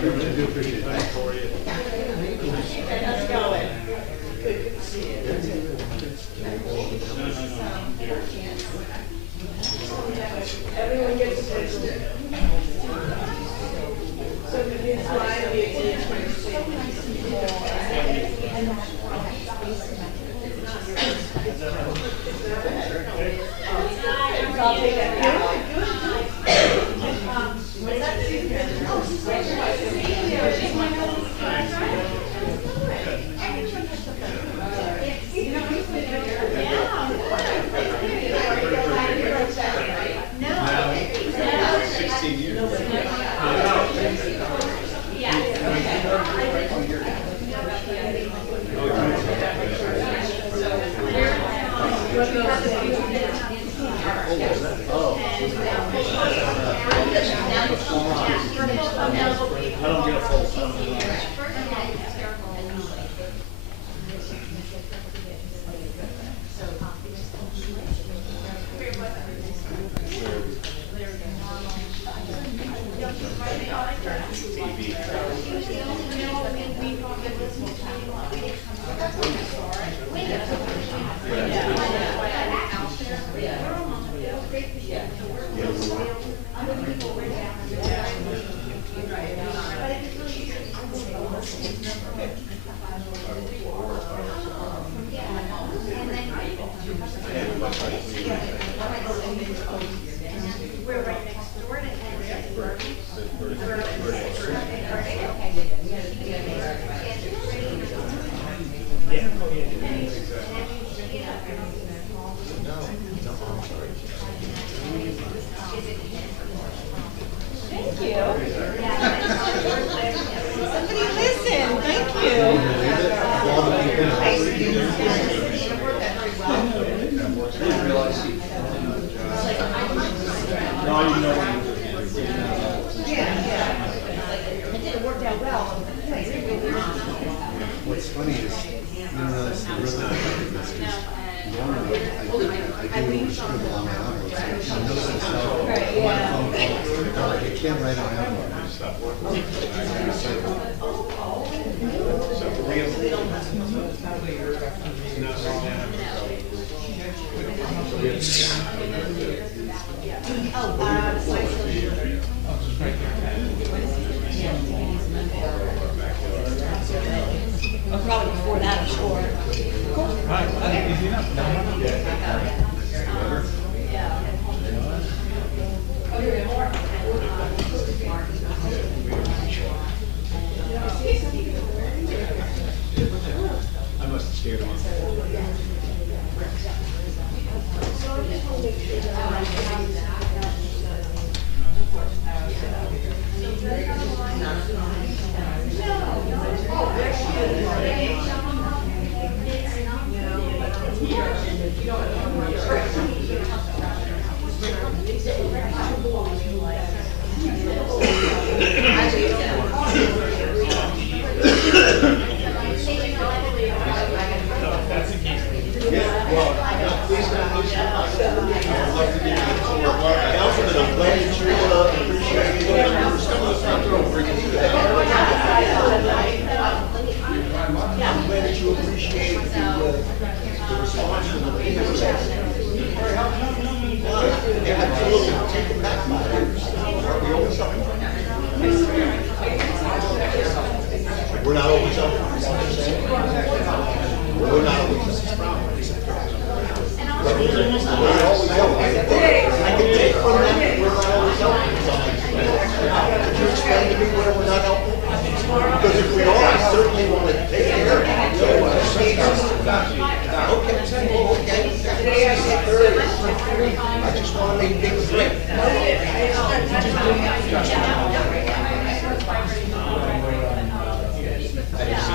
I do appreciate that. How's it going? Good to see you. Everyone gets a picture. So the kids slide, I'll take that. I don't get a full. We're right next door to Thank you. Somebody listen. Thank you. What's funny is, you don't realize the rhythm of this is normally, I do scribble on my envelopes. I notice how one phone call, you can't write on envelopes. Probably before that, I'm sure. Easy enough. I must have scared him. We're not always open. We're not always I can take from that that we're not always helping. Could you explain to me where we're not helping? Because if we are, I certainly want to take care of it. Okay. I just want to make things right. I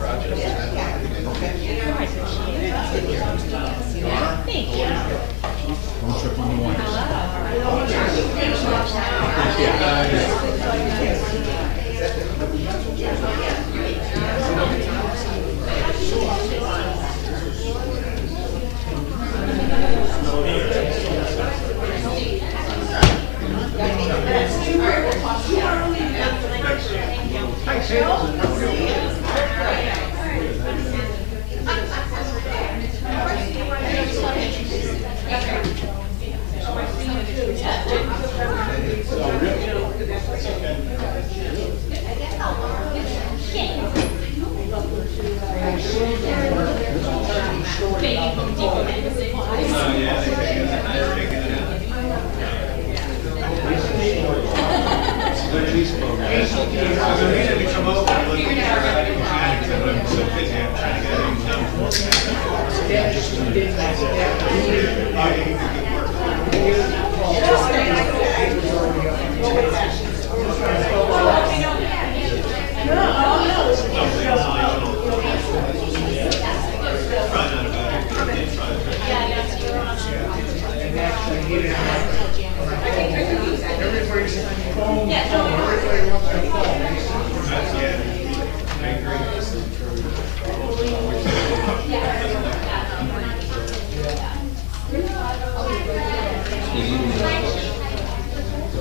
Thank you. Don't trip on the one.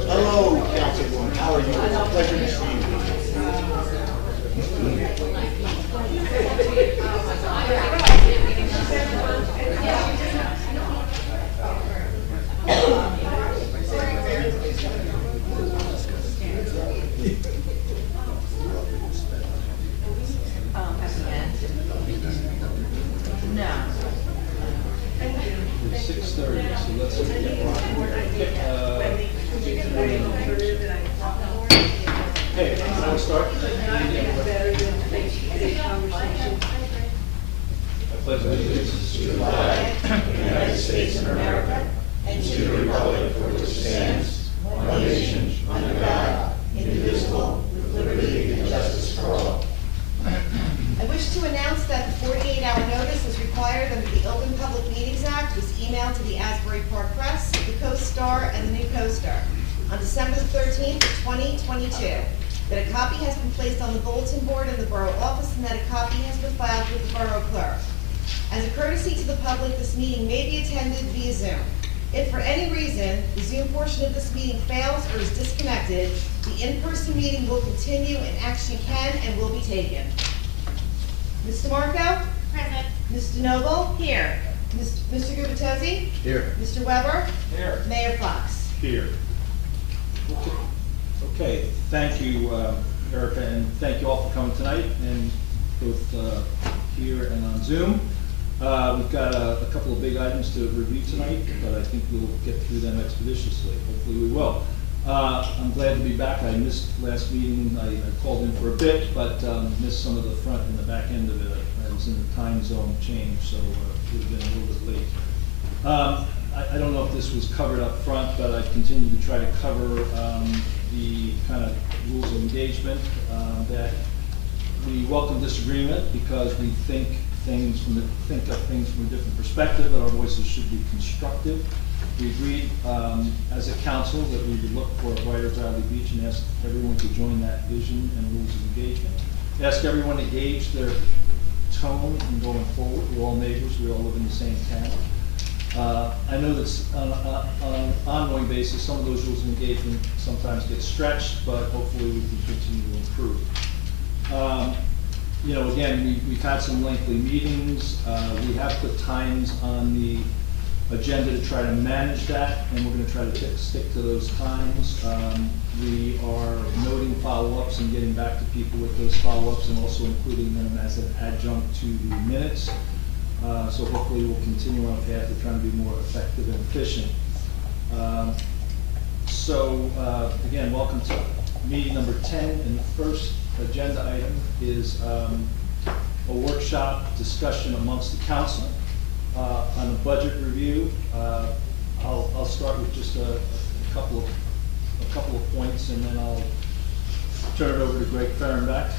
Hello, Councilwoman, how are you? Pleasure to see you. No. 6:30, so let's get rocking. Hey, can I start? I pledge allegiance to the flag of the United States of America and to the republic for which it stands, one nation, under God, indivisible, with liberty and justice for all. I wish to announce that the 48-hour notice as required under the Open Public Meetings Act was emailed to the Asbury Park Press, the Co-Star, and the New Co-Star on December 13th, 2022, that a copy has been placed on the bulletin board in the borough office and that a copy has been filed with the borough clerk. As a courtesy to the public, this meeting may be attended via Zoom. If for any reason the Zoom portion of this meeting fails or is disconnected, the in-person meeting will continue and action can and will be taken. Ms. DeMarco? Present. Ms. DeNoble? Here. Mr. Gubertozzi? Here. Mr. Weber? Here. Mayor Fox? Here. Okay, thank you, Erica, and thank you all for coming tonight, and both here and on Zoom. We've got a couple of big items to review tonight, but I think we'll get through them expeditiously. Hopefully we will. I'm glad to be back. I missed last meeting. I called in for a bit, but missed some of the front and the back end of it. I was in the time zone change, so it would have been a little bit late. I don't know if this was covered up front, but I continue to try to cover the kind of rules of engagement, that we welcome disagreement because we think of things from a different perspective, that our voices should be constructive. We agreed as a council that we would look for a brighter Bradley Beach and ask everyone to join that vision and rules of engagement. Ask everyone to gauge their tone in going forward. We're all neighbors, we all live in the same town. I know that on an ongoing basis, some of those rules of engagement sometimes get stretched, but hopefully we can continue to improve. You know, again, we've had some lengthy meetings. We have put times on the agenda to try to manage that, and we're going to try to stick to those times. We are noting follow-ups and getting back to people with those follow-ups, and also including them as an adjunct to the minutes. So hopefully we'll continue on a path of trying to be more effective and efficient. Again, welcome to meeting number 10, and the first agenda item is a workshop discussion amongst the council on a budget review. I'll start with just a couple of points, and then I'll turn it over to Greg Fehrenbach.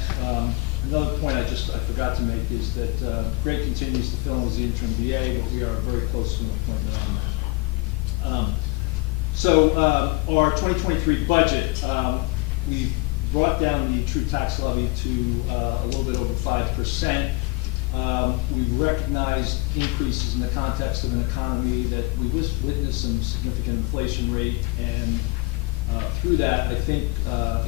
Another point I forgot to make is that Greg continues to fill in as the interim BA, but we are very close to an appointment on that. So our 2023 budget, we've brought down the true tax levy to a little bit over 5%. We've recognized increases in the context of an economy that we witnessed some significant inflation rate, and through that, I think,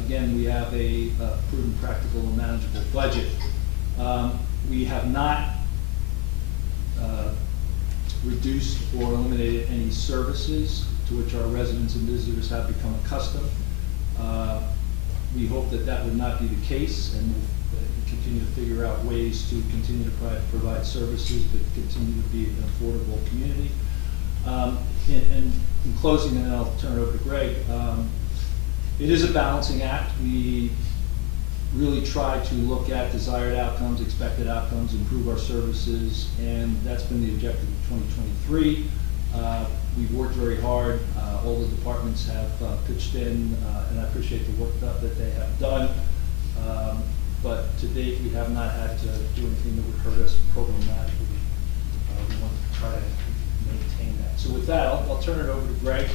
again, we have a prudent, practical, and manageable budget. We have not reduced or eliminated any services to which our residents and visitors have become accustomed. We hope that that would not be the case, and we'll continue to figure out ways to continue to provide services, but continue to be an affordable community. And in closing, and then I'll turn it over to Greg, it is a balancing act. We really try to look at desired outcomes, expected outcomes, improve our services, and that's been the objective of 2023. We've worked very hard. All the departments have pitched in, and I appreciate the work that they have done. But to date, we have not had to do anything that would hurt us programmatically. We want to try to maintain that. So with that, I'll turn it over to Greg,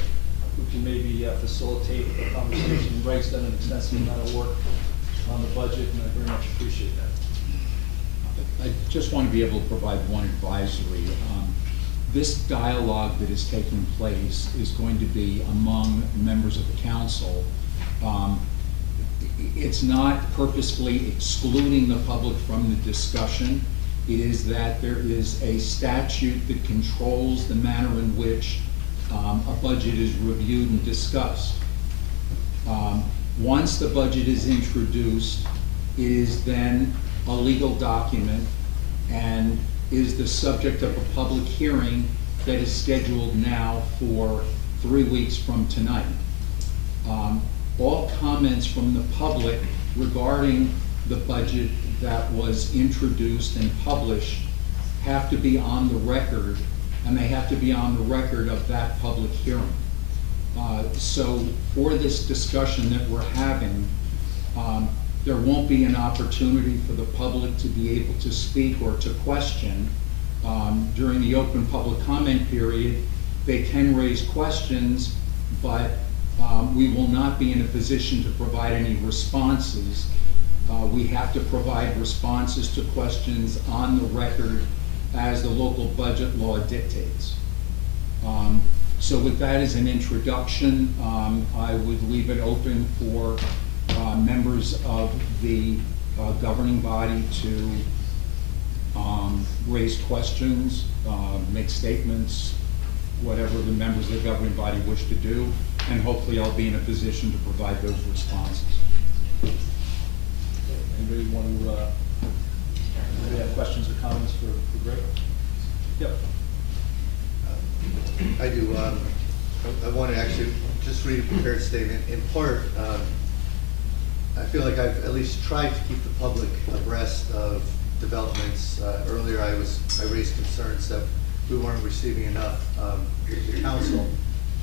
who can maybe facilitate the conversation. Greg's done an extensive amount of work on the budget, and I very much appreciate that. I just want to be able to provide one advisory. This dialogue that is taking place is going to be among members of the council. It's not purposefully excluding the public from the discussion. It is that there is a statute that controls the manner in which a budget is reviewed and discussed. Once the budget is introduced, it is then a legal document and is the subject of a public hearing that is scheduled now for 3 weeks from tonight. All comments from the public regarding the budget that was introduced and published have to be on the record, and they have to be on the record of that public hearing. So for this discussion that we're having, there won't be an opportunity for the public to be able to speak or to question. During the open public comment period, they can raise questions, but we will not be in a position to provide any responses. We have to provide responses to questions on the record as the local budget law dictates. So with that as an introduction, I would leave it open for members of the governing body to raise questions, make statements, whatever the members of the governing body wish to do, and hopefully I'll be in a position to provide those responses. Anybody want to, anybody have questions or comments for Greg? Yep. I do. I want to actually just read a prepared statement. In part, I feel like I've at least tried to keep the public abreast of developments. Earlier, I raised concerns that we weren't receiving enough. The council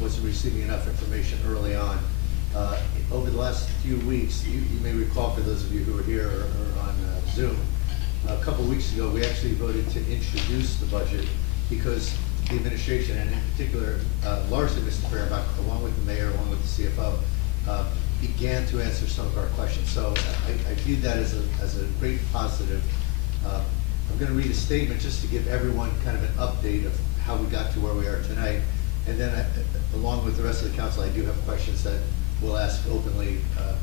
wasn't receiving enough information early on. Over the last few weeks, you may recall, for those of you who are here or on Zoom, a couple of weeks ago, we actually voted to introduce the budget because the administration, and in particular, largely Mr. Fehrenbach, along with the mayor, along with the CFO, began to answer some of our questions. So I viewed that as a great positive. I'm going to read a statement just to give everyone kind of an update of how we got to where we are tonight. And then, along with the rest of the council, I do have questions that we'll ask openly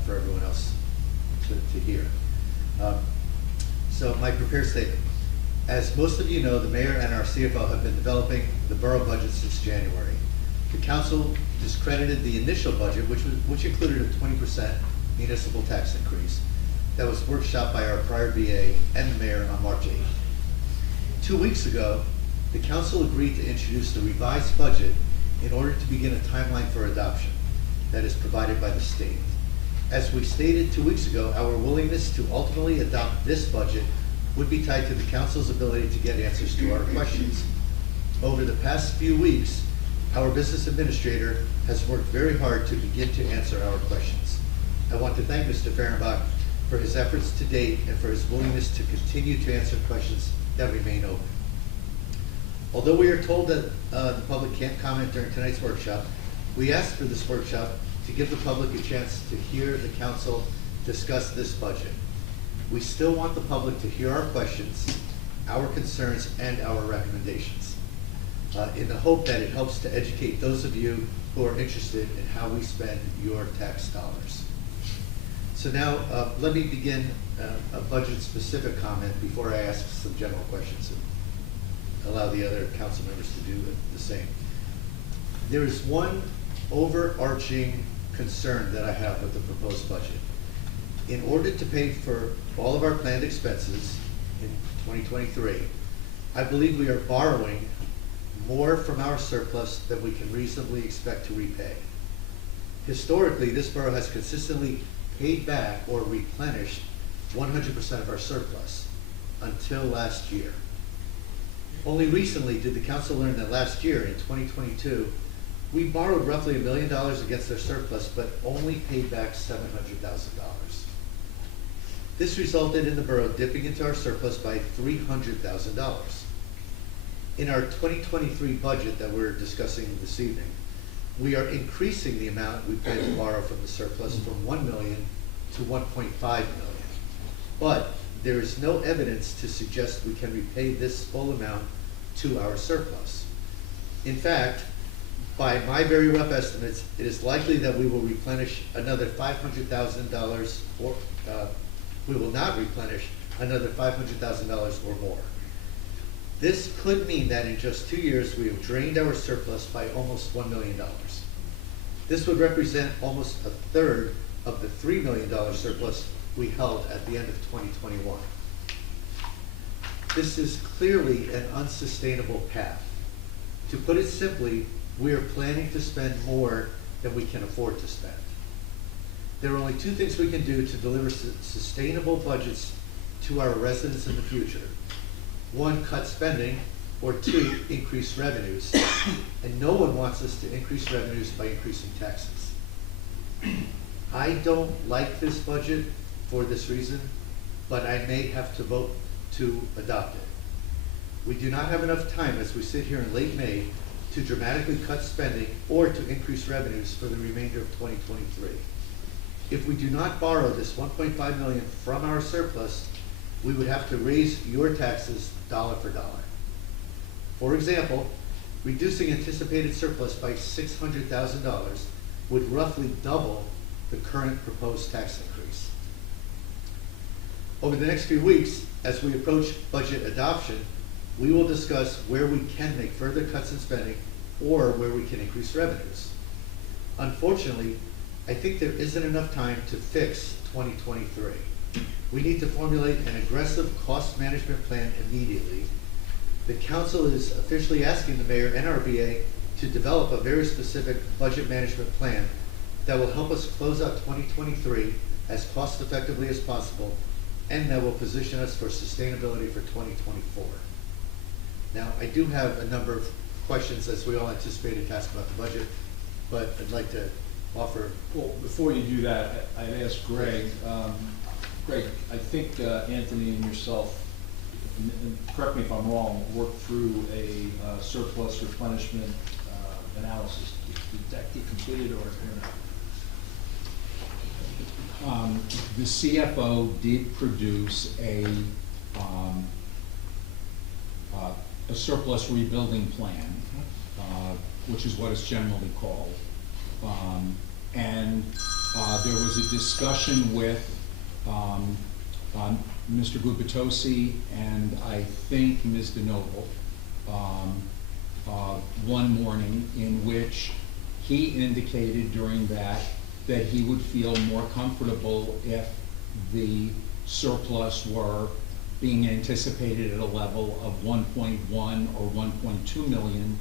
for everyone else to hear. So my prepared statement. As most of you know, the mayor and our CFO have been developing the borough budget since January. The council discredited the initial budget, which included a 20% municipal tax increase that was workshopped by our prior BA and the mayor on March 8th. 2 weeks ago, the council agreed to introduce the revised budget in order to begin a timeline for adoption that is provided by the state. As we stated 2 weeks ago, our willingness to ultimately adopt this budget would be tied to the council's ability to get answers to our questions. Over the past few weeks, our business administrator has worked very hard to begin to answer our questions. I want to thank Mr. Fehrenbach for his efforts to date and for his willingness to continue to answer questions that remain open. Although we are told that the public can't comment during tonight's workshop, we asked for this workshop to give the public a chance to hear the council discuss this budget. We still want the public to hear our questions, our concerns, and our recommendations, in the hope that it helps to educate those of you who are interested in how we spend your tax dollars. So now, let me begin a budget-specific comment before I ask some general questions and allow the other council members to do the same. There is one overarching concern that I have with the proposed budget. In order to pay for all of our planned expenses in 2023, I believe we are borrowing more from our surplus than we can reasonably expect to repay. Historically, this borough has consistently paid back or replenished 100% of our surplus until last year. Only recently did the council learn that last year, in 2022, we borrowed roughly $1 million against our surplus, but only paid back $700,000. This resulted in the borough dipping into our surplus by $300,000. In our 2023 budget that we're discussing this evening, we are increasing the amount we plan to borrow from the surplus from $1 million to $1.5 million. But there is no evidence to suggest we can repay this full amount to our surplus. In fact, by my very rough estimates, it is likely that we will replenish another $500,000 or we will not replenish another $500,000 or more. This could mean that in just 2 years, we have drained our surplus by almost $1 million. This would represent almost a third of the $3 million surplus we held at the end of 2021. This is clearly an unsustainable path. To put it simply, we are planning to spend more than we can afford to spend. There are only two things we can do to deliver sustainable budgets to our residents in the future. One, cut spending, or two, increase revenues. And no one wants us to increase revenues by increasing taxes. I don't like this budget for this reason, but I may have to vote to adopt it. We do not have enough time as we sit here in late May to dramatically cut spending or to increase revenues for the remainder of 2023. If we do not borrow this $1.5 million from our surplus, we would have to raise your taxes dollar for dollar. For example, reducing anticipated surplus by $600,000 would roughly double the current proposed tax increase. Over the next few weeks, as we approach budget adoption, we will discuss where we can make further cuts in spending or where we can increase revenues. Unfortunately, I think there isn't enough time to fix 2023. We need to formulate an aggressive cost management plan immediately. The council is officially asking the mayor and RBA to develop a very specific budget management plan that will help us close out 2023 as cost effectively as possible and that will position us for sustainability for 2024. Now, I do have a number of questions, as we all anticipated, to ask about the budget, but I'd like to offer. Well, before you do that, I'd ask Greg. Greg, I think Anthony and yourself, and correct me if I'm wrong, worked through a surplus replenishment analysis. Did that get completed or not? The CFO did produce a surplus rebuilding plan, which is what it's generally called. And there was a discussion with Mr. Gubitosi and I think Ms. DeNoble one morning, in which he indicated during that he would feel more comfortable if the surplus were being anticipated at a level of 1.1 or 1.2 million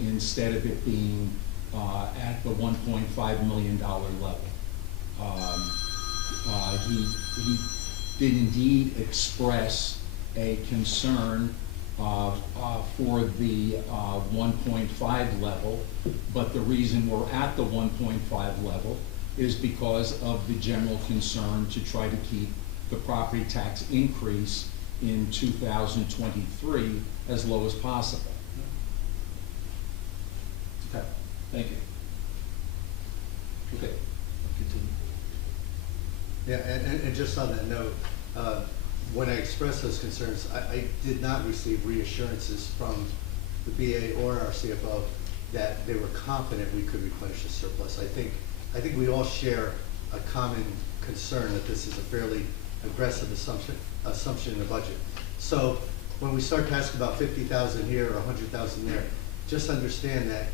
instead of it being at the $1.5 million level. He did indeed express a concern for the 1.5 level, but the reason we're at the 1.5 level is because of the general concern to try to keep the property tax increase in 2023 as low as possible. Okay, thank you. Okay, continue. Yeah, and just on that note, when I expressed those concerns, I did not receive reassurances from the BA or our CFO that they were confident we could replenish the surplus. I think we all share a common concern that this is a fairly aggressive assumption in the budget. So when we start to ask about 50,000 here or 100,000 there, just understand that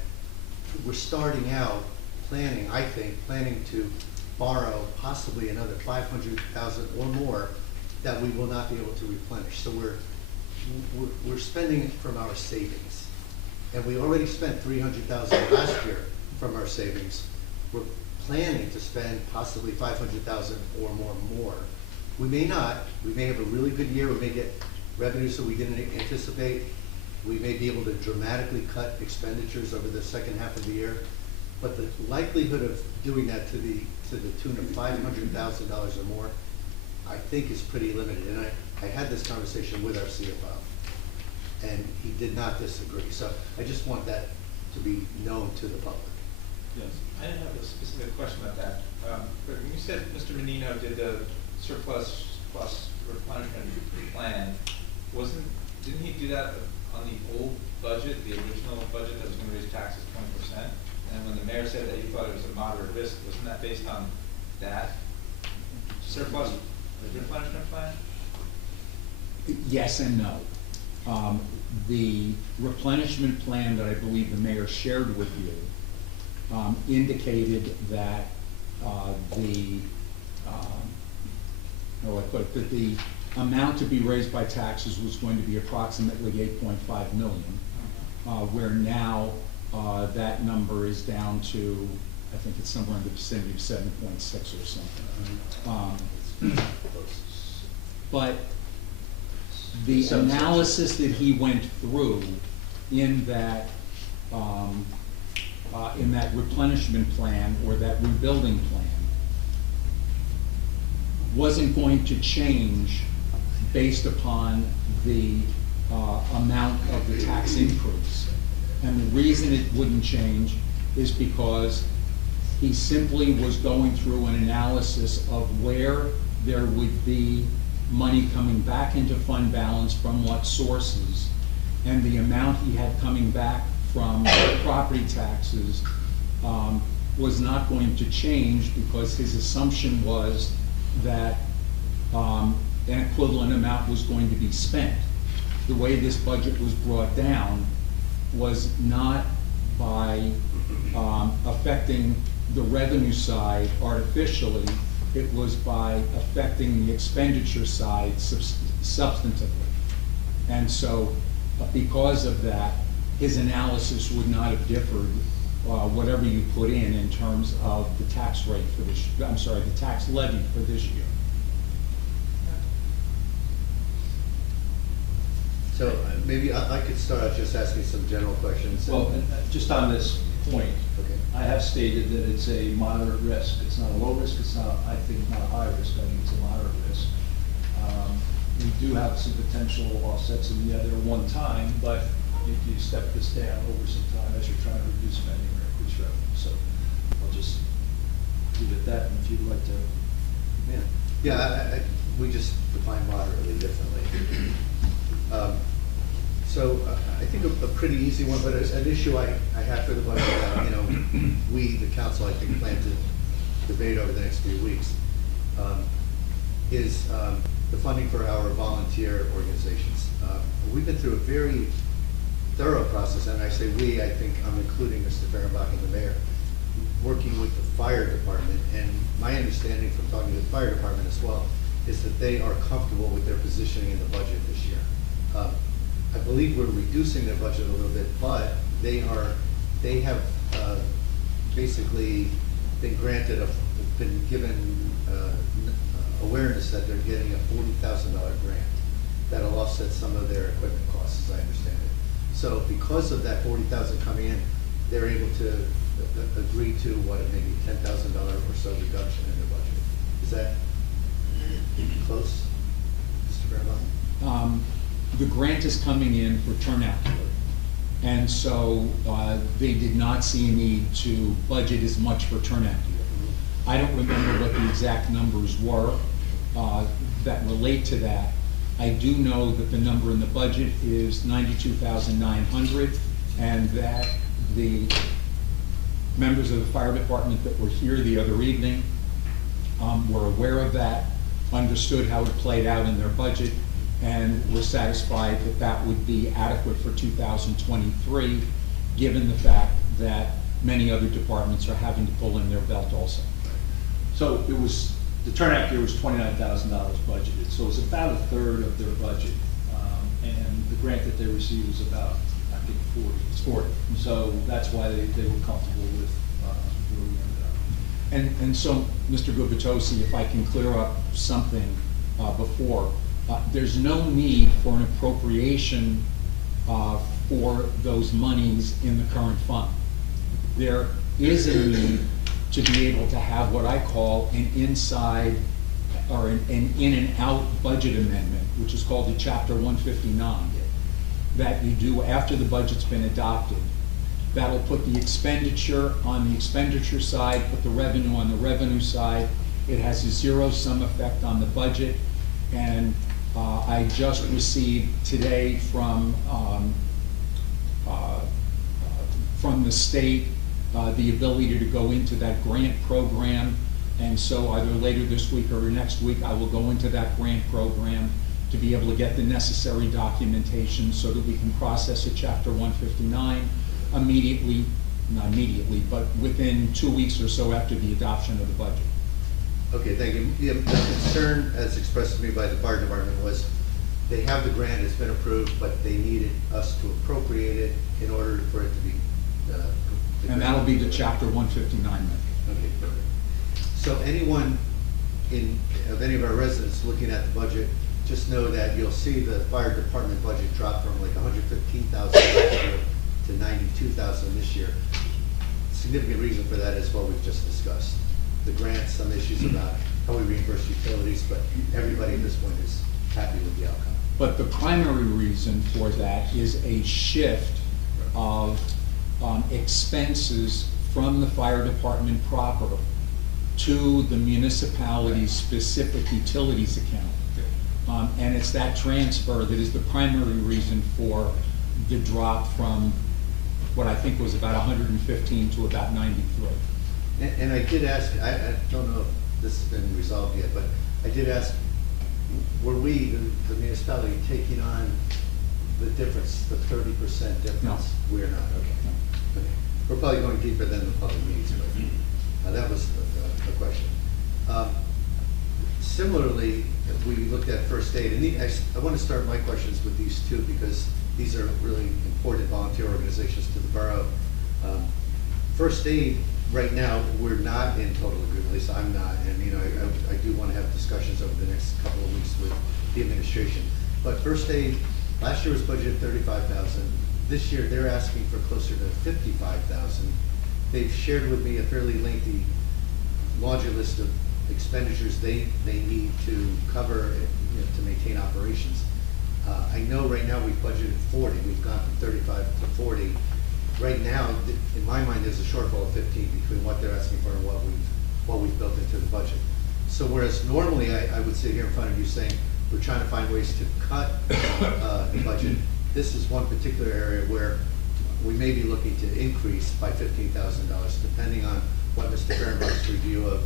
we're starting out planning to borrow possibly another 500,000 or more that we will not be able to replenish. So we're spending it from our savings. And we already spent 300,000 last year from our savings. We're planning to spend possibly 500,000 or more. We may not. We may have a really good year. We may get revenues that we didn't anticipate. We may be able to dramatically cut expenditures over the second half of the year. But the likelihood of doing that to the tune of $500,000 or more, I think is pretty limited. And I had this conversation with our CFO, and he did not disagree. So I just want that to be known to the public. Yes. I didn't have a specific question about that. But when you said Mr. Menino did the surplus plus replenishment plan, didn't he do that on the old budget, the original budget that was going to raise taxes 20%? And when the mayor said that he thought it was a moderate risk, wasn't that based on that surplus replenishment plan? Yes and no. The replenishment plan that I believe the mayor shared with you indicated that that the amount to be raised by taxes was going to be approximately 8.5 million, where now that number is down to, I think it's somewhere in the vicinity of 7.6 or something. But the analysis that he went through in that replenishment plan or that rebuilding plan wasn't going to change based upon the amount of the tax increase. And the reason it wouldn't change is because he simply was going through an analysis of where there would be money coming back into fund balance from what sources, and the amount he had coming back from property taxes was not going to change because his assumption was that an equivalent amount was going to be spent. The way this budget was brought down was not by affecting the revenue side artificially, it was by affecting the expenditure side substantively. And so because of that, his analysis would not have differed whatever you put in terms of the tax rate for this, I'm sorry, the tax levy for this year. So maybe I could start out just asking some general questions. Well, just on this point, Okay. I have stated that it's a moderate risk. It's not a low risk, it's not, I think, not a high risk, I think it's a moderate risk. We do have some potential offsets in the other one time, but you step this down over some time as you're trying to reduce spending or increase revenue. So I'll just leave it at that, and if you'd like to. Yeah, we just define moderately differently. So I think a pretty easy one, but an issue I have for the budget that, we, the council, I think, plan to debate over the next few weeks, is the funding for our volunteer organizations. We've been through a very thorough process, and I say we, I think I'm including Mr. Fehrenbach and the mayor, working with the fire department, and my understanding from talking to the fire department as well is that they are comfortable with their positioning in the budget this year. I believe we're reducing their budget a little bit, but they have basically been given awareness that they're getting a $40,000 grant that'll offset some of their equipment costs, as I understand it. So because of that $40,000 coming in, they're able to agreed to, what, maybe $10,000 or so reduction in their budget. Is that close, Mr. Fairmont? The grant is coming in for turnout gear. And so they did not see a need to budget as much for turnout gear. I don't remember what the exact numbers were that relate to that. I do know that the number in the budget is $92,900, and that the members of the fire department that were here the other evening were aware of that, understood how it played out in their budget, and were satisfied that that would be adequate for 2023, given the fact that many other departments are having to pull in their belt also. So it was, the turnout gear was $29,000 budgeted, so it's about a third of their budget. And the grant that they received was about, I think, 40. It's 40. So that's why they were comfortable with where we ended up. And so, Mr. Gubitosi, if I can clear up something before, there's no need for an appropriation for those monies in the current fund. There is a need to be able to have what I call an inside or an in and out budget amendment, which is called the Chapter 159, that you do after the budget's been adopted. That'll put the expenditure on the expenditure side, put the revenue on the revenue side. It has a zero-sum effect on the budget. And I just received today from the state the ability to go into that grant program. And so either later this week or next week, I will go into that grant program to be able to get the necessary documentation so that we can process a Chapter 159 immediately, not immediately, but within 2 weeks or so after the adoption of the budget. Okay, thank you. The concern, as expressed to me by the fire department, was they have the grant, it's been approved, but they needed us to appropriate it in order for it to be. And that'll be the Chapter 159 method. Okay, perfect. So anyone of any of our residents looking at the budget, just know that you'll see the fire department budget drop from like 115,000 last year to 92,000 this year. Significant reason for that is what we've just discussed. The grants, some issues about how we reimburse utilities, but everybody at this point is happy with the outcome. But the primary reason for that is a shift of expenses from the fire department proper to the municipality's specific utilities account. And it's that transfer that is the primary reason for the drop from what I think was about 115 to about 93. And I did ask, I don't know if this has been resolved yet, but I did ask, were we, the municipality, taking on the difference, the 30% difference? No. We're not, okay. Okay. We're probably going deeper than the public meetings, but that was the question. Similarly, if we looked at first aid, and I want to start my questions with these two because these are really important volunteer organizations to the borough. First aid, right now, we're not in total agreement, at least I'm not, and I do want to have discussions over the next couple of weeks with the administration. But first aid, last year was budgeted $35,000. This year, they're asking for closer to $55,000. They've shared with me a fairly lengthy laundry list of expenditures they need to cover, to maintain operations. I know right now we've budgeted 40. We've gone from 35 to 40. Right now, in my mind, there's a shortfall of 15 between what they're asking for and what we've built into the budget. So whereas normally I would sit here in front of you saying we're trying to find ways to cut the budget, this is one particular area where we may be looking to increase by $15,000, depending on what Mr. Fehrenbach's review of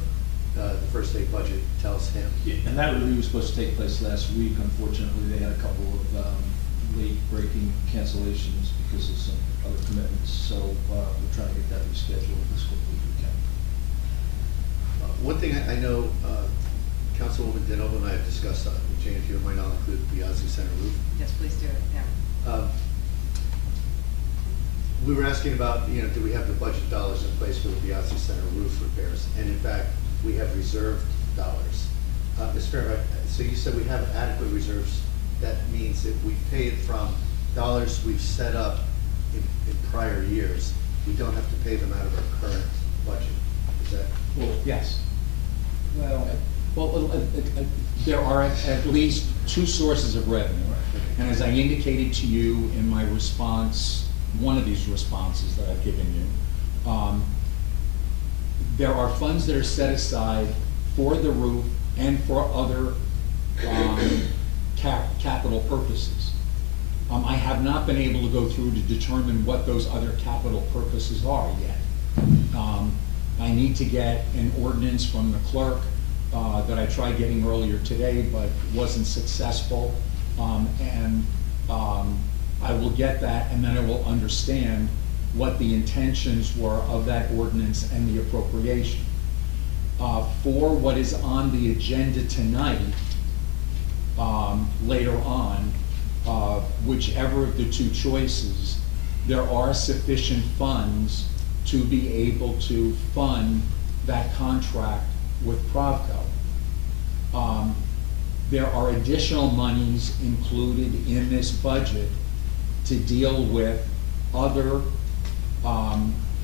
the first aid budget tells him. Yeah, and that review was supposed to take place last week. Unfortunately, they had a couple of late-breaking cancellations because of some other commitments. So we're trying to get that rescheduled as quickly as we can. One thing I know Councilwoman Denova and I have discussed, Jane, if you don't mind, I'll include the Ozzie Center roof. Yes, please do it, yeah. We were asking about, do we have the budget dollars in place for the Ozzie Center roof repairs? And in fact, we have reserved dollars. Ms. Fairbank, so you said we have adequate reserves. That means that we pay it from dollars we've set up in prior years. we don't have to pay them out of our current budget. Is that? Well, Yes. well, There are at least two sources of revenue. And as I indicated to you in my response, one of these responses that I've given you, there are funds that are set aside for the roof and for other capital purposes. I have not been able to go through to determine what those other capital purposes are yet. I need to get an ordinance from the clerk that I tried getting earlier today, but wasn't successful. I will get that, and then I will understand what the intentions were of that ordinance and the appropriation. For what is on the agenda tonight, later on, whichever of the two choices, there are sufficient funds to be able to fund that contract with Provco. There are additional monies included in this budget to deal with other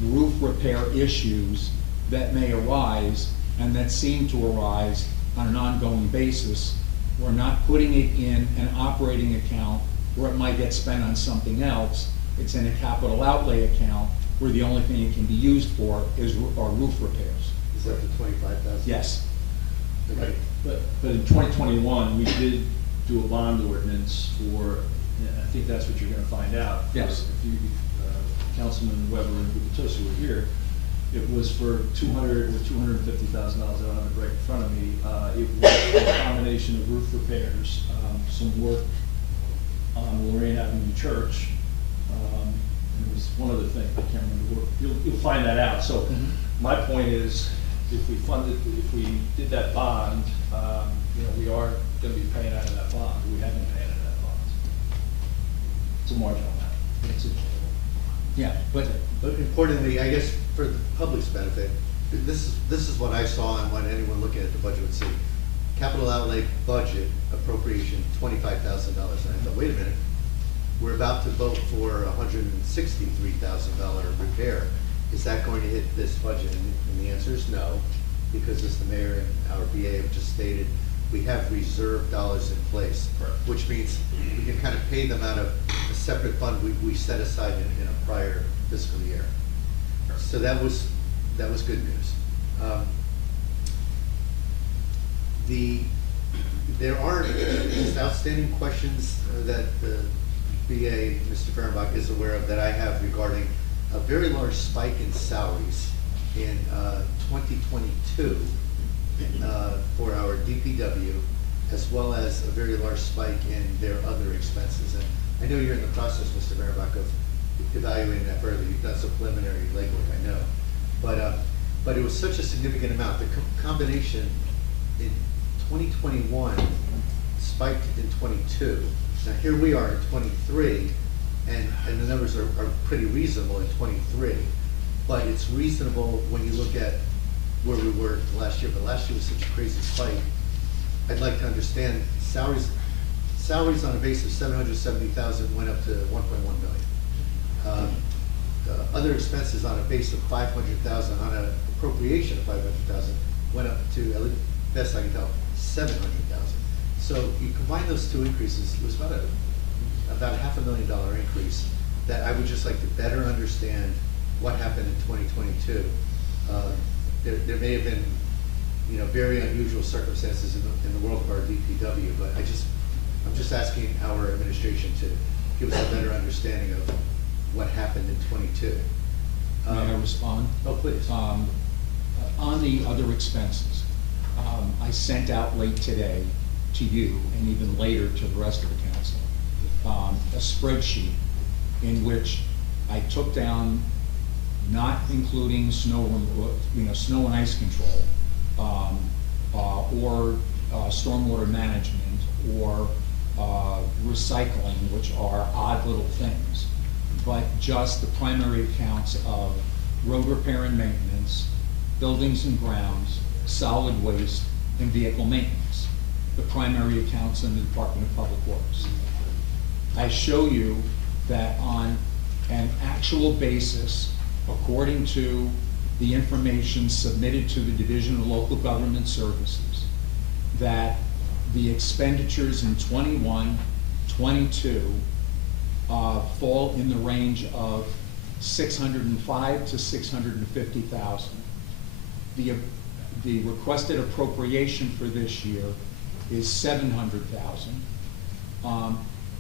roof repair issues that may arise and that seem to arise on an ongoing basis. We're not putting it in an operating account where it might get spent on something else. It's in a capital outlay account where the only thing it can be used for is our roof repairs. Is that the 25,000? Yes. Okay. but in 2021, we did do a bond ordinance for, and I think that's what you're gonna find out. Yes. If you, Councilman Weber and Gupta were here, it was for $250,000, I don't have it right in front of me. It was a combination of roof repairs, some work on Lorraine Avenue Church, and it was one other thing, I can't remember. You'll find that out. So my point is, if we did that bond, we are gonna be paying out of that bond. We have been paying out of that bond. It's a marginal amount. Yeah, but But importantly, I guess for the public's benefit, this is what I saw and what anyone looking at the budget would see. Capital outlay budget appropriation, $25,000. And I thought, wait a minute, we're about to vote for a $163,000 repair. Is that going to hit this budget? And the answer is no, because as the mayor and our BA have just stated, we have reserve dollars in place, which means we can kind of pay them out of a separate fund we set aside in a prior fiscal year. So that was good news. There are just outstanding questions that the BA, Mr. Fehrenbach, is aware of that I have regarding a very large spike in salaries in 2022 for our DPW, as well as a very large spike in their other expenses. And I know you're in the process, Mr. Fehrenbach, of evaluating that further. You've done some preliminary legwork, I know. But it was such a significant amount. The combination in 2021 spiked in 22. Now here we are in 23, and the numbers are pretty reasonable in 23. But it's reasonable when you look at where we were last year. But last year was such a crazy spike. I'd like to understand salaries on a base of 770,000 went up to 1.1 million. Other expenses on a base of 500,000, on an appropriation of 500,000, went up to, at best I can tell, 700,000. So you combine those two increases, it was about a $500,000 increase that I would just like to better understand what happened in 2022. There may have been, very unusual circumstances in the world of our DPW, but I'm just asking our administration to give us a better understanding of what happened in 22. may I respond? Oh, please. On the other expenses, I sent out late today to you and even later to the rest of the council, a spreadsheet in which I took down, not including snow and ice control, or stormwater management, or recycling, which are odd little things, but just the primary accounts of road repair and maintenance, buildings and grounds, solid waste, and vehicle maintenance, the primary accounts in the Department of Public Works. I show you that on an actual basis according to the information submitted to the Division of Local Government Services, that the expenditures in 21, 22 fall in the range of 605 to 650,000. The requested appropriation for this year is 700,000.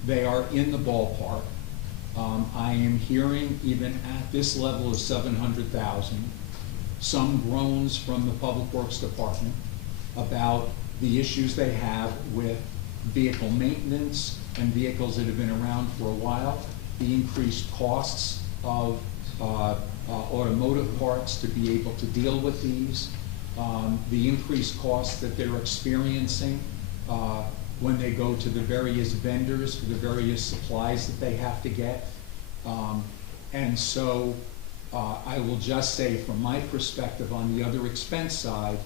They are in the ballpark. I am hearing, even at this level of 700,000, some groans from the Public Works Department about the issues they have with vehicle maintenance and vehicles that have been around for a while, the increased costs of automotive parts to be able to deal with these, the increased costs that they're experiencing when they go to the various vendors for the various supplies that they have to get. And so I will just say, from my perspective on the other expense side,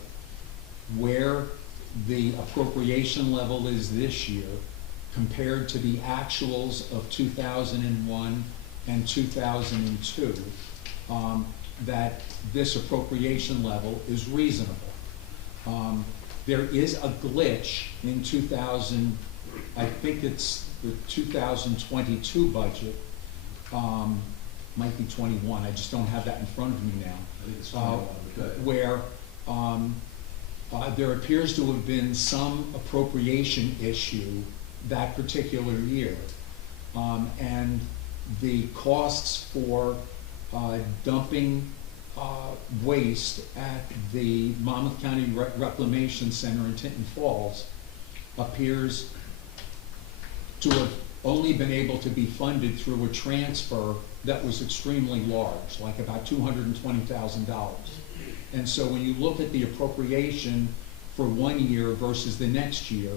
where the appropriation level is this year compared to the actuals of 2001 and 2002, that this appropriation level is reasonable. There is a glitch in I think it's the 2022 budget, might be 21, I just don't have that in front of me now. I think it's 21, but go ahead. Where there appears to have been some appropriation issue that particular year. And the costs for dumping waste at the Monmouth County Reclamation Center in Tinton Falls appears to have only been able to be funded through a transfer that was extremely large, like about $220,000. And so when you look at the appropriation for 1 year versus the next year,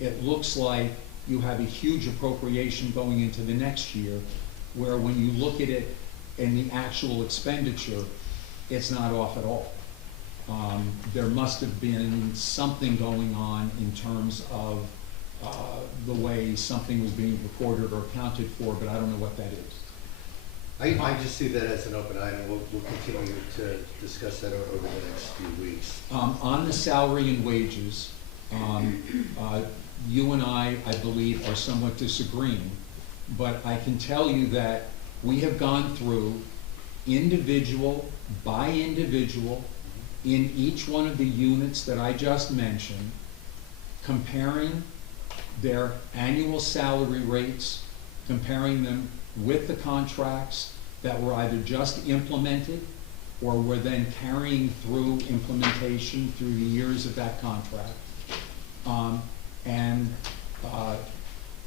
it looks like you have a huge appropriation going into the next year, where when you look at it in the actual expenditure, it's not off at all. There must have been something going on in terms of the way something was being recorded or accounted for, but I don't know what that is. I just see that as an open item. We'll continue to discuss that over the next few weeks. On the salary and wages, you and I believe, are somewhat disagreeing, but I can tell you that we have gone through individual by individual in each one of the units that I just mentioned, comparing their annual salary rates, comparing them with the contracts that were either just implemented or were then carrying through implementation through the years of that contract.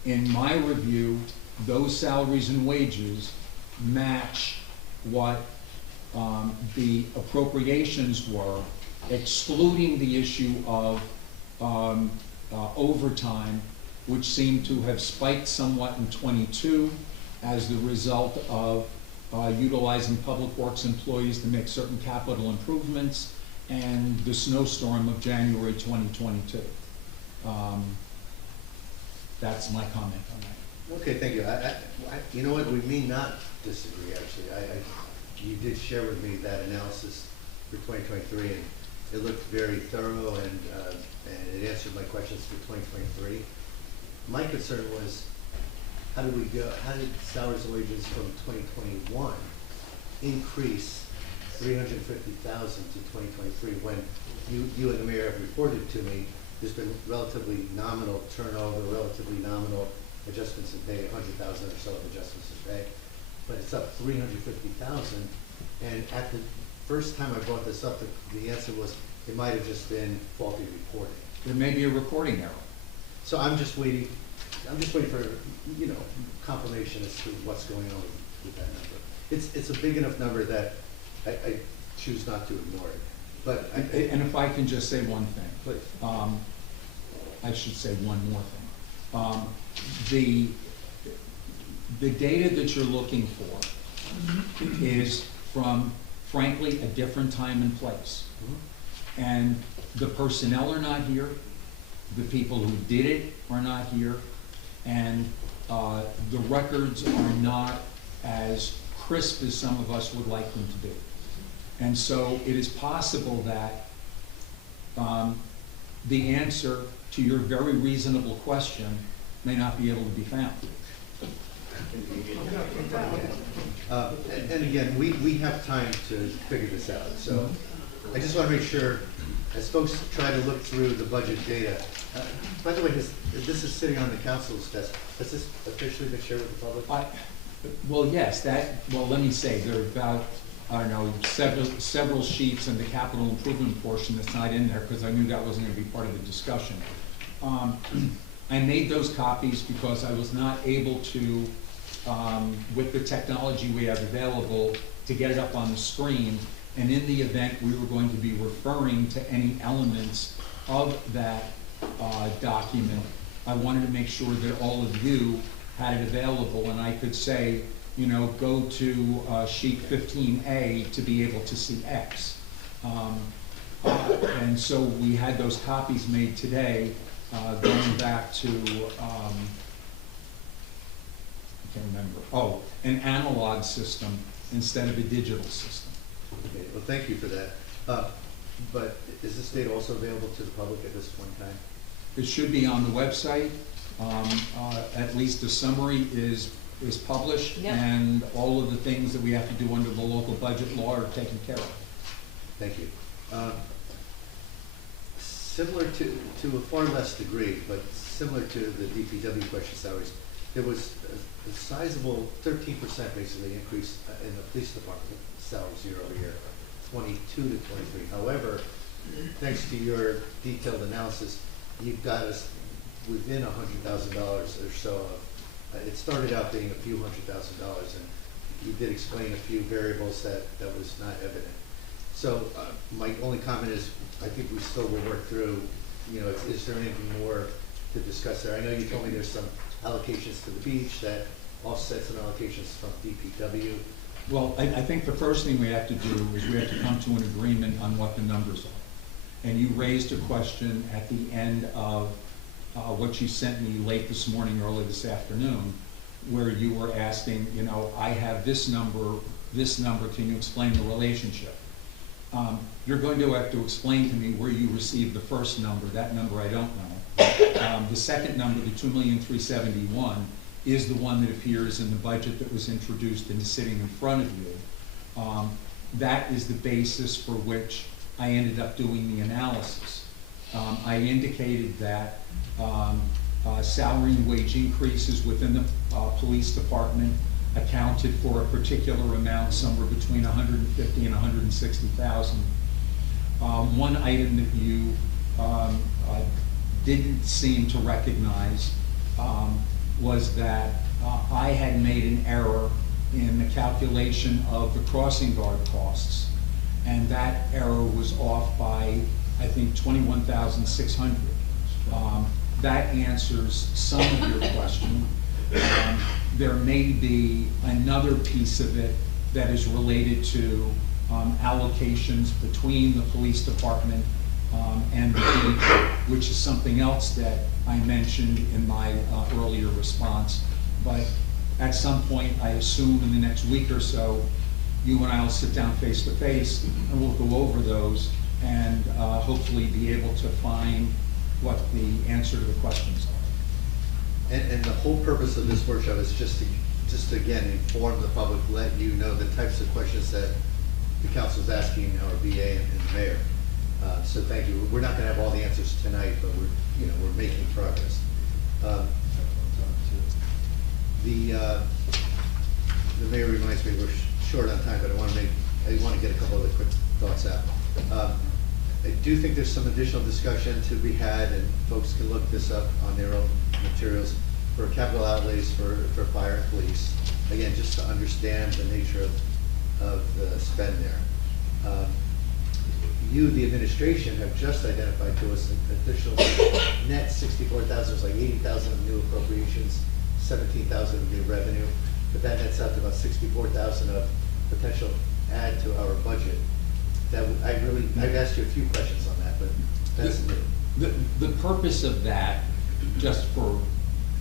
In my review, those salaries and wages match what the appropriations were, excluding the issue of overtime, which seemed to have spiked somewhat in 22 as the result of utilizing Public Works employees to make certain capital improvements, and the snowstorm of January 2022. That's my comment on that. Okay, thank you. You know what, we may not disagree, actually. You did share with me that analysis for 2023, and it looked very thorough, and it answered my questions for 2023. My concern was, how did salaries and wages from 2021 increase 350,000 to 2023 when you and the mayor have reported to me there's been relatively nominal turnover, relatively nominal adjustments in pay, 100,000 or so of adjustments in pay, but it's up 350,000. And at the first time I brought this up, the answer was it might have just been faulty reporting. There may be a recording error. So I'm just waiting for, confirmation as to what's going on with that number. It's a big enough number that I choose not to ignore it. But And if I can just say one thing, I should say one more thing. The data that you're looking for is from, frankly, a different time and place. And the personnel are not here, the people who did it are not here, and the records are not as crisp as some of us would like them to be. And so it is possible that the answer to your very reasonable question may not be able to be found. And again, we have time to figure this out, so I just want to make sure, as folks try to look through the budget data, by the way, this is sitting on the council's desk, has this officially been shared with the public? Well, yes, let me say, there are about, I don't know, several sheets in the capital improvement portion that's not in there, because I knew that wasn't gonna be part of the discussion. I made those copies because I was not able to, with the technology we have available, to get it up on the screen, and in the event we were going to be referring to any elements of that document, I wanted to make sure that all of you had it available, and I could say, you know, go to sheet 15A to be able to see X. And so we had those copies made today, going back to, I can't remember, an analog system instead of a digital system. Okay, well, thank you for that. But is this data also available to the public at this point in time? It should be on the website. At least a summary is published, Yep. and all of the things that we have to do under the local budget law are taken care of. Thank you. Similar to a far less degree, but similar to the DPW question salaries, there was a sizable 13% basically increase in the police department salaries year over year, 22 to 23. However, thanks to your detailed analysis, you've got us within $100,000 or so. It started out being a few $100,000, and you did explain a few variables that was not evident. So my only comment is, I think we still will work through, you know, is there anything more to discuss there? I know you told me there's some allocations to the beach that offset some allocations from DPW. Well, I think the first thing we have to do is we have to come to an agreement on what the numbers are. And you raised a question at the end of what you sent me late this morning, early this afternoon, where you were asking, you know, I have this number, can you explain the relationship? You're going to have to explain to me where you received the first number. That number I don't know. The second number, the $2,371,000, is the one that appears in the budget that was introduced and is sitting in front of you. That is the basis for which I ended up doing the analysis. I indicated that salary and wage increases within the police department accounted for a particular amount, somewhere between $150,000 and $160,000. One item that you didn't seem to recognize was that I had made an error in the calculation of the crossing guard costs, and that error was off by, I think, $21,600. That answers some of your question. There may be another piece of it that is related to allocations between the police department and the beach, which is something else that I mentioned in my earlier response. But at some point, I assume in the next week or so, you and I will sit down face to face and we'll go over those and hopefully be able to find what the answer to the questions are. And the whole purpose of this workshop is just to again inform the public, let you know the types of questions that the council is asking our VA and the mayor. So thank you. We're not going to have all the answers tonight, but we're making progress. The mayor reminds me we're short on time, but I want to get a couple of the quick thoughts out. I do think there's some additional discussion to be had, and folks can look this up on their own materials for capital outlays for fire and police. Again, just to understand the nature of the spend there. You, the administration, have just identified to us an additional net 64,000, it's like 80,000 of new appropriations, 17,000 of new revenue, but that nets out to about 64,000 of potential add to our budget. That I've asked you a few questions on that, but that's new. The purpose of that, just for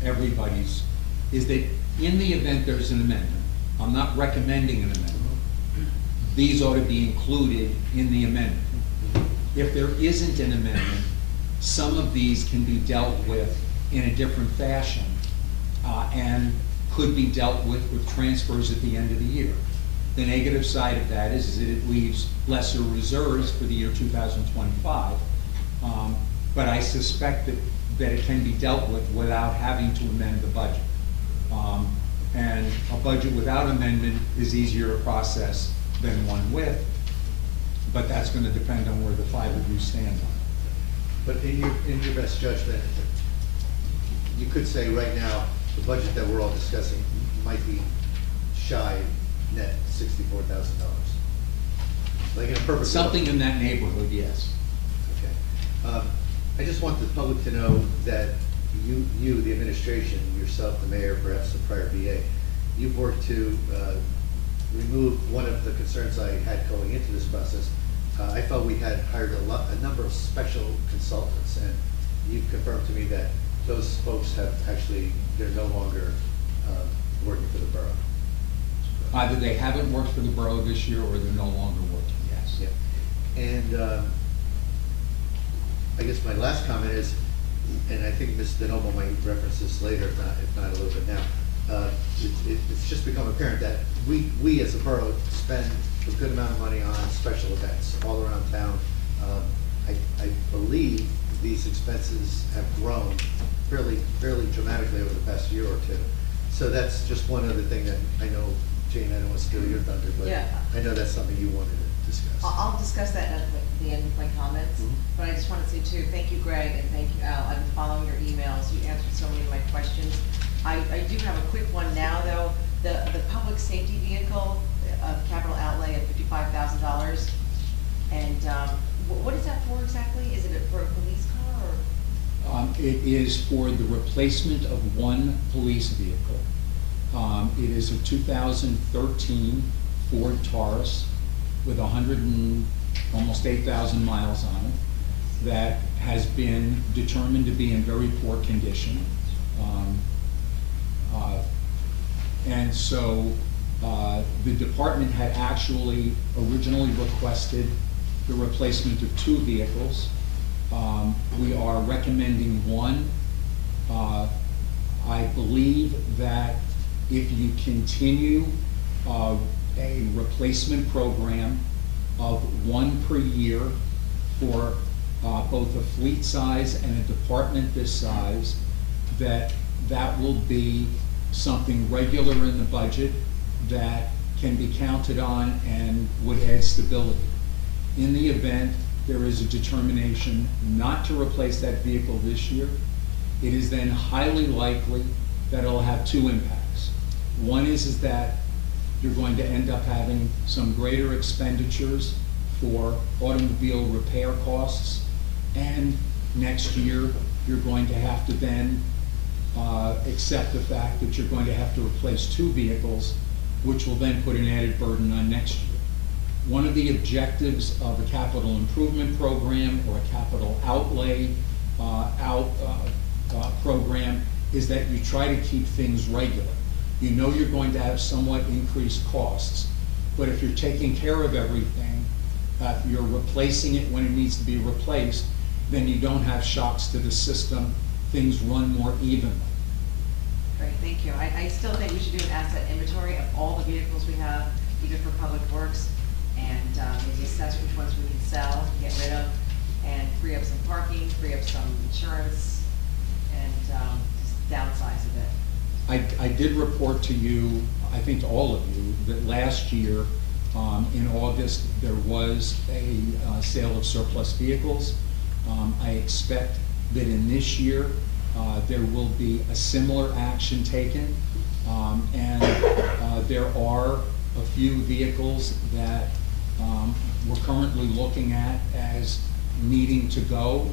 everybody's, is that in the event there's an amendment, I'm not recommending an amendment. These ought to be included in the amendment. If there isn't an amendment, some of these can be dealt with in a different fashion, and could be dealt with transfers at the end of the year. The negative side of that is that it leaves lesser reserves for the year 2025, but I suspect that it can be dealt with without having to amend the budget. And a budget without amendment is easier to process than one with, but that's gonna depend on where the five of you stand on it. But in your best judgment, you could say right now, the budget that we're all discussing might be shy net $64,000. Like in a perfect world. Something in that neighborhood, yes. Okay. I just want the public to know that you, the administration, yourself, the mayor, perhaps the prior BA, you've worked to remove one of the concerns I had going into this process. I felt we had hired a number of special consultants, and you've confirmed to me that those folks have actually, they're no longer working for the borough. Either they haven't worked for the borough this year, or they're no longer working, yes. Yeah. And I guess my last comment is, and I think Ms. DeNoble might reference this later, if not a little bit now, it's just become apparent that we as a borough spend a good amount of money on special events all around town. I believe these expenses have grown fairly dramatically over the past year or two. So that's just one other thing that I know, Jane, I don't want to steal your thunder, but Yeah. I know that's something you wanted to discuss. I'll discuss that at the end of my comments, Mhm. but I just want to say too, thank you, Greg, and thank you, Al. I've been following your emails. You answered so many of my questions. I do have a quick one now, though. The public safety vehicle of capital outlay of $55,000. And what is that for exactly? Is it for a police car or? It is for the replacement of one police vehicle. It is a 2013 Ford Taurus with almost 8,000 miles on it, that has been determined to be in very poor condition. And so the department had actually originally requested the replacement of two vehicles. We are recommending one. I believe that if you continue a replacement program of one per year for both a fleet size and a department this size, that will be something regular in the budget that can be counted on and would add stability. In the event there is a determination not to replace that vehicle this year, it is then highly likely that it'll have two impacts. One is that you're going to end up having some greater expenditures for automobile repair costs, and next year you're going to have to then accept the fact that you're going to have to replace two vehicles, which will then put an added burden on next year. One of the objectives of a capital improvement program or a capital outlay program is that you try to keep things regular. You know you're going to have somewhat increased costs, but if you're taking care of everything, you're replacing it when it needs to be replaced, then you don't have shocks to the system. Things run more evenly. Great, thank you. I still think we should do an asset inventory of all the vehicles we have, even for public works, and maybe assess which ones we can sell, get rid of, and free up some parking, free up some insurance, and just downsize a bit. I did report to you, I think to all of you, that last year, in August, there was a sale of surplus vehicles. I expect that in this year, there will be a similar action taken, and there are a few vehicles that we're currently looking at as needing to go.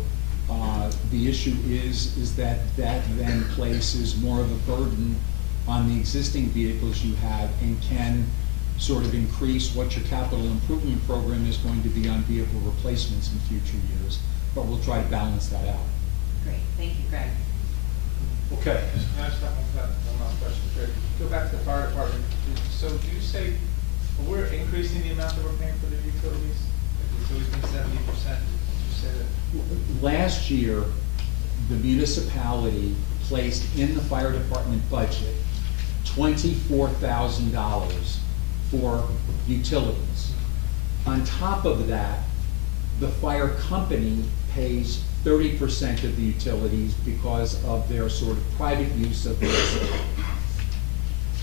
The issue is that then places more of a burden on the existing vehicles you have and can sort of increase what your capital improvement program is going to be on vehicle replacements in future years, but we'll try to balance that out. Great, thank you, Greg. Okay. Can I stop one last question? Greg, go back to the fire department. So do you say, well, we're increasing the amount that we're paying for the utilities? Like, it's always been 70%, did you say that? Last year, the municipality placed in the fire department budget $24,000 for utilities. On top of that, the fire company pays 30% of the utilities because of their sort of private use of the facility.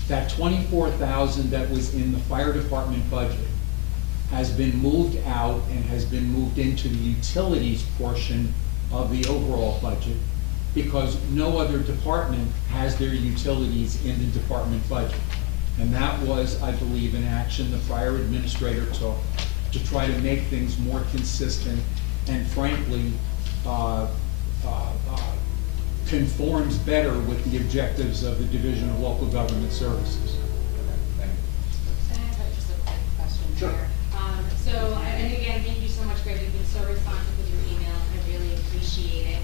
That $24,000 that was in the fire department budget has been moved out and has been moved into the utilities portion of the overall budget because no other department has their utilities in the department budget. And that was, I believe, an action the prior administrator took to try to make things more consistent and frankly, conforms better with the objectives of the Division of Local Government Services. Thank you. I have just a quick question Sure. here. And again, thank you so much, Greg, you've been so responsive with your email, I really appreciate it.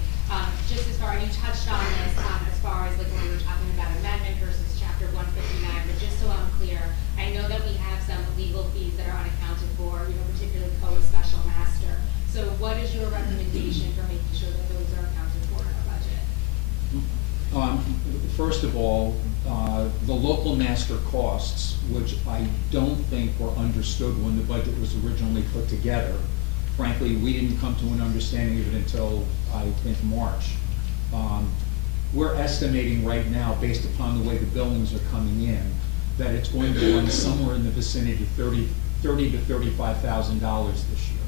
Just as far, you touched on this, as far as like when we were talking about amendment versus chapter 159, but just so I'm clear, I know that we have some legal fees that are unaccounted for, particularly COA special master. So what is your recommendation for making sure that those are accounted for in our budget? First of all, the local master costs, which I don't think were understood when the budget was originally put together. Frankly, we didn't come to an understanding of it until, I think, March. We're estimating right now, based upon the way the billings are coming in, that it's going to run somewhere in the vicinity of $30,000 to $35,000 this year.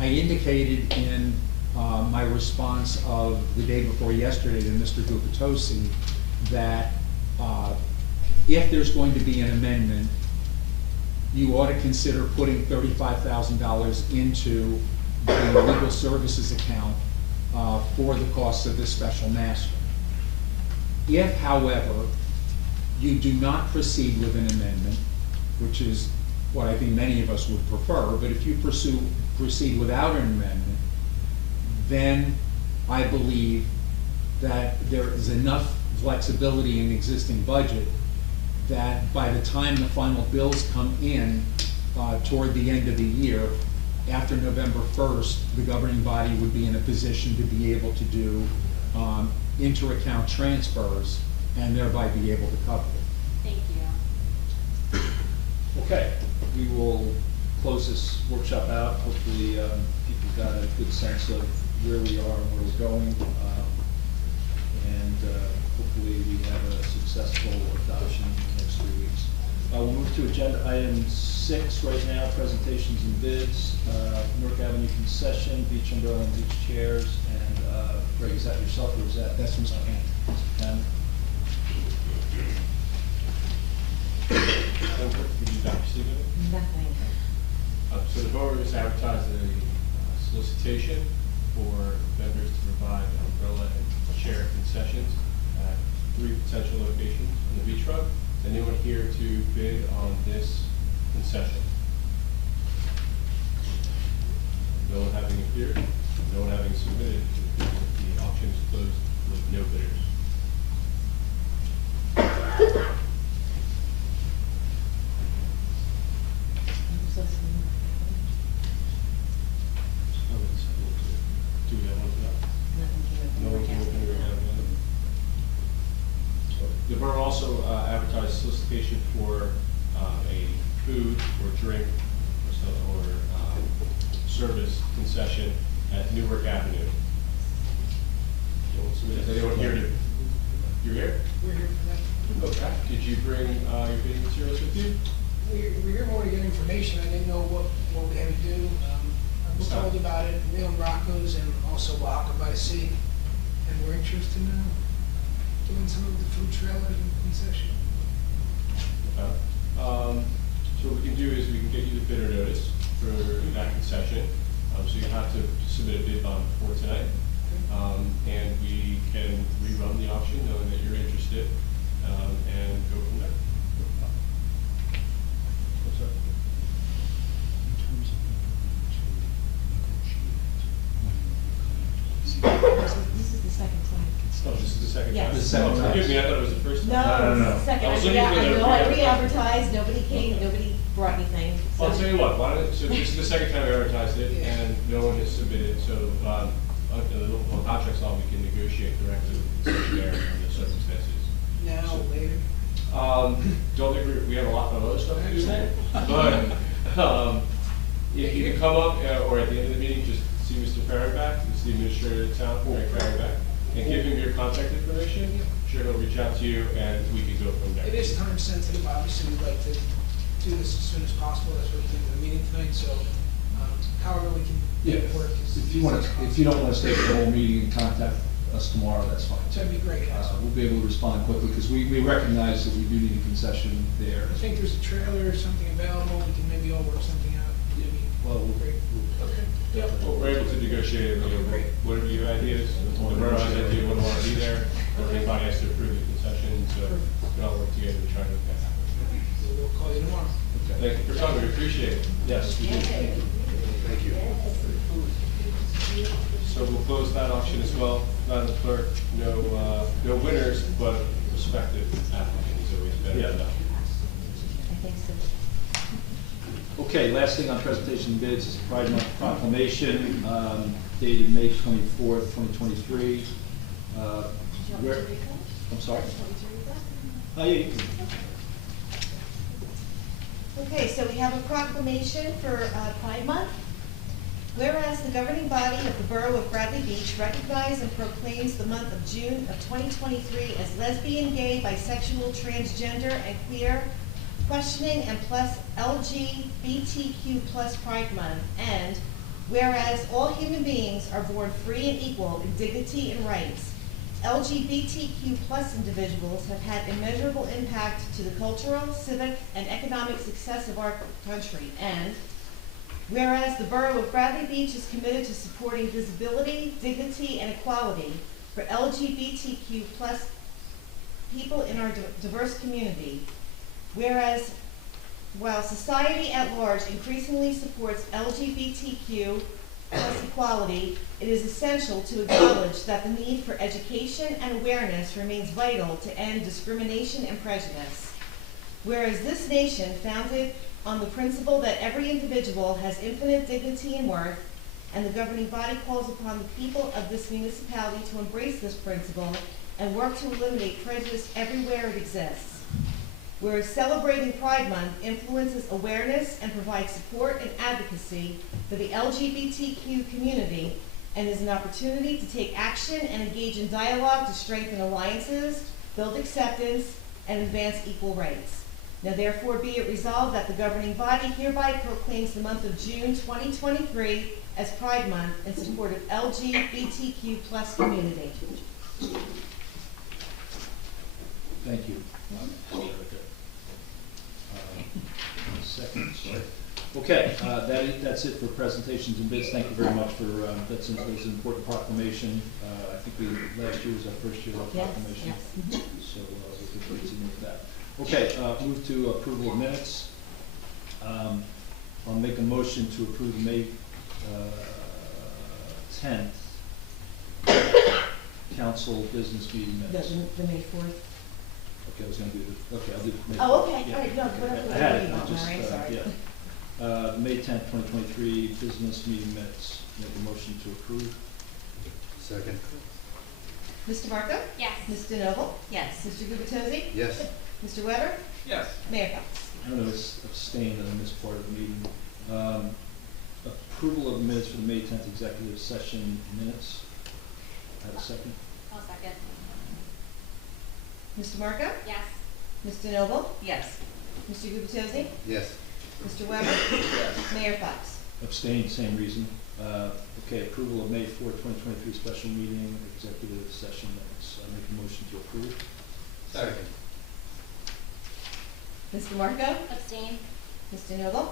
I indicated in my response of the day before yesterday to Mr. Gupatosi that if there's going to be an amendment, you ought to consider putting $35,000 into the legal services account for the costs of this special master. If, however, you do not proceed with an amendment, which is what I think many of us would prefer, but if you proceed without an amendment, then I believe that there is enough flexibility in the existing budget that by the time the final bills come in toward the end of the year, after November 1st, the governing body would be in a position to be able to do inter-account transfers and thereby be able to cover it. Thank you. Okay, we will close this workshop out. Hopefully, people got a good sense of where we are and where we're going. And hopefully we have a successful adoption in the next 3 weeks. We'll move to agenda item 6 right now, presentations and bids. Newark Avenue concession, beach umbrella and beach chairs. And Greg, is that yourself or is that? That's Mr. Kane. Mr. Ken? Nothing. So the borough has advertised a solicitation for vendors to provide umbrella and chair concessions at 3 potential locations on the beachfront. Is anyone here to bid on this concession? No one having appeared, no one having submitted, the auction is closed with no bidders. Do we have one for that? No one came up here. The borough also advertised solicitation for a food or drink or service concession at Newark Avenue. Is anyone here to, you're here? We're here for that. Okay. Did you bring your bidding materials with you? We're here more to get information. I didn't know what we had to do. I was told about it, Real Rocco's and also Walker by the Sea. And we're interested in doing some of the food trailers and concession. Okay. So what we can do is we can get you the bidder notice for that concession. So you have to submit a bid bond before tonight. And we can rerun the auction knowing that you're interested and go from there. What's that? This is the second time. Oh, this is the second Yes. time. The second Oh, time. forgive me, I thought it was the first time. No, no. it's the second. I was I looking for the know I re-advertising. re-advertised, nobody came, nobody brought anything. Well, I'll so- tell you what, why don't, so this is the second time we advertised it, Yeah. and no one has submitted, so, well, contract's law, we can negotiate directly with the concessionaire on the circumstances. Now, later. Don't agree, we have a lot of other stuff to do there, but, if you can come up, or at the end of the meeting, just see Mr. Faragback, he's the administrator of the town, Greg Faragback, and give him your contact information, sure he'll reach out to you, and we can go from there. It is time sensitive, obviously, we'd like to do this as soon as possible, that's what we did in the meeting tonight, so, however we can make it work is. If you want to, if you don't want to stay for the whole meeting and contact us tomorrow, that's fine. That'd be great. We'll be able to respond quickly, because we recognize that we do need a concession there. I think there's a trailer or something available, we can maybe all work something out. I mean, Well, great. Okay, yep. Well, we're able to negotiate, you know, Great. whatever your ideas, the borough has idea, wouldn't want to be there, or anybody has to approve the concession, so we all work together to try to make that happen. We'll call you tomorrow. Thank you for coming, we appreciate it. Yes, we do. Thank you. So we'll close that auction as well. Madam Clerk, no winners, but prospective applicant is always better than Yeah. none. I think so. Okay, last thing on presentation bids is Pride Month proclamation, dated May 24th, 2023. Where, I'm sorry? Oh, yeah, you can- Okay, so we have a proclamation for Pride Month. Whereas the governing body of the Borough of Bradley Beach recognizes and proclaims the month of June of 2023 as lesbian, gay, bisexual, transgender, and queer, questioning, and plus LGBTQ plus Pride Month. And whereas all human beings are born free and equal in dignity and rights, LGBTQ plus individuals have had immeasurable impact to the cultural, civic, and economic success of our country. And whereas the Borough of Bradley Beach is committed to supporting visibility, dignity, and equality for LGBTQ plus people in our diverse community. Whereas while society at large increasingly supports LGBTQ plus equality, it is essential to acknowledge that the need for education and awareness remains vital to end discrimination and prejudice. Whereas this nation, founded on the principle that every individual has infinite dignity and worth, and the governing body calls upon the people of this municipality to embrace this principle and work to eliminate prejudice everywhere it exists. Whereas celebrating Pride Month influences awareness and provides support and advocacy for the LGBTQ community and is an opportunity to take action and engage in dialogue to strengthen alliances, build acceptance, and advance equal rights. Now therefore be it resolved that the governing body hereby proclaims the month of June 2023 as Pride Month in support of LGBTQ plus community. Thank you. Second, sorry. Okay, that's it for presentations and bids. Thank you very much for, that's an important proclamation. I think last year was our first year of Yes, proclamation. yes. So we can continue with that. Okay, move to approval of minutes. I'll make a motion to approve the May 10th council business meeting minutes. The May 4th. Okay, I was gonna do the, okay, I'll do. May Oh, 4th. okay, Yeah. all right, no, whatever. I had it, you I want, just, Mary, sorry. yeah. May 10th, 2023 business meeting minutes. Make a motion to approve. Second. Mr. Marco? Yes. Ms. DeNoble? Yes. Mr. Gubatose? Yes. Mr. Weber? Yes. Mayor Fox? I'm going to abstain on this part of the meeting. Approval of the minutes for the May 10th executive session minutes. Have a second? I'll second. Mr. Marco? Yes. Ms. DeNoble? Yes. Mr. Gubatose? Yes. Mr. Weber? Mayor Fox? Abstain, same reason. Okay, approval of May 4th, 2023 special meeting executive session minutes. I make a motion to approve. Second. Mr. Marco? Abstain. Ms. DeNoble?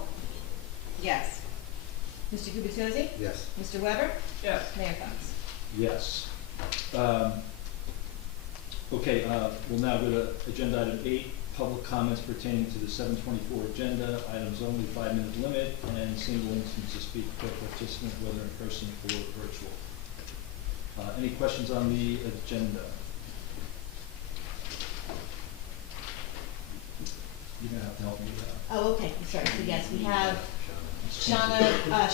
Yes. Mr. Gubatose? Yes. Mr. Weber? Yes. Mayor Fox? Yes. Okay, we'll now go to agenda item 8, public comments pertaining to the 724 agenda, items only, 5-minute limit, and single instance to speak per participant, whether in person or virtual. Any questions on the agenda? you're gonna have to help me with that. Oh, okay, I'm sorry, so yes, we have Shauna, Greenblatt,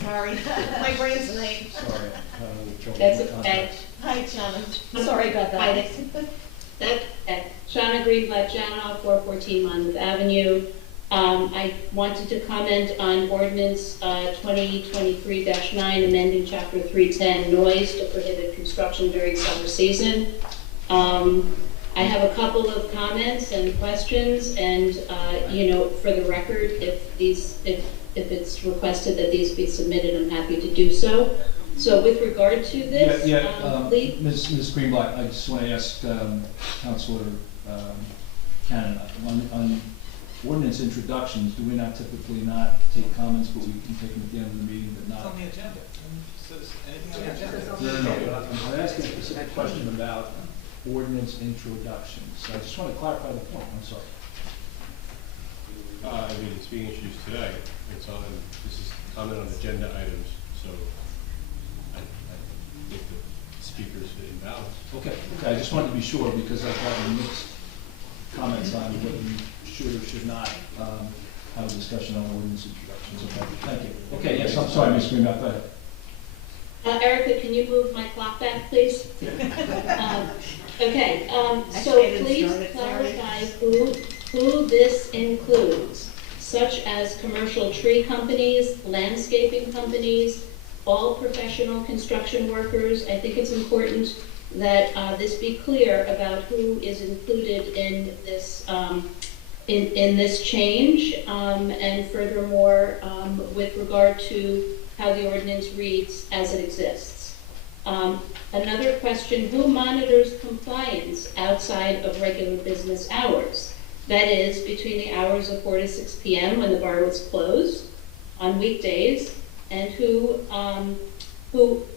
sorry, my brain's tonight. Sorry, I'm having a little trouble That's with my okay. contacts. Hi, Shauna, sorry about Hi, that. That's okay. Shauna Greenblatt, Janoff, 414 Monmouth Avenue. I wanted to comment on ordinance 2023-9, amending chapter 310, noise to prohibit construction during summer season. I have a couple of comments and questions, and for the record, if it's requested that these be submitted, I'm happy to do so. So with regard to this, please. Ms. Greenblatt, I just want to ask Councilor Cannon, on ordinance introductions, do we not typically not take comments, but we can take them at the end of the meeting, but It's not? on the agenda. Says anything on the agenda. No, I'm asking a specific question about ordinance introductions. I just want to clarify the point, I'm sorry. I mean, it's being introduced today. This is comment on agenda items, so I think the speaker's invalid. Okay, I just wanted to be sure, because I've gotten mixed comments on whether you should or should not have a discussion on ordinance introductions. Okay, thank you. Okay, yes, I'm sorry, Ms. Greenblatt, go ahead. Erica, can you move my clock back, please? Okay, so Actually, I didn't please start it, sorry. clarify who this includes, such as commercial tree companies, landscaping companies, all professional construction workers. I think it's important that this be clear about who is included in this in this change, and furthermore, with regard to how the ordinance reads as it exists. Another question, who monitors compliance outside of regular business hours? That is, between the hours of 4 to 6 p.m. when the bar was closed on weekdays, and who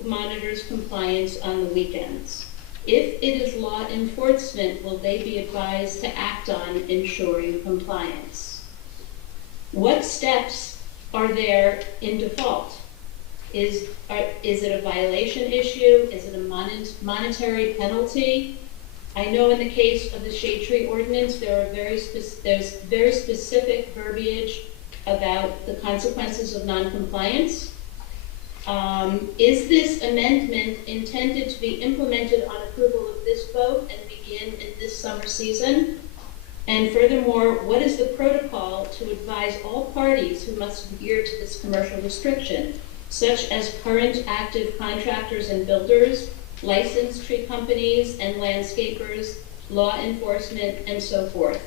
monitors compliance on the weekends? If it is law enforcement, will they be advised to act on ensuring compliance? What steps are there in default? Is it a violation issue? Is it a monetary penalty? I know in the case of the shade tree ordinance, there's very specific verbiage about the consequences of noncompliance. Is this amendment intended to be implemented on approval of this vote and begin in this summer season? And furthermore, what is the protocol to advise all parties who must adhere to this commercial restriction, such as current active contractors and builders, licensed tree companies and landscapers, law enforcement, and so forth?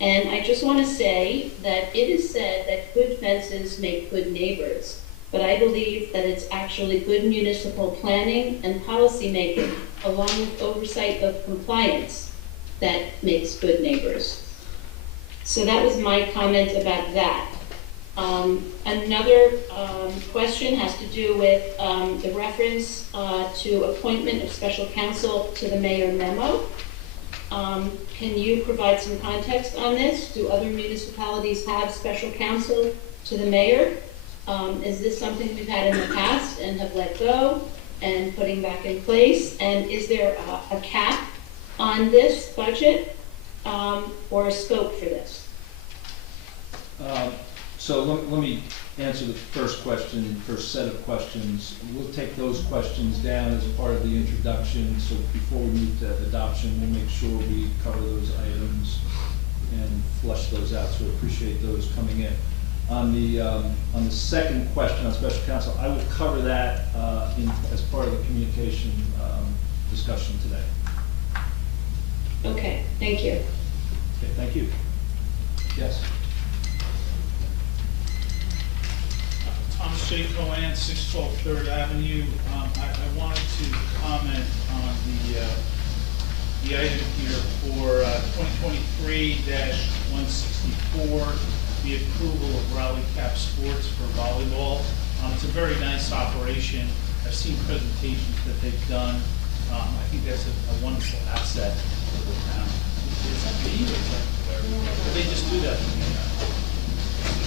And I just want to say that it is said that good fences make good neighbors, but I believe that it's actually good municipal planning and policy making, along with oversight of compliance, that makes good neighbors. So that was my comment about that. Another question has to do with the reference to appointment of special counsel to the mayor memo. Can you provide some context on this? Do other municipalities have special counsel to the mayor? Is this something we've had in the past and have let go and putting back in place? And is there a cap on this budget or a scope for this? So let me answer the first set of questions. We'll take those questions down as part of the introduction, so before we move to adoption, we'll make sure we cover those items and flush those out, so appreciate those coming in. On the second question on special counsel, I will cover that as part of the communication discussion today. Okay, thank you. Okay, thank you. Yes. Thomas J. Cohen, 612 3rd Avenue. I wanted to comment on the item here for 2023-164, the approval of Raleigh Cap Sports for volleyball. It's a very nice operation. I've seen presentations that they've done. I think that's a wonderful asset for the town. Is that me or is that where? Or they just do that?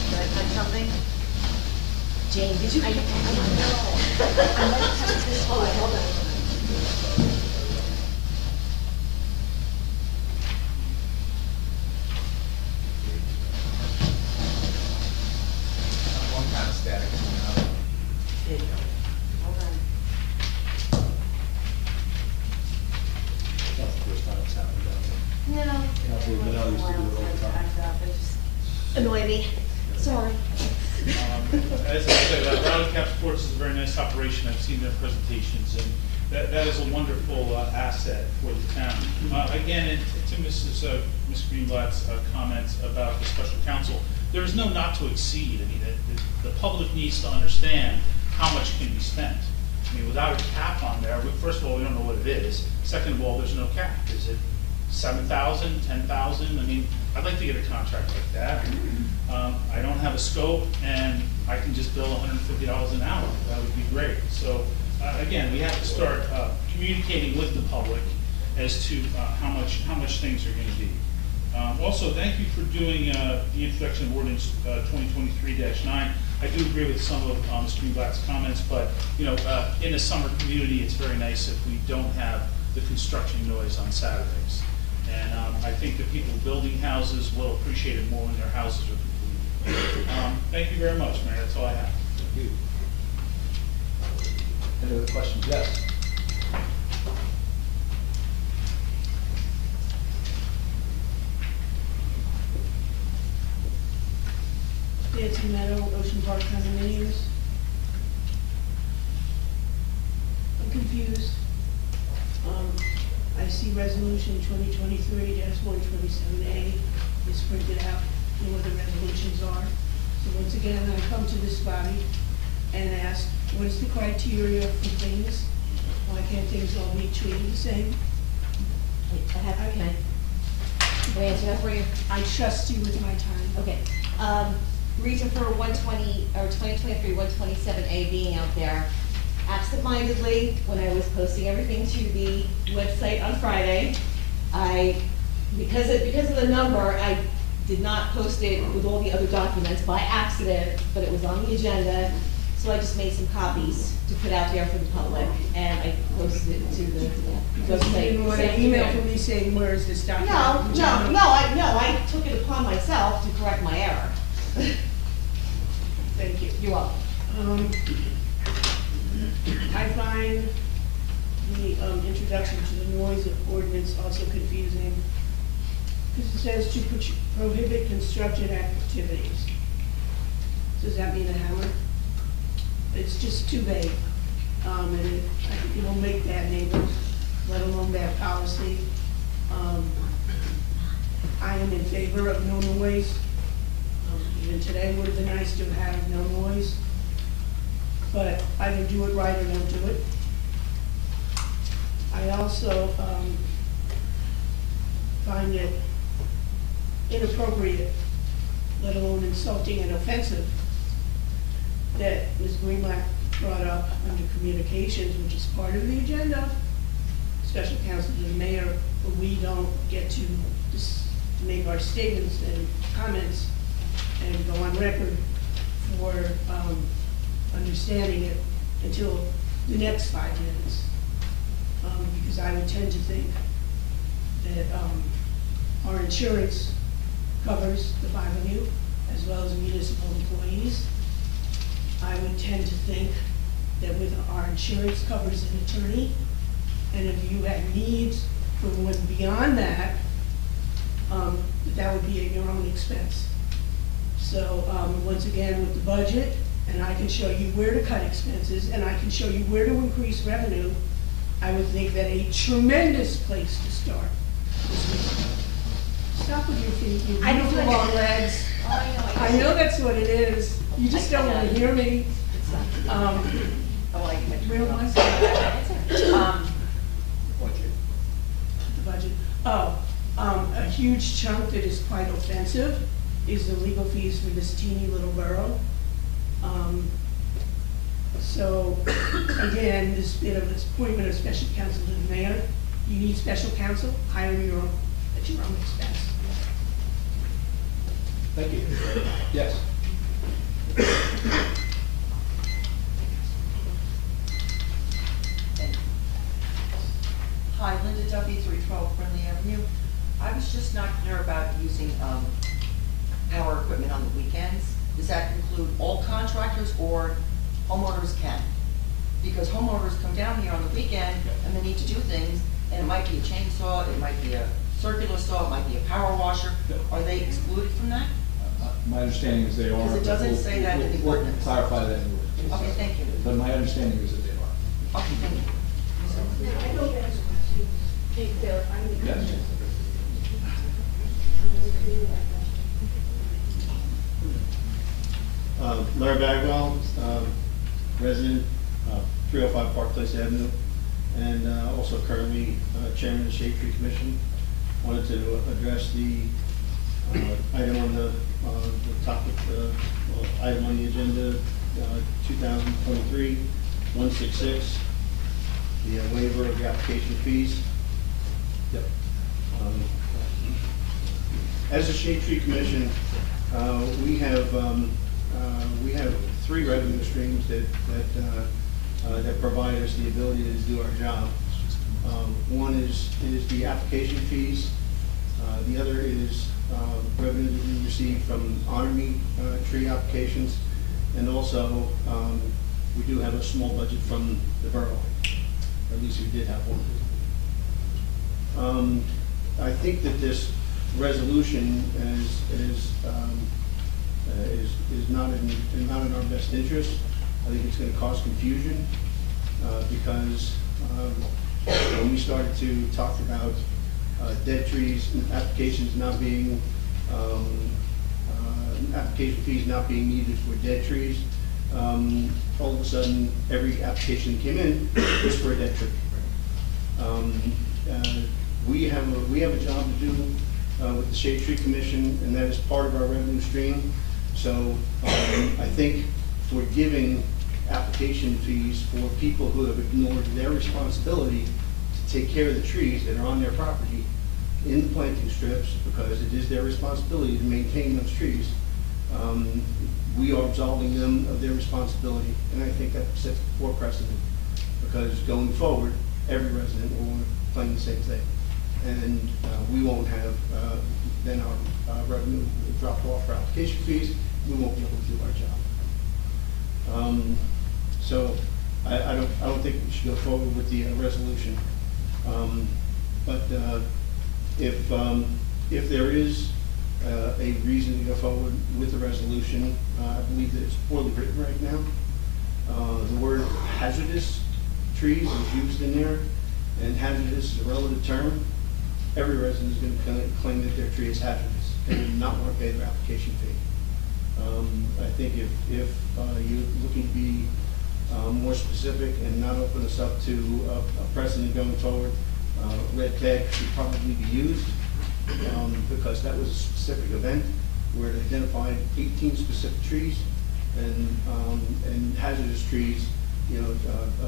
Can I touch something? Jane, did you? I don't know. Hold on. No. Councilor Manel used to do it all the time. Annoy me. Sorry. As I said, Rally Cap Sports is a very nice operation. I've seen their presentations, and that is a wonderful asset for the town. Again, to Ms. Greenblatt's comments about the special counsel, there is no not to exceed. I mean, the public needs to understand how much can be spent. I mean, without a cap on there, first of all, we don't know what it is. Second of all, there's no cap. Is it 7,000, 10,000? I mean, I'd like to get a contract like that. I don't have a scope, and I can just bill $150 an hour. That would be great. So, again, we have to start communicating with the public as to how much things are going to be. Also, thank you for doing the introduction of ordinance 2023-9. I do agree with some of Ms. Greenblatt's comments, but in a summer community, it's very nice if we don't have the construction noise on Saturdays. And I think the people building houses will appreciate it more when their houses are complete. Thank you very much, Mayor. That's all I have. Thank you. Any other questions? Yes. Nancy Meadow, Ocean Park condominiums. I'm confused. I see resolution 2023-127A is printed out, know what the resolutions are. So once again, I come to this body and ask, what is the criteria for things? Why can't things all be treated the same? Can I answer that for you? I trust you with my time. Okay. Reason for 2023-127A being out there, absentmindedly, when I was posting everything to the website on Friday, because of the number, I did not post it with all the other documents by accident, but it was on the agenda, so I just made some copies to put out there for the public, and I posted it to the Because you website. didn't want an email from me saying, where is this document? I took it upon myself to correct my error. Thank you. You're welcome. I find the introduction to the noise ordinance also confusing, because it says to prohibit construction activities. Does that mean a hammer? It's just too vague, and I think it will make bad neighbors, let alone bad policy. I am in favor of no noise. Even today would have been nice to have no noise, but either do it right or don't do it. I also find it inappropriate, let alone insulting and offensive, that Ms. Greenblatt brought up under communications, which is part of the agenda, special counsel to the mayor, but we don't get to just make our statements and comments and go on record for understanding it until the next 5 minutes. Because I would tend to think that our insurance covers the 5 of you, as well as municipal employees. I would tend to think that with our insurance covers an attorney, and if you had needs for one beyond that, that would be at your own expense. So, once again, with the budget, and I can show you where to cut expenses, and I can show you where to increase revenue, I would think that a tremendous place to start is with. Stop with your feet, you beautiful long legs. I know that's what it is. You just don't want to hear me. Real nice. The budget. A huge chunk that is quite offensive is the legal fees for this teeny little borough. So, again, this bit of this appointment of special counsel to the mayor, you need special counsel, hire your own, at your own expense. Thank you. Yes. Hi, Linda Duffy, 312 Friendly Avenue. I was just not clear about using power equipment on the weekends. Does that include all contractors or homeowners can? Because homeowners come down here on the weekend and they need to do things, and it might be a chainsaw, it might be a circular saw, it might be a power washer. Are they excluded from that? My understanding is they are. Because it doesn't say that in the We'll ordinance. clarify that in the ordinance. Okay, thank you. But my understanding is that they are. Okay, thank you. Yes. Larry Bagwell, resident, 305 Park Place Avenue, and also currently chairman of the Shade Tree Commission. Wanted to address the item on the topic, item on the agenda, 2023-166, the waiver of the application fees. Yep. As a Shade Tree Commission, we have three revenue streams that provide us the ability to do our job. One is the application fees. The other is revenue that we receive from honor meat tree applications, and also we do have a small budget from the borough, or at least we did have one. I think that this resolution is not in our best interest. I think it's going to cause confusion because when we started to talk about dead trees and applications not being application fees not being needed for dead trees, all of a sudden every application that came in was for a dead tree. We have a job to do with the Shade Tree Commission, and that is part of our revenue stream. So I think for giving application fees for people who have ignored their responsibility to take care of the trees that are on their property in the planting strips, because it is their responsibility to maintain those trees, we are absolving them of their responsibility, and I think that sets a poor precedent, because going forward, every resident will want to claim the same thing, and we won't have then our revenue dropped off for application fees. We won't be able to do our job. So I don't think we should go forward with the resolution. But if there is a reason to go forward with the resolution, I believe that it's poorly written right now. The word hazardous trees is used in there, and hazardous is a relative term. Every resident is going to claim that their tree is hazardous and not want to pay their application fee. I think if you're looking to be more specific and not open us up to a precedent going forward, red tag should probably be used, because that was a specific event where it identified 18 specific trees, and hazardous trees,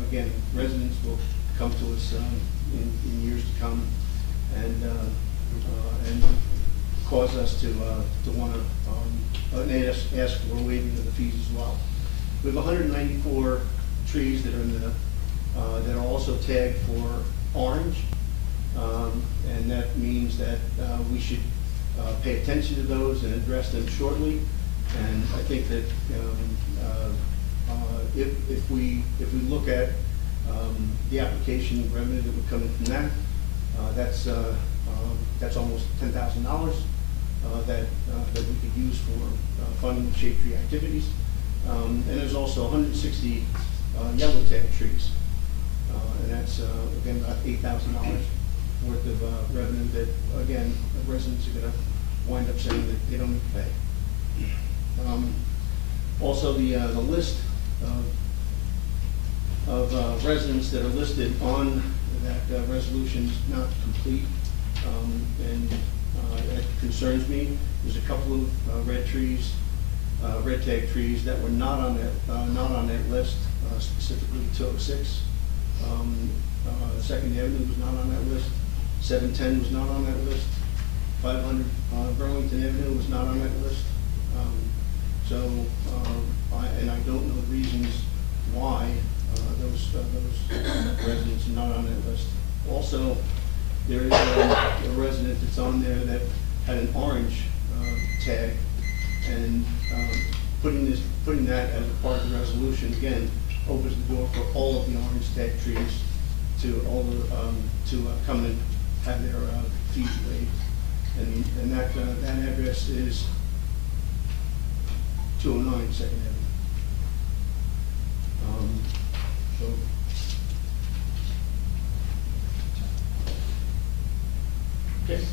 again, residents will come to us in years to come and cause us to want to ask for a waiving of the fees as well. We have 194 trees that are that are also tagged for orange, and that means that we should pay attention to those and address them shortly. And I think that if we look at the application revenue that would come in from that, that's almost $10,000 that we could use for funding the shade tree activities. And there's also 160 yellow tag trees, and that's again about $8,000 worth of revenue that again the residents are going to wind up saying that they don't need to pay. Also, the list of residents that are listed on that resolution is not complete, and it concerns me. There's a couple of red tag trees that were not on that list, specifically 206. Second Avenue was not on that list. 710 was not on that list. 500 Burlington Avenue was not on that list. And I don't know the reasons why those residents are not on that list. Also, there is a resident that's on there that had an orange tag, and putting that as a part of the resolution again opens the door for all of the orange tag trees to come and have their fees waived. and that address is 209 Second Avenue. So, Okay,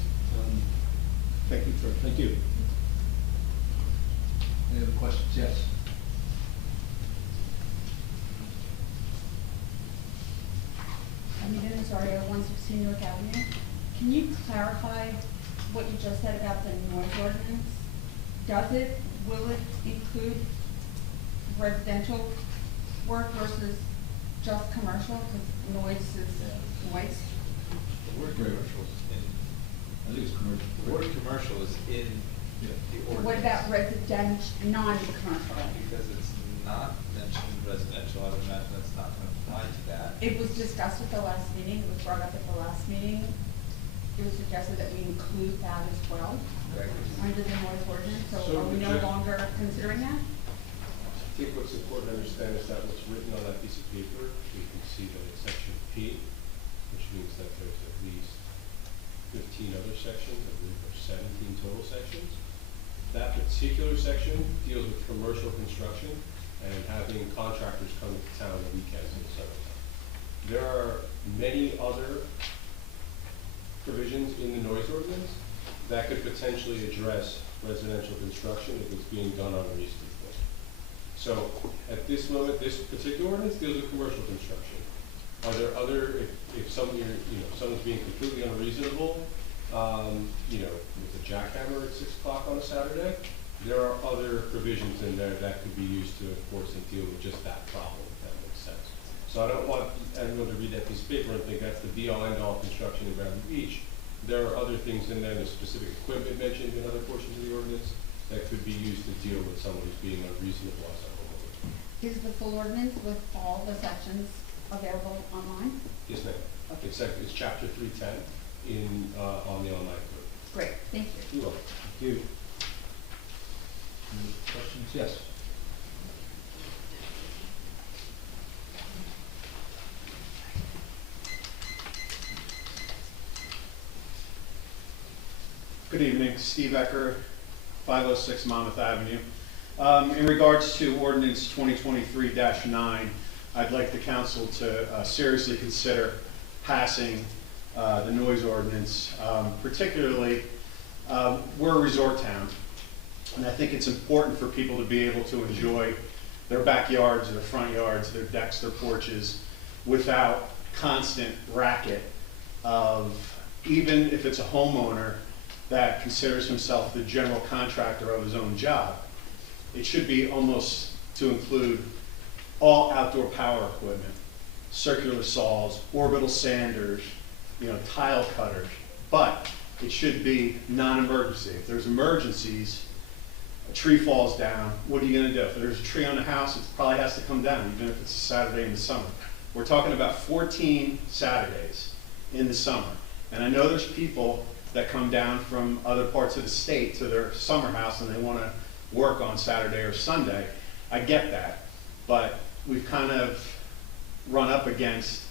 thank you for. thank you. Any other questions? Yes. Anita Nazario, 116 North Avenue. Can you clarify what you just said about the noise ordinance? Will it include residential work versus just commercial? Because noise is noise. The word commercial is in, I think it's commercial. the word commercial is in the ordinance. What about residential, non-commercial? Because it's not mentioned residential, I would imagine that's not gonna apply to that. It was discussed at the last meeting, it was brought up at the last meeting. It was suggested that we include that as well Correct. under the noise ordinance, so So are we no the- longer considering that? I think what's important to understand is that what's written on that piece of paper, you can see that it's section P, which means that there's at least 15 other sections, I believe there's 17 total sections. That particular section deals with commercial construction and having contractors come to town on the weekends in the summertime. There are many other provisions in the noise ordinance that could potentially address residential construction if it's being done unreasonably. So at this moment, this particular ordinance deals with commercial construction. Are there other, if something, someone's being completely unreasonable, with a jackhammer at 6 o'clock on a Saturday, there are other provisions in there that could be used to enforce and deal with just that problem, if that makes sense. So I don't want everyone to read that piece of paper and think that's the be-all end-all construction in Bradley Beach. There are other things in there, there's specific equipment mentioned in other portions of the ordinance that could be used to deal with someone who's being unreasonable as a homeowner. Is the full ordinance with all the sections available online? Yes, ma'am. It's chapter 310 on the online code. Great, thank you. You're welcome. Thank you. Any questions? Yes. Good evening, Steve Ecker, 506 Monmouth Avenue. In regards to ordinance 2023-9, I'd like the council to seriously consider passing the noise ordinance. Particularly, we're a resort town, and I think it's important for people to be able to enjoy their backyards, their front yards, their decks, their porches, without constant racket of, even if it's a homeowner that considers himself the general contractor of his own job, it should be almost to include all outdoor power equipment, circular saws, orbital sanders, tile cutters, but it should be non-emergency. If there's emergencies, a tree falls down, what are you gonna do? If there's a tree on the house, it probably has to come down, even if it's a Saturday in the summer. We're talking about 14 Saturdays in the summer. And I know there's people that come down from other parts of the state to their summer house and they wanna work on Saturday or Sunday. I get that, but we've kind of run up against,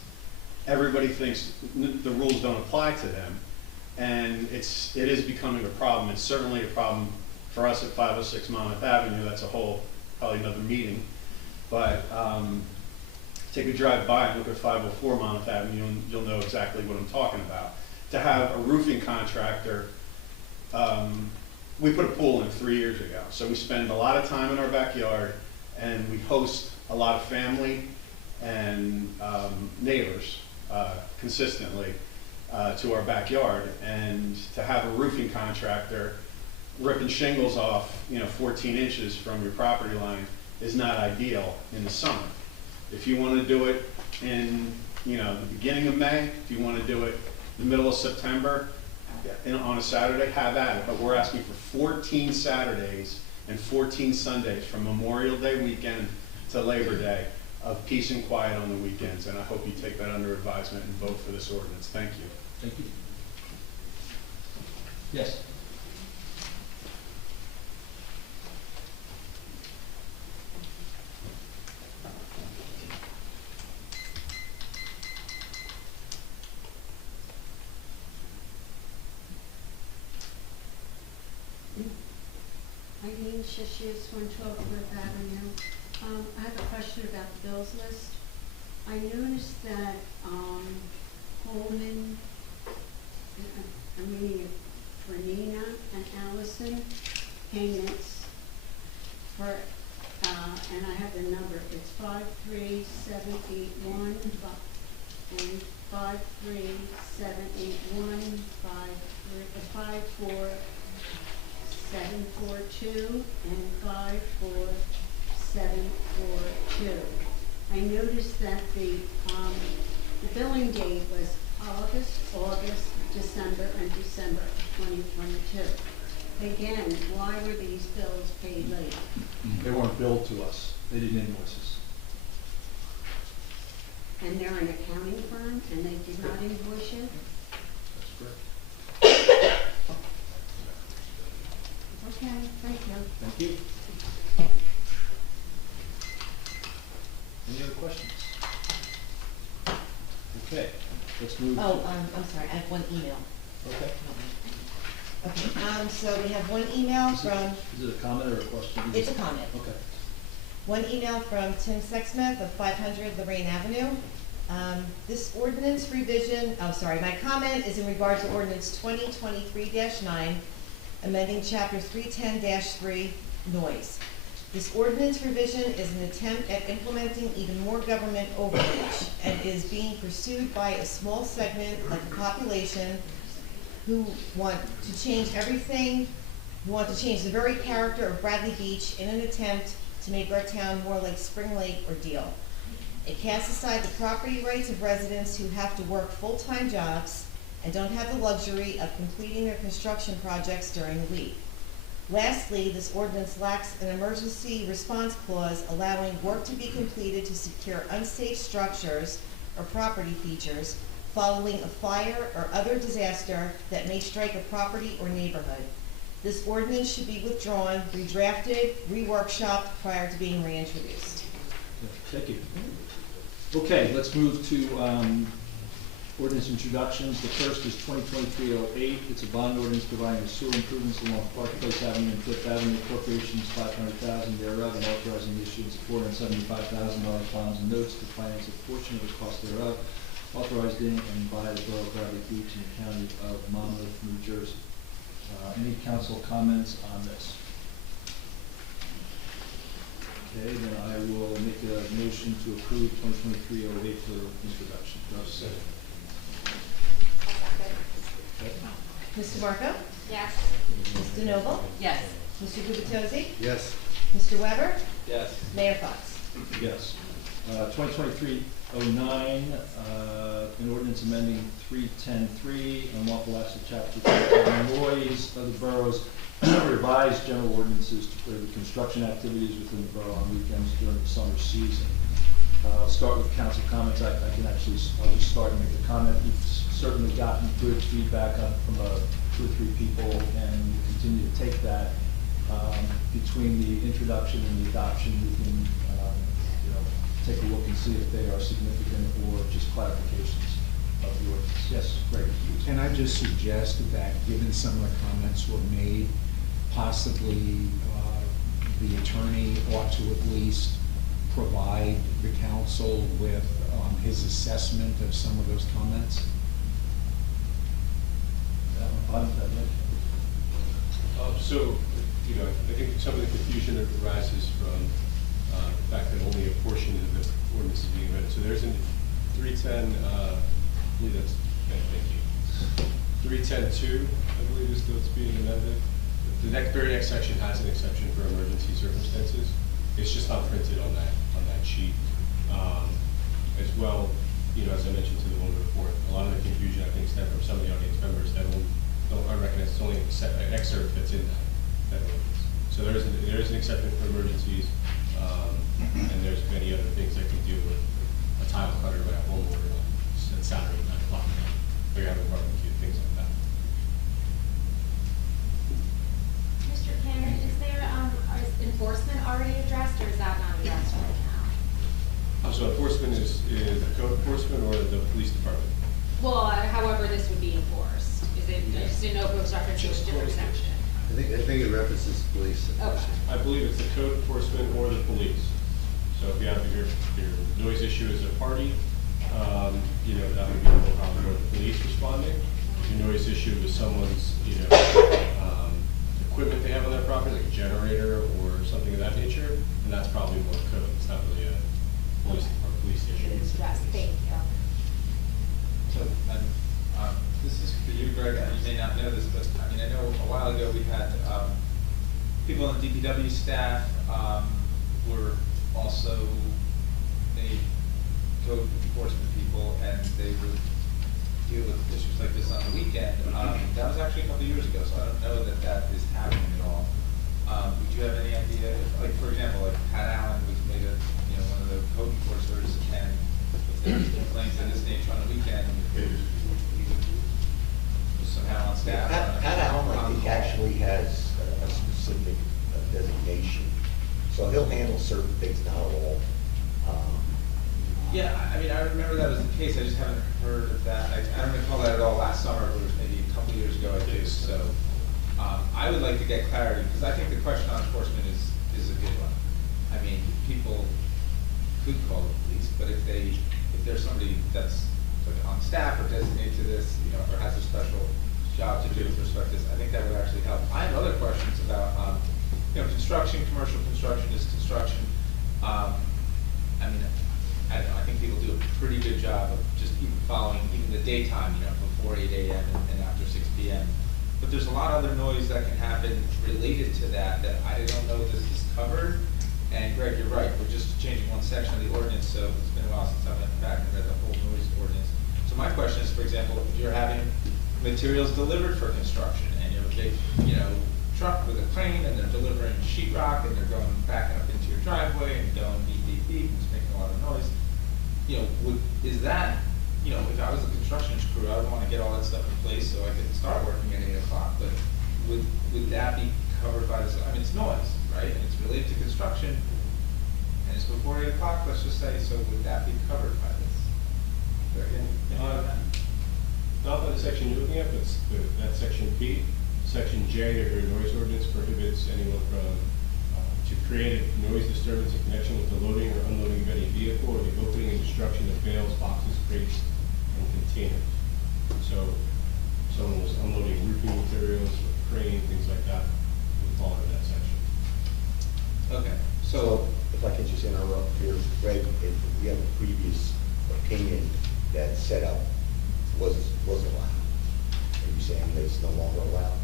everybody thinks the rules don't apply to them. And it is becoming a problem. It's certainly a problem for us at 506 Monmouth Avenue. That's a whole, probably another meeting. But take a drive by and look at 504 Monmouth Avenue and you'll know exactly what I'm talking about. To have a roofing contractor, we put a pool in 3 years ago. So we spend a lot of time in our backyard and we host a lot of family and neighbors consistently to our backyard. And to have a roofing contractor ripping shingles off, 14 inches from your property line is not ideal in the summer. If you want to do it in, the beginning of May, if you want to do it the middle of September, on a Saturday, have at it. But we're asking for 14 Saturdays and 14 Sundays from Memorial Day weekend to Labor Day of peace and quiet on the weekends. And I hope you take that under advisement and vote for this ordinance. Thank you. Thank you. Yes. Eileen Shishius, 112 Fifth Avenue. I have a question about the bills list. I noticed that Coleman, I'm reading it for Nina and Allison, payments for, and I have the number, it's 53781 and 53781, 54742 and 54742. I noticed that the billing date was August, December, and December of 2022. Again, why were these bills paid late? They weren't billed to us, they didn't invoice us. And they're an accounting firm, and they did not invoice you? That's correct. Okay, thank you. Thank you. Any other questions? Okay, let's move. Oh, I'm sorry, I have one email. Okay. Okay, so we have one email from, Is it a comment or a question? it's a comment. Okay. One email from Tim Sexsmith of 500 Lorraine Avenue. This ordinance revision, my comment is in regard to ordinance 2023-9, amending chapter 310-3, noise. This ordinance revision is an attempt at implementing even more government overreach and is being pursued by a small segment of the population who want to change everything, who want to change the very character of Bradley Beach in an attempt to make our town more like Spring Lake or Deal. It casts aside the property rights of residents who have to work full-time jobs and don't have the luxury of completing their construction projects during the week. Lastly, this ordinance lacks an emergency response clause allowing work to be completed to secure unsafe structures or property features following a fire or other disaster that may strike a property or neighborhood. This ordinance should be withdrawn, redrafted, reworkshopped prior to being reintroduced. Thank you. Okay, let's move to ordinance introductions. The first is 2023-08. It's a bond ordinance providing the sewer improvements along Park Place Avenue and Fifth Avenue, appropriations $500,000 thereof, and authorizing the issuance of $475,000 bonds and notes to finance a portion of the cost thereof, authorized in and by the Borough of Bradley Beach in the County of Monmouth, New Jersey. Any council comments on this? Okay, then I will make a motion to approve 2023-08 for introduction. Do I have a second? Okay. Mr. Marco? Yes. Ms. DeNoble? Yes. Mr. Gubatose? Yes. Mr. Weber? Yes. Mayor Fox? Yes. 2023-09, an ordinance amending 310-3, unlawful acts of chapter 310 noise of the borough's revised general ordinances to prohibit construction activities within the borough on weekends during the summer season. I'll start with council comments. I'll just start and make a comment. We've certainly gotten good feedback from 2 or 3 people, and we continue to take that. Between the introduction and the adoption, we can take a look and see if they are significant or just clarifications of the ordinance. Yes, great. Can I just suggest that, given some of the comments were made, possibly the attorney ought to at least provide the council with his assessment of some of those comments? So, I think some of the confusion arises from the fact that only a portion of the ordinance is being read. So there's in 310, I believe that's, thank you. 310-2, I believe is what's being amended. The very next section has an exception for emergency circumstances. It's just not printed on that sheet. As well, as I mentioned to the one report, a lot of the confusion I think stemmed from some of the audience members that don't recognize it's only an excerpt that's in that ordinance. So there is an exception for emergencies, and there's many other things that can do with a tile cutter by a homeowner on Saturday at 9 o'clock. Or you're having a barbecue, things like that. Mr. Cameron, is enforcement already addressed, or is that not addressed right now? So enforcement is the code enforcement or the police department? Well, however this would be enforced. Is it just a no-go reference to a different section? I think it references police. I believe it's the code enforcement or the police. So if you have your noise issue as a party, you know, that would be probably more the police responding. If your noise issue is someone's, you know, equipment they have on their property, like a generator or something of that nature, and that's probably more code. It's not really a police issue. It is addressed, thank you. So, this is for you, Greg, and you may not know this, but I mean, I know a while ago we had people on the DPW staff were also code enforcement people, and they would deal with issues like this on the weekend. That was actually a couple of years ago, so I don't know that that is happening at all. Would you have any idea, if, like, for example, like Pat Allen was made a, you know, one of the code enforcers, and if there was complaints of this nature on the weekend, he was somehow on staff? Pat Allen, I think, actually has a specific designation, so he'll handle certain things, not all. Yeah, I mean, I remember that was the case, I just haven't heard of that. I don't recall that at all last summer, but it was maybe a couple of years ago, I think, so. I would like to get clarity, because I think the question on enforcement is a good one. I mean, people could call the police, but if there's somebody that's like on staff or designated to this, you know, or has a special job to do with respect to this, I think that would actually help. I have other questions about, you know, construction, commercial construction is construction. I mean, I don't know, I think people do a pretty good job of just even following, even the daytime, you know, before 8 a.m. and after 6 p.m. But there's a lot of other noise that can happen related to that I don't know this is covered. And Greg, you're right, we're just changing one section of the ordinance, so it's been a while since I went back and read the whole noise ordinance. So my question is, for example, if you're having materials delivered for construction and you have a big, you know, truck with a crane and they're delivering sheetrock and they're going backing up into your driveway and going beep, beep, beep, and it's making a lot of noise. You know, is that, you know, if I was a construction crew, I would want to get all that stuff in place so I could start working at 8 o'clock, but would that be covered by this? I mean, it's noise, right? And it's related to construction, and it's before 8 o'clock, let's just say, so would that be covered by this? Not by the section you're looking at, but that section P, section J of your noise ordinance prohibits anyone from to create a noise disturbance in connection with the loading or unloading of any vehicle or the opening and destruction of bales, boxes, crates, and containers. So someone was unloading roofing materials, or crane, things like that, would fall into that section. Okay, So if I can just interrupt here, Greg, if we have a previous opinion that setup was allowed, are you saying that it's no longer allowed?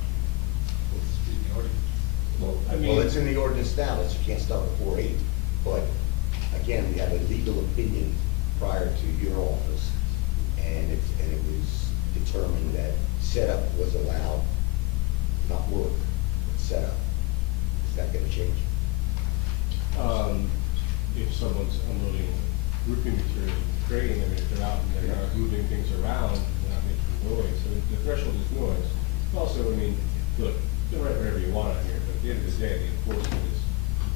Well, I Well, mean, it's in the ordinance now, that you can't start before 8, but again, we have a legal opinion prior to your office, and it was determined that setup was allowed, not work, but setup. Is that gonna change? if someone's unloading roofing materials, crane, I mean, if they're out and they're not moving things around, they're not making noise, so the threshold is noise. Also, I mean, look, you can write whatever you want on here, but at the end of the day, the enforcement is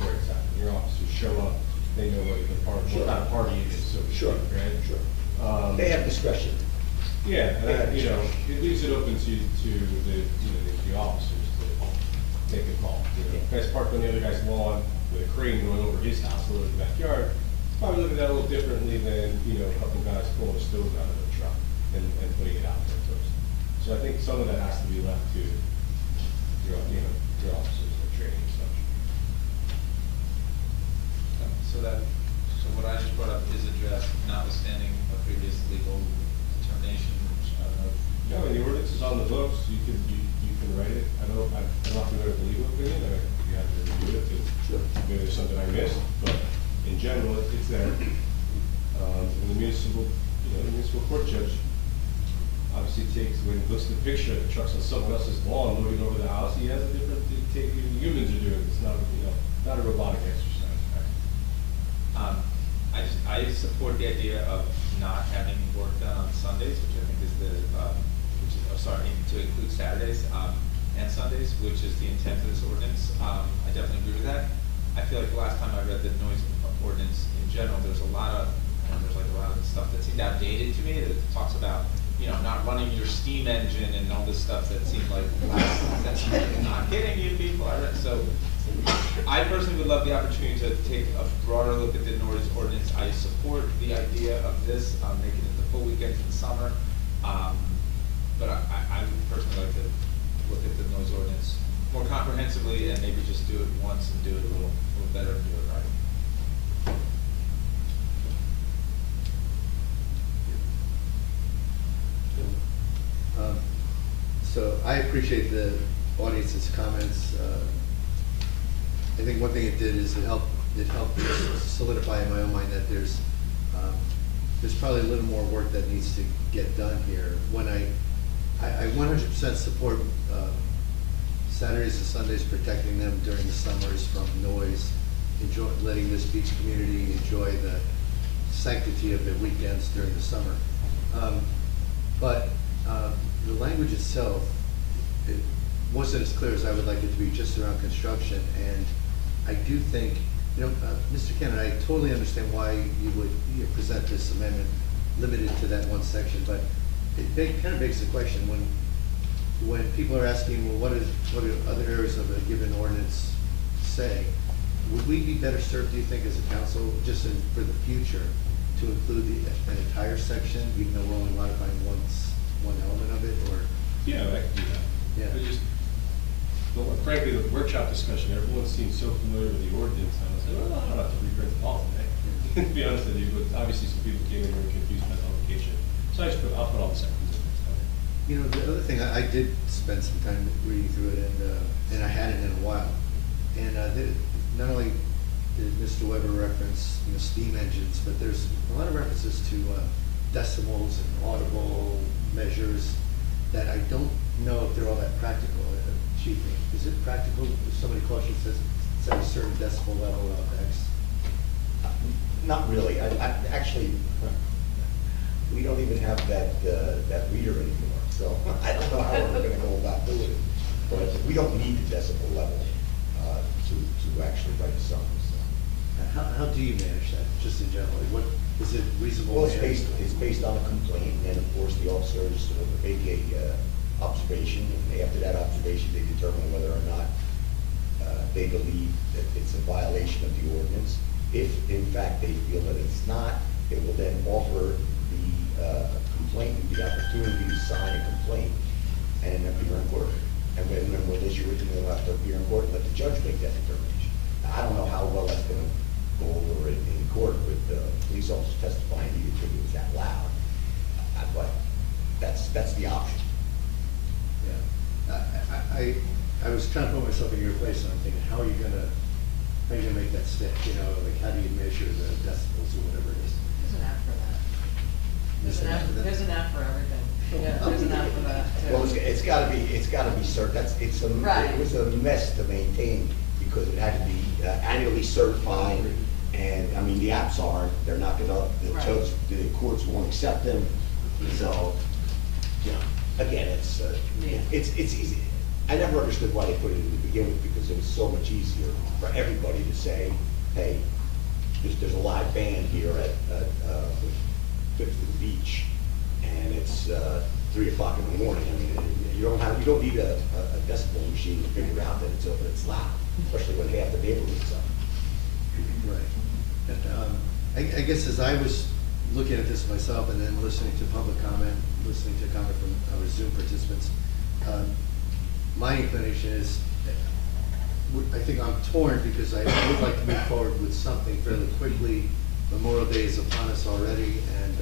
where it's at. Your officers show up, they know what what kind of party it is, so to Sure, speak, right? sure. They have discretion. Yeah, and They have you know, it leaves it open to the officers to make a call. You know, guys parked on the other guy's lawn with a crane going over his house, or in the backyard, probably look at that a little differently than, you know, a couple guys pulling a stove out of the truck and putting it out there first. So I think some of that has to be left to your officers and training and such. So what I just brought up is addressed, notwithstanding a previous legal determination, which I don't know. No, and the ordinance is on the books, you can write it. I'm not familiar with the legal opinion, you have to review it to, maybe there's something I missed, but in general, it's there. And the municipal court judge obviously when he looks at the picture, the truck's on someone else's lawn loading over the house, he has a different take than humans are doing. It's not, not a robotic exercise. I support the idea of not having work done on Sundays, which I think is to include Saturdays and Sundays, which is the intent of this ordinance. I definitely agree with that. I feel like the last time I read the noise ordinance in general, there's a lot of stuff that seemed outdated to me, that talks about, not running your steam engine and all this stuff that seemed like, that's not getting I personally would love the opportunity to take a broader look at the noise ordinance. I support the idea of this, making it the full weekends in the summer. But I would personally like to look at the noise ordinance more comprehensively and maybe just do it once and do it a little better and do it right. So I appreciate the audience's comments. I think one thing it did is it helped solidify in my own mind that there's probably a little more work that needs to get done here. When I 100% support Saturdays and Sundays, protecting them during the summers from noise, letting this beach community enjoy the sanctity of their weekends during the summer. But the language itself, it wasn't as clear as I would like it to be just around construction. And I do think, Mr. Cannon, I totally understand why you would present this amendment limited to that one section, but it kind of begs the question when people are asking, well, what do other areas of a given ordinance say? Would we be better served, do you think, as a council, just for the future, to include an entire section, even though we're only modifying one element of it, or? Yeah, I could do that. Yeah. But just, frankly, the workshop discussion, everyone seems so familiar with the ordinance, and I was like, well, I don't have to reprint the all today. To be honest with you, but obviously some people came in and were confused by the publication. So I'll put all the sections in there. The other thing, I did spend some time reading through it, and I hadn't in a while. And not only did Mr. Weber reference steam engines, but there's a lot of references to decibels and audible measures that I don't know if they're all that practical. Chief, is it practical if somebody calls you and says it's at a certain decibel level of X? Not really. Actually, we don't even have that reader anymore, so I don't know how we're gonna go about doing it. But we don't need the decibel level to actually write a song. So. How do you manage that, just in general? What is it reasonable? Well, it's based on a complaint, and of course the officers make a observation, and after that observation, they determine whether or not they believe that it's a violation of the ordinance. If in fact they feel that it's not, they will then offer the complainant the opportunity to sign a complaint and appear in court. And when we'll issue it, they'll have to appear in court and let the judge make that determination. Now, I don't know how well that's going to go over in court with police officers testifying to you if it was that loud, but that's the option. Yeah, I was trying to put myself in your place, and I'm thinking, how are you gonna make that stick? Like how do you measure the decibels or whatever it is? There's an app for that. There's an app for everything. Yeah, there's an app for that too. Well, it's gotta be certain. Right. It was a mess to maintain because it had to be annually certified. And I mean, the apps they're not gonna, the courts won't accept them. So, again, it's easy. I never understood why they put it in to begin with, because it was so much easier for everybody to say, hey, there's a live band here at the beach, and it's 3 o'clock in the morning. I mean, you don't need a decibel machine to figure out that it's loud, especially when half the neighborhood's up. Right. And, I guess as I was looking at this myself and then listening to public comment, listening to comment from our Zoom participants, my inclination is, I think I'm torn because I would like to move forward with something fairly quickly. Memorial Day is upon us already, and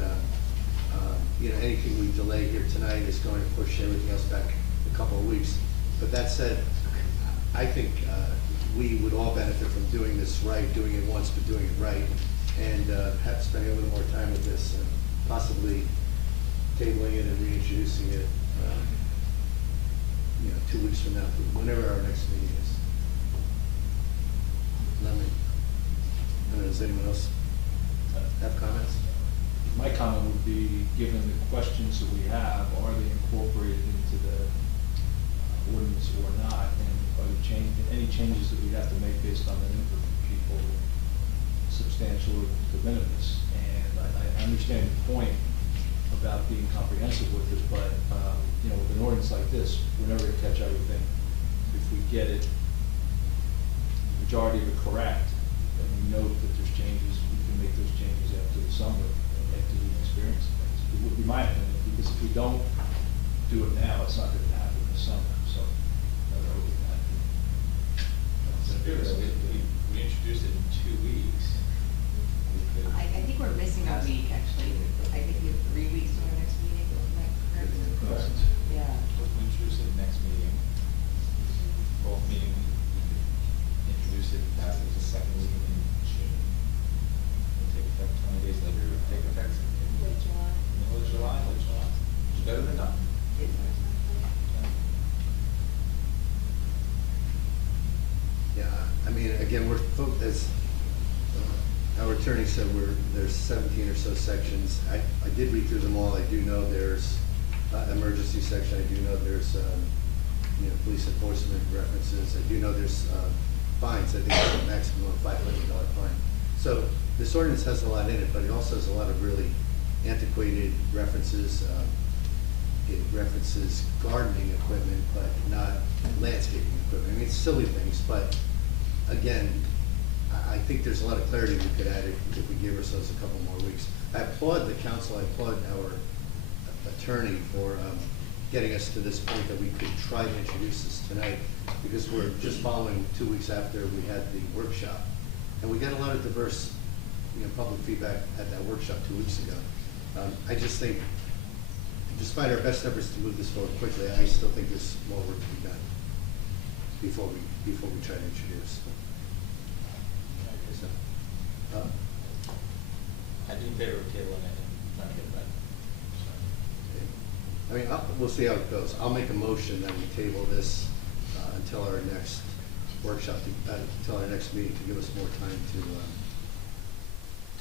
anything we delay here tonight is going to push everything else back a couple of weeks. But that said, I think we would all benefit from doing this right, doing it once, but doing it right, and spending a little more time with this, and possibly tabling it and reintroducing it 2 weeks from now, whenever our next meeting is. I don't know, does anyone else have comments? My comment would be, given the questions that we have, are they incorporated into the ordinance or not? And are there any changes that we have to make based on the input from people, substantial or de minimis? And I understand the point about being comprehensive with it, but with an ordinance like this, we're never going to catch everything. If we get it majority of it correct, and we note that there's changes, we can make those changes after the summer, after we experience things. It would be my opinion, because if we don't do it now, it's not gonna happen in the summer, so that would be my opinion. So if it was, we introduced it in 2 weeks. We could- I think we're missing a week, actually. I think we have 3 weeks to our next meeting, isn't that correct? Correct. Yeah. We introduce it next meeting. Both meeting, we could introduce it, pass it the second meeting in June. It'll take effect 20 days later, it'll take effect Late July. middle of July, late July. It's better than nothing. Yeah, I mean, again, as our attorney said, there's 17 or so sections. I did read through them all. I do know there's emergency section. I do know there's, police enforcement references. I do know there's fines. I think it's a maximum of $500 fine. So this ordinance has a lot in it, but it also has a lot of really antiquated references. It references gardening equipment, but not landscaping equipment. I mean, it's silly things, but again, I think there's a lot of clarity we could add if we give ourselves a couple more weeks. I applaud the council, I applaud our attorney for getting us to this point that we could try to introduce this tonight, because we're just following 2 weeks after we had the workshop. And we got a lot of diverse, public feedback at that workshop 2 weeks ago. I just think, despite our best efforts to move this forward quickly, I still think there's more work to be done before we try to introduce. So, I'd be in favor of tabling it and not get back. I mean, we'll see how it goes. I'll make a motion that we table this until our next workshop, until our next meeting, to give us more time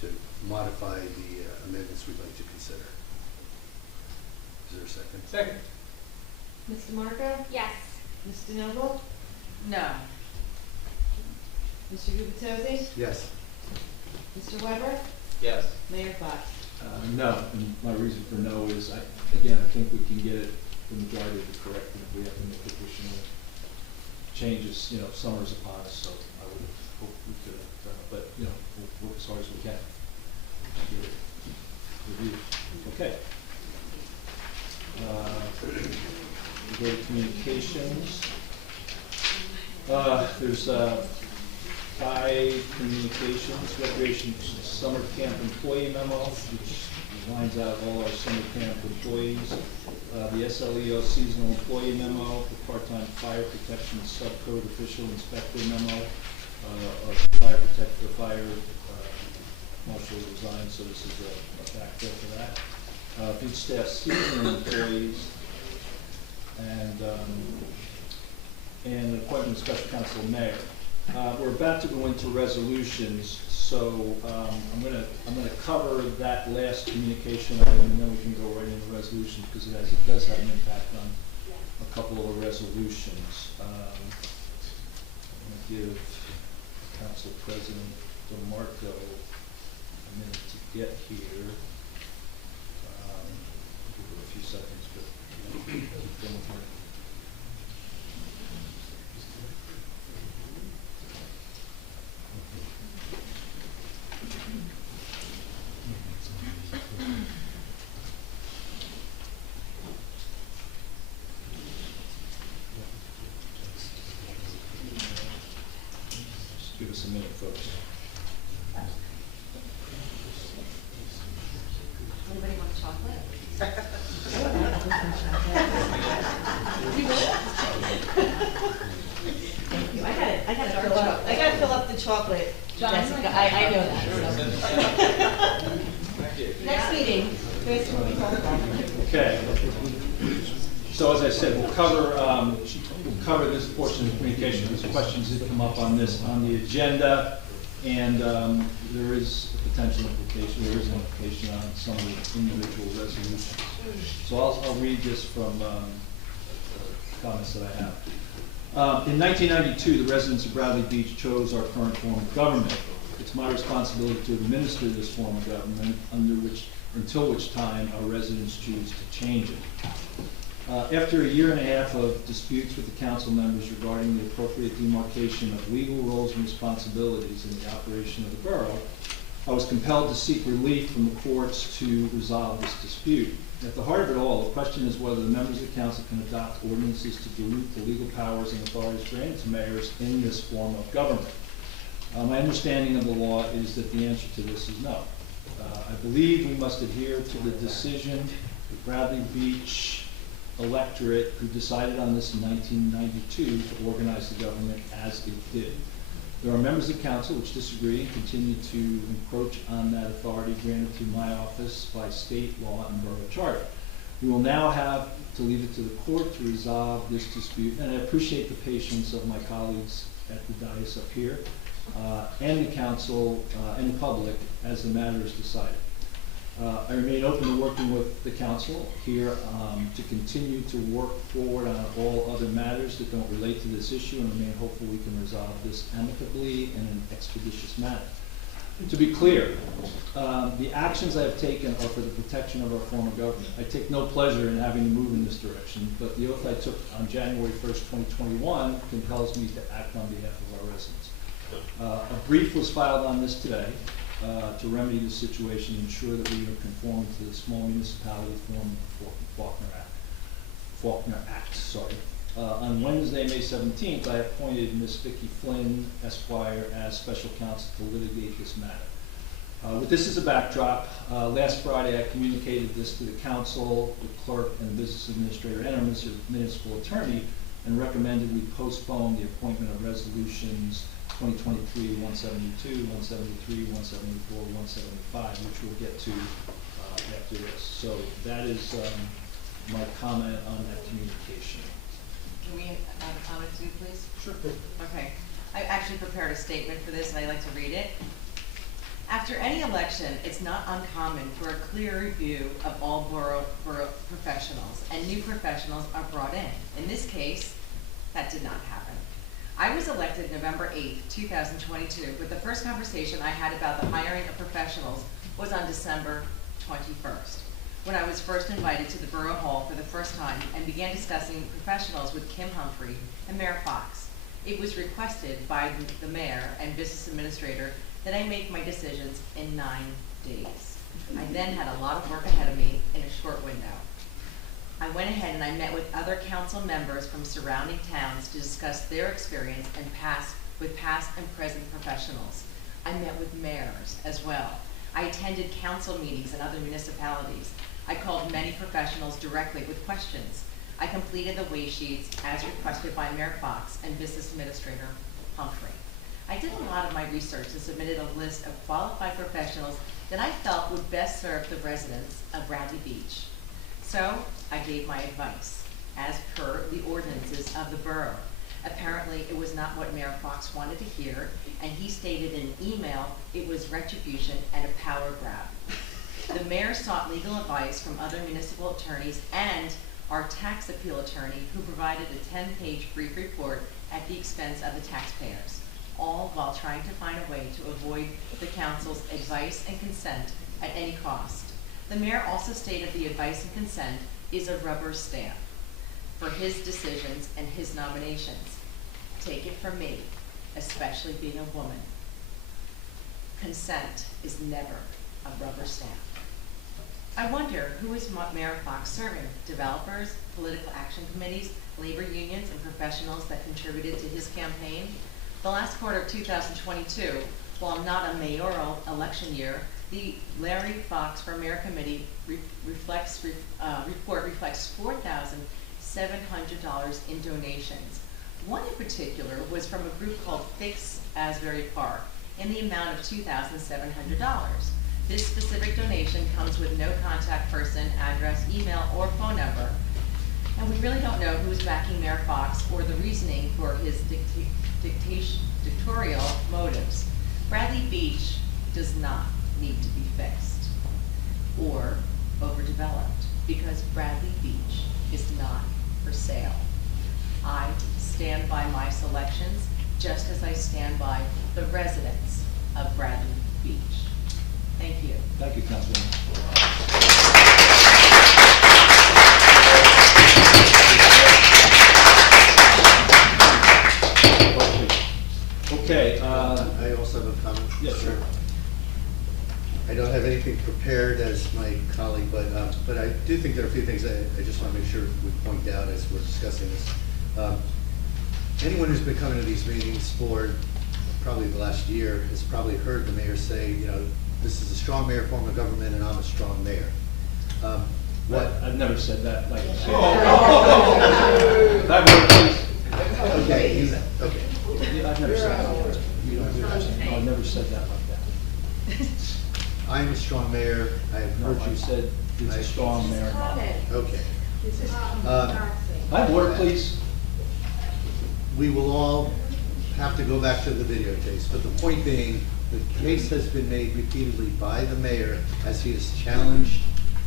to modify the amendments we'd like to consider. Is there a second? Second. Ms. DeMarco? Yes. Ms. DeNoble? No. Mr. Gubatose? Yes. Mr. Weber? Yes. Mayor Fox? No, and my reason for no is, I think we can get it, the majority of it correct, and if we have to make additional changes, summer's upon us, so I would hope we could, but, we'll work as hard as we can. Get it reviewed. Okay. We go to communications. There's 5 communications, recreation summer camp employee memo, which lines out all our summer camp employees. The SLEO seasonal employee memo, the part-time fire protection subcode official inspector memo, our fire marshal resigned, so this is a backfill for that. Beach staff seasonal employees, and an appointment of special counsel mayor. We're about to go into resolutions, so I'm gonna cover that last communication item, and then we can go right into resolutions, because it does have an impact on a couple of the resolutions. I'm gonna give Council President DeMarco a minute to get here. Give her a few seconds, but keep going here. Just give us a minute, folks. Anybody want chocolate? You would? Thank you. I gotta fill up the chocolate, Jessica. I know that, so. Next meeting, Chris, will be talking about. Okay. So as I said, we'll cover this portion of communication. There's questions that come up on this on the agenda, and there is a potential implication. There is an implication on some of the individual resolutions. So I'll read this from comments that I have. In 1992, the residents of Bradley Beach chose our current form of government. It's my responsibility to administer this form of government until which time our residents choose to change it. After a year and a half of disputes with the council members regarding the appropriate demarcation of legal roles and responsibilities in the operation of the borough, I was compelled to seek relief from the courts to resolve this dispute. At the heart of it all, the question is whether the members of the council can adopt ordinances to dilute the legal powers and authorities granted to mayors in this form of government. My understanding of the law is that the answer to this is no. I believe we must adhere to the decision of the Bradley Beach electorate who decided on this in 1992 to organize the government as it did. There are members of the council which disagree and continue to encroach on that authority granted to my office by state law and borough charter. We will now have to leave it to the court to resolve this dispute, and I appreciate the patience of my colleagues at the dais up here, and the council and the public as the matter is decided. I remain open to working with the council here to continue to work forward on all other matters that don't relate to this issue, and remain hopeful we can resolve this amicably in an expeditious manner. To be clear, the actions I have taken are for the protection of our form of government. I take no pleasure in having to move in this direction, but the oath I took on January 1st, 2021 compels me to act on behalf of our residents. A brief was filed on this today to remedy the situation and ensure that we are conforming to the Small Municipality Form of Faulkner Act. On Wednesday, May 17th, I appointed Ms. Vicki Flynn, Esquire, as special counsel to litigate this matter. With this as a backdrop, last Friday I communicated this to the council, the clerk, and the business administrator, and our municipal attorney, and recommended we postpone the appointment of resolutions 2023-172, 173, 174, 175, which we'll get to after this. So that is my comment on that communication. Can we have a comment too, please? Sure. Okay. I actually prepared a statement for this, and I'd like to read it. After any election, it's not uncommon for a clear review of all borough professionals, and new professionals are brought in. In this case, that did not happen. I was elected November 8th, 2022, but the first conversation I had about the hiring of professionals was on December 21st, when I was first invited to the Borough Hall for the first time and began discussing professionals with Kim Humphrey and Mayor Fox. It was requested by the mayor and business administrator that I make my decisions in 9 days. I then had a lot of work ahead of me in a short window. I went ahead and I met with other council members from surrounding towns to discuss their experience and past and present professionals. I met with mayors as well. I attended council meetings in other municipalities. I called many professionals directly with questions. I completed the way sheets as requested by Mayor Fox and Business Administrator Humphrey. I did a lot of my research and submitted a list of qualified professionals that I felt would best serve the residents of Bradley Beach. So I gave my advice, as per the ordinances of the borough. Apparently, it was not what Mayor Fox wanted to hear, and he stated in an email it was retribution and a power grab. The mayor sought legal advice from other municipal attorneys and our tax appeal attorney, who provided a 10-page brief report at the expense of the taxpayers, all while trying to find a way to avoid the council's advice and consent at any cost. The mayor also stated the advice and consent is a rubber stamp for his decisions and his nominations. Take it from me, especially being a woman. Consent is never a rubber stamp. I wonder who is Mayor Fox serving? Developers, political action committees, labor unions, and professionals that contributed to his campaign? The last quarter of 2022, while not a mayoral election year, the Larry Fox for Mayor Committee report reflects $4,700 in donations. One in particular was from a group called Fix Asbury Park in the amount of $2,700. This specific donation comes with no contact person, address, email, or phone number. And we really don't know who is backing Mayor Fox or the reasoning for his dictatorial motives. Bradley Beach does not need to be fixed or overdeveloped, because Bradley Beach is not for sale. I stand by my selections just as I stand by the residents of Bradley Beach. Thank you. Thank you, Councilwoman. Okay, I also have a comment. Yes, sir. I don't have anything prepared as my colleague, but I do think there are a few things I just want to make sure we point out as we're discussing this. Anyone who's been coming to these meetings for probably the last year has probably heard the mayor say, you know, this is a strong mayor form of government and I'm a strong mayor. I've never said that, like. Okay, okay. I've never said that. No, I've never said that like that. I'm a strong mayor. I have No, heard you you. said it's a strong mayor. Okay. I have order, please. We will all have to go back to the videotapes, but the point being, the case has been made repeatedly by the mayor as he has challenged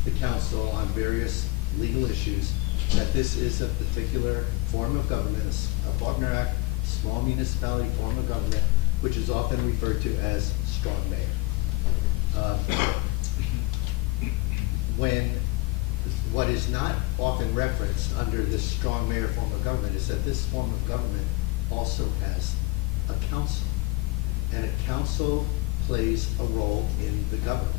the council on various legal issues, that this is a particular form of government, a Faulkner Act, small municipality form of government, which is often referred to as strong mayor. When what is not often referenced under this strong mayor form of government is that this form of government also has a council, and a council plays a role in the government.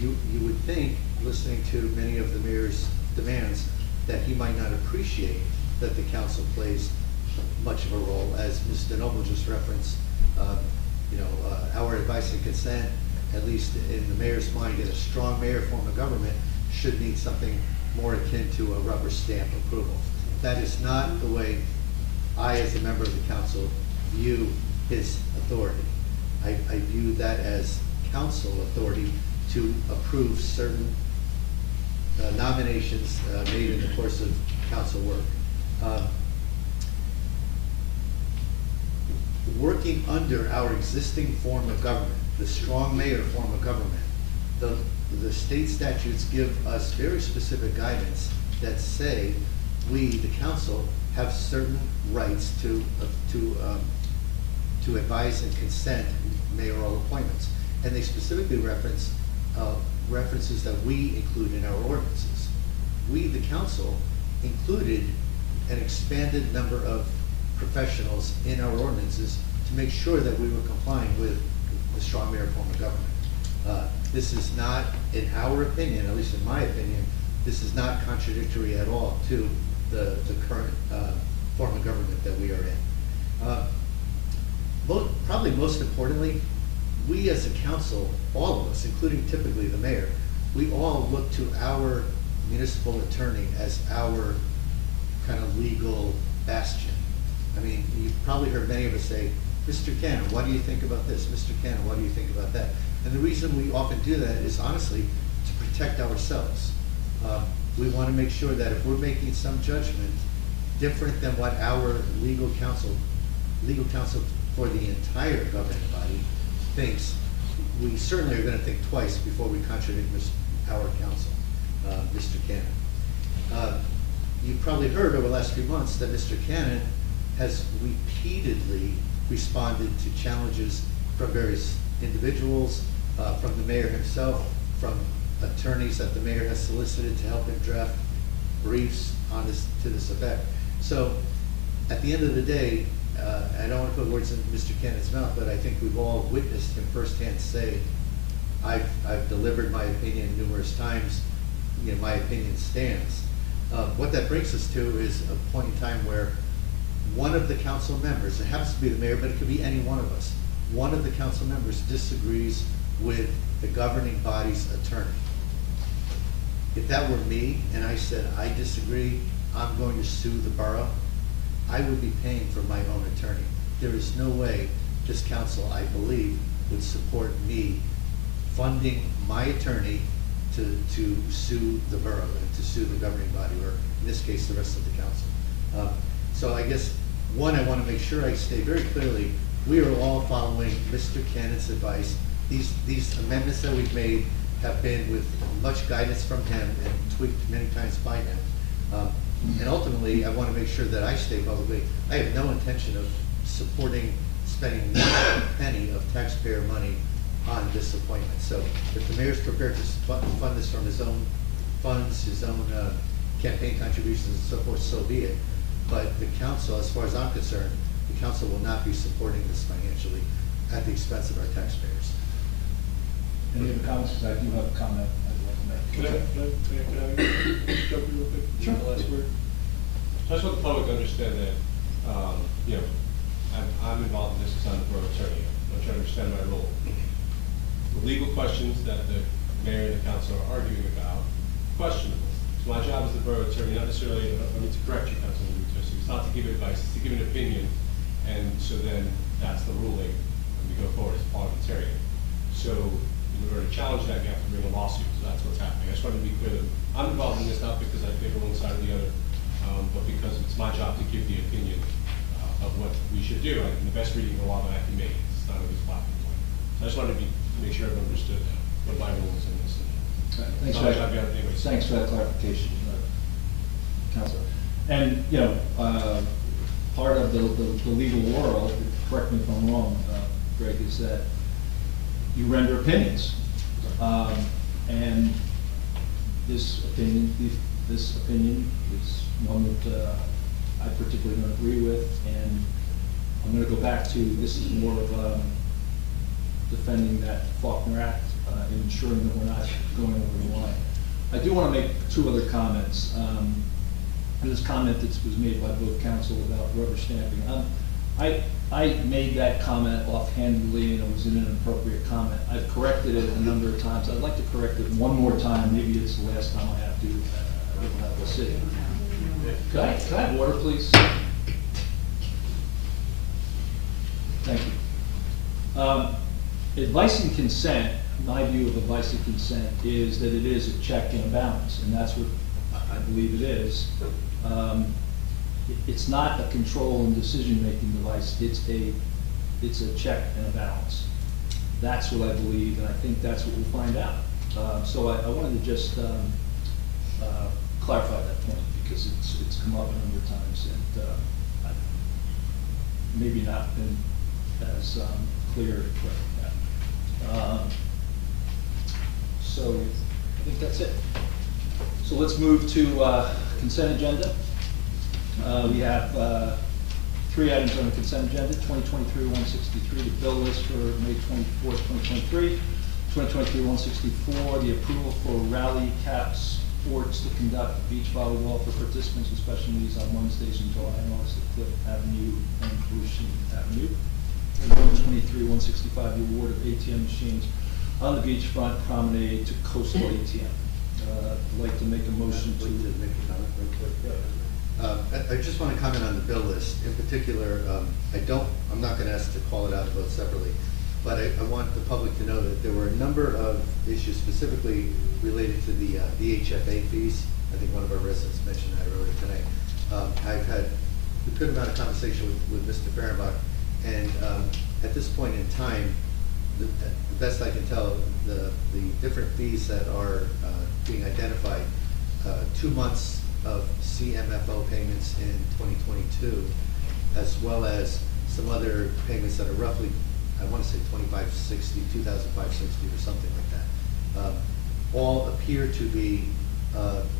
You would think, listening to many of the mayor's demands, that he might not appreciate that the council plays much of a role, as Ms. DeNoble just referenced. Our advice and consent, at least in the mayor's mind, in a strong mayor form of government, should mean something more akin to a rubber stamp approval. That is not the way I, as a member of the council, view his authority. I view that as council authority to approve certain nominations made in the course of council work. Working under our existing form of government, the strong mayor form of government, the state statutes give us very specific guidance that say we, the council, have certain rights to advise and consent mayoral appointments. And they specifically reference references that we include in our ordinances. We, the council, included an expanded number of professionals in our ordinances to make sure that we were complying with the strong mayor form of government. This is not, in our opinion, at least in my opinion, this is not contradictory at all to the current form of government that we are in. Probably most importantly, we as a council, all of us, including typically the mayor, we all look to our municipal attorney as our kind of legal bastion. I mean, you've probably heard many of us say, Mr. Cannon, what do you think about this? Mr. Cannon, what do you think about that? And the reason we often do that is honestly to protect ourselves. We want to make sure that if we're making some judgment different than what our legal counsel for the entire governing body thinks, we certainly are going to think twice before we contradict our counsel, Mr. Cannon. You've probably heard over the last few months that Mr. Cannon has repeatedly responded to challenges from various individuals, from the mayor himself, from attorneys that the mayor has solicited to help him draft briefs on this, to this effect. So at the end of the day, I don't want to put words in Mr. Cannon's mouth, but I think we've all witnessed him firsthand say, I've delivered my opinion numerous times, my opinion stands. What that brings us to is a point in time where one of the council members, it happens to be the mayor, but it could be any one of us, one of the council members disagrees with the governing body's attorney. If that were me and I said, I disagree, I'm going to sue the borough, I would be paying for my own attorney. There is no way this council, I believe, would support me funding my attorney to sue the borough and to sue the governing body, or in this case, the rest of the council. So I guess, one, I want to make sure I state very clearly, we are all following Mr. Cannon's advice. These amendments that we've made have been with much guidance from him and tweaked many times by him. And ultimately, I want to make sure that I state publicly, I have no intention of spending one penny of taxpayer money on this appointment. So if the mayor's prepared to fund this from his own funds, his own campaign contributions and so forth, so be it. But the council, as far as I'm concerned, the the council will not be supporting this financially at the expense of our taxpayers. Any other comments? Because I do have a comment I'd like to make. Can I jump in real quick? Sure. The last word. I just want the public to understand that, you know, I'm involved in this as I'm the borough attorney. I'm trying to understand my role. The legal questions that the mayor and the council are arguing about, questionable. So my job as the borough attorney, not necessarily, I don't need to correct you, Councilman Lutosi, it's not to give advice, it's to give an opinion, and so then that's the ruling, and we go forward as parliamentarian. So in order to challenge that, you have to bring a lawsuit, so that's what's happening. I just wanted to be clear that I'm involved in this not because I favor one side or the other, but because it's my job to give the opinion of what we should do, and the best reading of the law that I can make. It's not always black and white. So I just wanted to make sure everyone understood that, what my role is in this. Thanks for that. Thanks for that clarification, Councilor. And, you know, part of the legal world, correct me if I'm wrong, Greg, is that you render opinions. And this opinion is one that I particularly don't agree with, and I'm going to go back to, this is more of defending that Faulkner Act, and ensuring that we're not going over the line. I do want to make two other comments. This comment that was made by both council about rubber stamping. I made that comment offhandedly, and it was an inappropriate comment. I've corrected it a number of times. I'd like to correct it one more time. Maybe it's the last time I have to. We'll see. Can I have water, please? Thank you. Advice and consent, my view of advice and consent is that it is a check and a balance, and that's what I believe it is. It's not a control and decision-making device. It's a check and a balance. That's what I believe, and I think that's what we'll find out. So I wanted to just clarify that point, because it's come up a number of times, and I've maybe not been as clear and correct. So I think that's it. So let's move to consent agenda. We have three items on the consent agenda: 2023-163, the bill list for May 24th, 2023; 2023-164, the approval for Rally Cap Sports to conduct beach volleyball for participants with special needs on Wednesdays in July and August at Cliff Avenue and Pollution Avenue; and 2023-165, the award of ATM machines on the beachfront promenade to Coastal ATM. I'd like to make a motion to make a comment real quick. I just want to comment on the bill list. In particular, I'm not going to ask to call it out and vote separately, but I want the public to know that there were a number of issues specifically related to the VHFA fees. I think one of our residents mentioned that earlier today. I've had a good amount of conversation with Mr. Fehrenbach, and at this point in time, the best I can tell, the different fees that are being identified, 2 months of CMFO payments in 2022, as well as some other payments that are roughly, I want to say 2,560 or something like that, all appear to be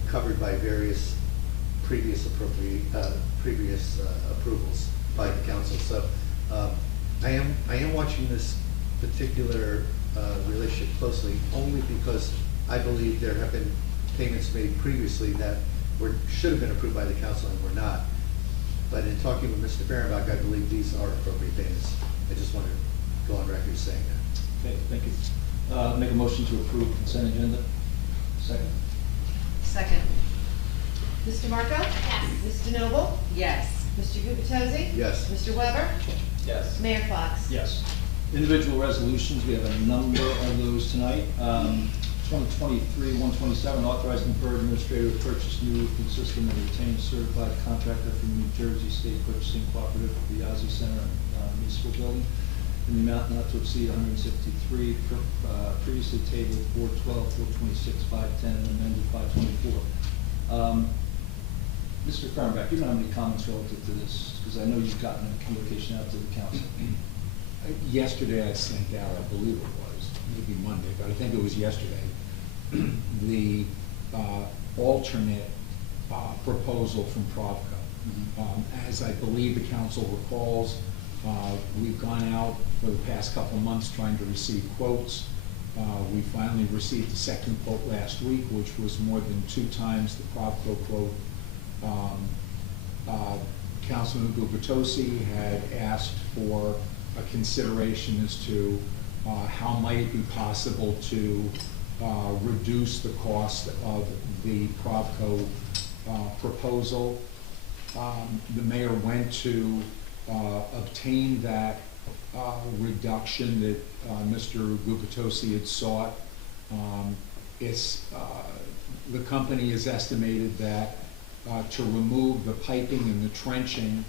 covered by various previous approvals by the council. So I am watching this particular relationship closely, only because I believe there have been payments made previously that should have been approved by the council and were not. But in talking with Mr. Fehrenbach, I believe these are appropriate payments. I just want to go on record saying that. Okay, thank you. Make a motion to approve consent agenda. Second. Second. Mr. Marco? Yes. Ms. DeNoble? Yes. Mr. Gubatose? Yes. Mr. Weber? Yes. Mayor Fox? Yes. Individual resolutions, we have a number of those tonight. 2023-127, authorizing the borough administrator to purchase new roofing system and retain certified contractor from New Jersey State Purchasing Cooperative for the Ozzie Center Municipal Building in the amount not to exceed 163, previously tabled 412, 426, 510, and amended 524. Mr. Fehrenbach, you don't have any comments relative to this, because I know you've gotten a communication out to the council. Yesterday I sent out, I believe it was, maybe Monday, but I think it was yesterday, the alternate proposal from Provco. As I believe the council recalls, we've gone out for the past couple of months trying to receive quotes. We finally received the second quote last week, which was more than 2 times the Propco quote. Councilman Gubitosi had asked for a consideration as to how might it be possible to reduce the cost of the Propco proposal. The mayor went to obtain that reduction that Mr. Gubitosi had sought. The company has estimated that to remove the piping and the trenching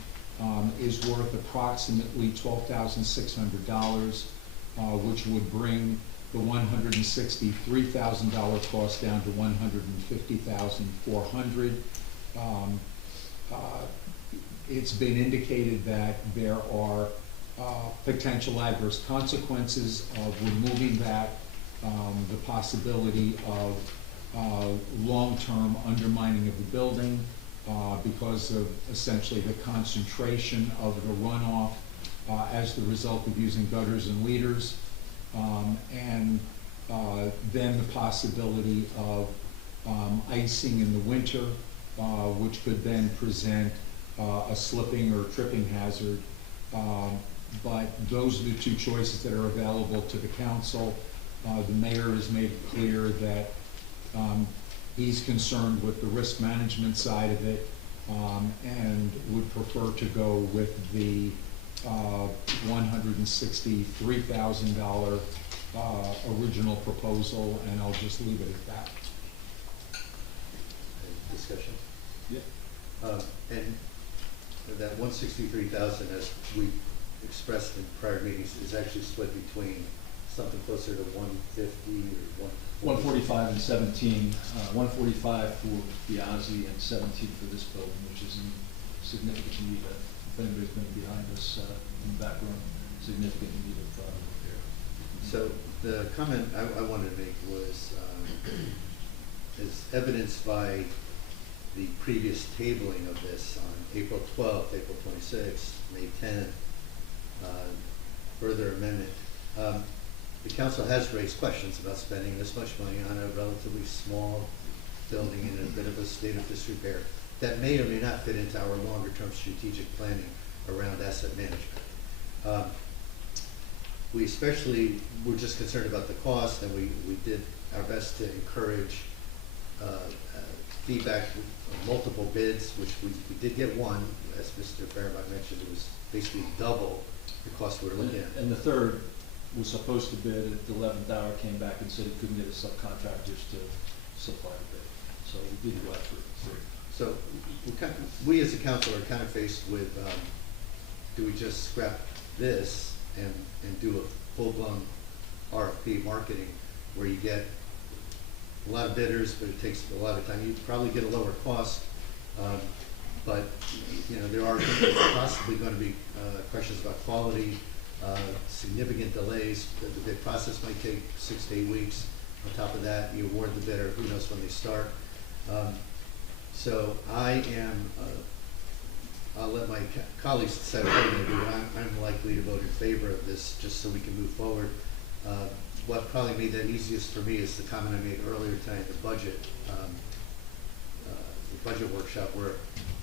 is worth approximately $12,600, which would bring the $163,000 cost down to $150,400. It's been indicated that there are potential adverse consequences of removing that, the possibility of long-term undermining of the building because of essentially the concentration of the runoff as the result of using gutters and leaders, and then the possibility of icing in the winter, which could then present a slipping or tripping hazard. But those are the 2 choices that are available to the council. The mayor has made it clear that he's concerned with the risk management side of it and would prefer to go with the $163,000 original proposal, and I'll just leave it at that. Discussion? Yeah. And that 163,000, as we expressed in prior meetings, is actually split between something closer to 150 or 145 and 17, 145 for Biazzi and 17 for this building, which is in significant need of, if anybody's been behind us in the back room, significant need of repair. So the comment I wanted to make was, as evidenced by the previous tabling of this on April 12th, April 26th, May 10th, further amendment. The council has raised questions about spending this much money on a relatively small building in a bit of a state of disrepair that may or may not fit into our longer-term strategic planning around asset management. We're just concerned about the cost, and we did our best to encourage feedback with multiple bids, which we did get one. As Mr. Faribault mentioned, it was basically double the cost we were looking at. And the third was supposed to bid at the 11th hour, came back and said it couldn't get the subcontractors to supply the bid. So we did go out for 3. So we as a council are kind of faced with, do we just scrap this and do a full-blown RFP marketing where you get a lot of bidders, but it takes a lot of time. You probably get a lower cost, but there are possibly going to be questions about quality, significant delays. The bid process might take 6 to 8 weeks. On top of that, you award the bidder, who knows when they start. So I'll let my colleagues decide what they're going to do. I'm likely to vote in favor of this just so we can move forward. What probably made that easiest for me is the comment I made earlier tonight, the budget workshop, where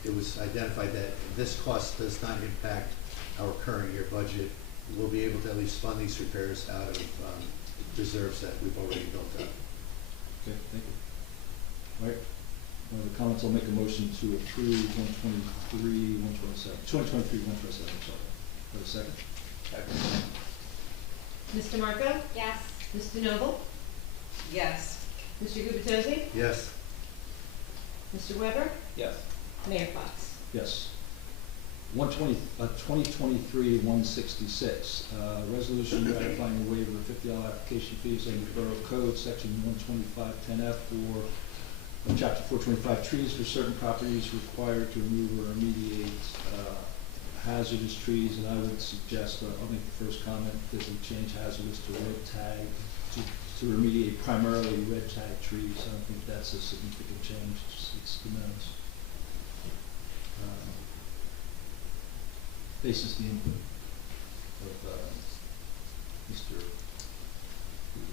it was identified that this cost does not impact our current year budget. We'll be able to at least fund these repairs out of reserves that we've already built up. Okay, thank you. All right. The comments, I'll make a motion to approve 2023, 127, sorry. For a second. Mr. Marco? Yes. Mr. Noble? Yes. Mr. Gubitosi? Yes. Mr. Weber? Yes. Mayor Fox? Yes. 2023-166, resolution ratifying a waiver of $50 application fees under Borough Code, Section 12510F for Chapter 425 trees for certain properties required to remove or remediate hazardous trees. And I would suggest, I'll make the first comment, that we change hazardous to red tag to remediate primarily red tag trees. I don't think that's a significant change, just 6 minutes. basis the input of Mr.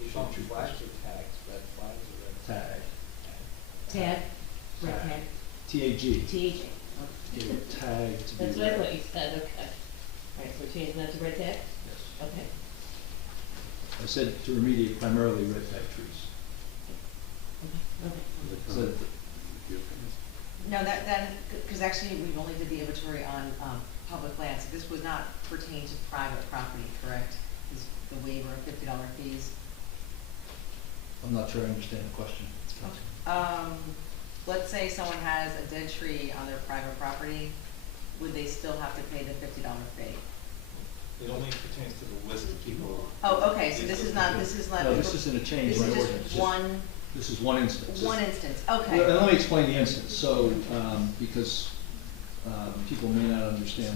You call them flags or tags, red flags or red? Tag. Tag, red tag. T-A-G. TAG. They were tagged to be That's what I red. thought you said, okay. All right, so we're changing that to red tag? Yes. Okay. I said to remediate primarily red tag trees. Okay. So, No, that, because actually, we've only did the inventory on, public lands. This would not pertain to private property, correct? This, the waiver of $50 fees? I'm not sure I understand the question. Let's say someone has a dead tree on their private property, would they still have to pay the $50 fee? It only pertains to the list of people. Oh, okay, so this is not. No, this isn't a change This in is ordinance. just one, This is one instance. one instance, okay. Let me explain the instance, so, because people may not understand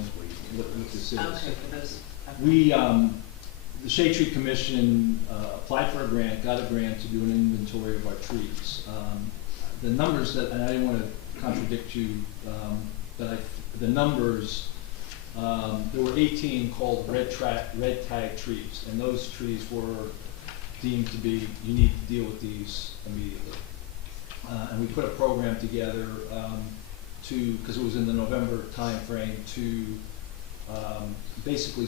what this is. Okay, for those. Okay. We, the Shade Tree Commission applied for a grant, got a grant to do an inventory of our trees. The numbers that, and I didn't want to contradict you, but the numbers, there were 18 called red tag trees, and those trees were deemed to be, you need to deal with these immediately. And we put a program together because it was in the November timeframe, to basically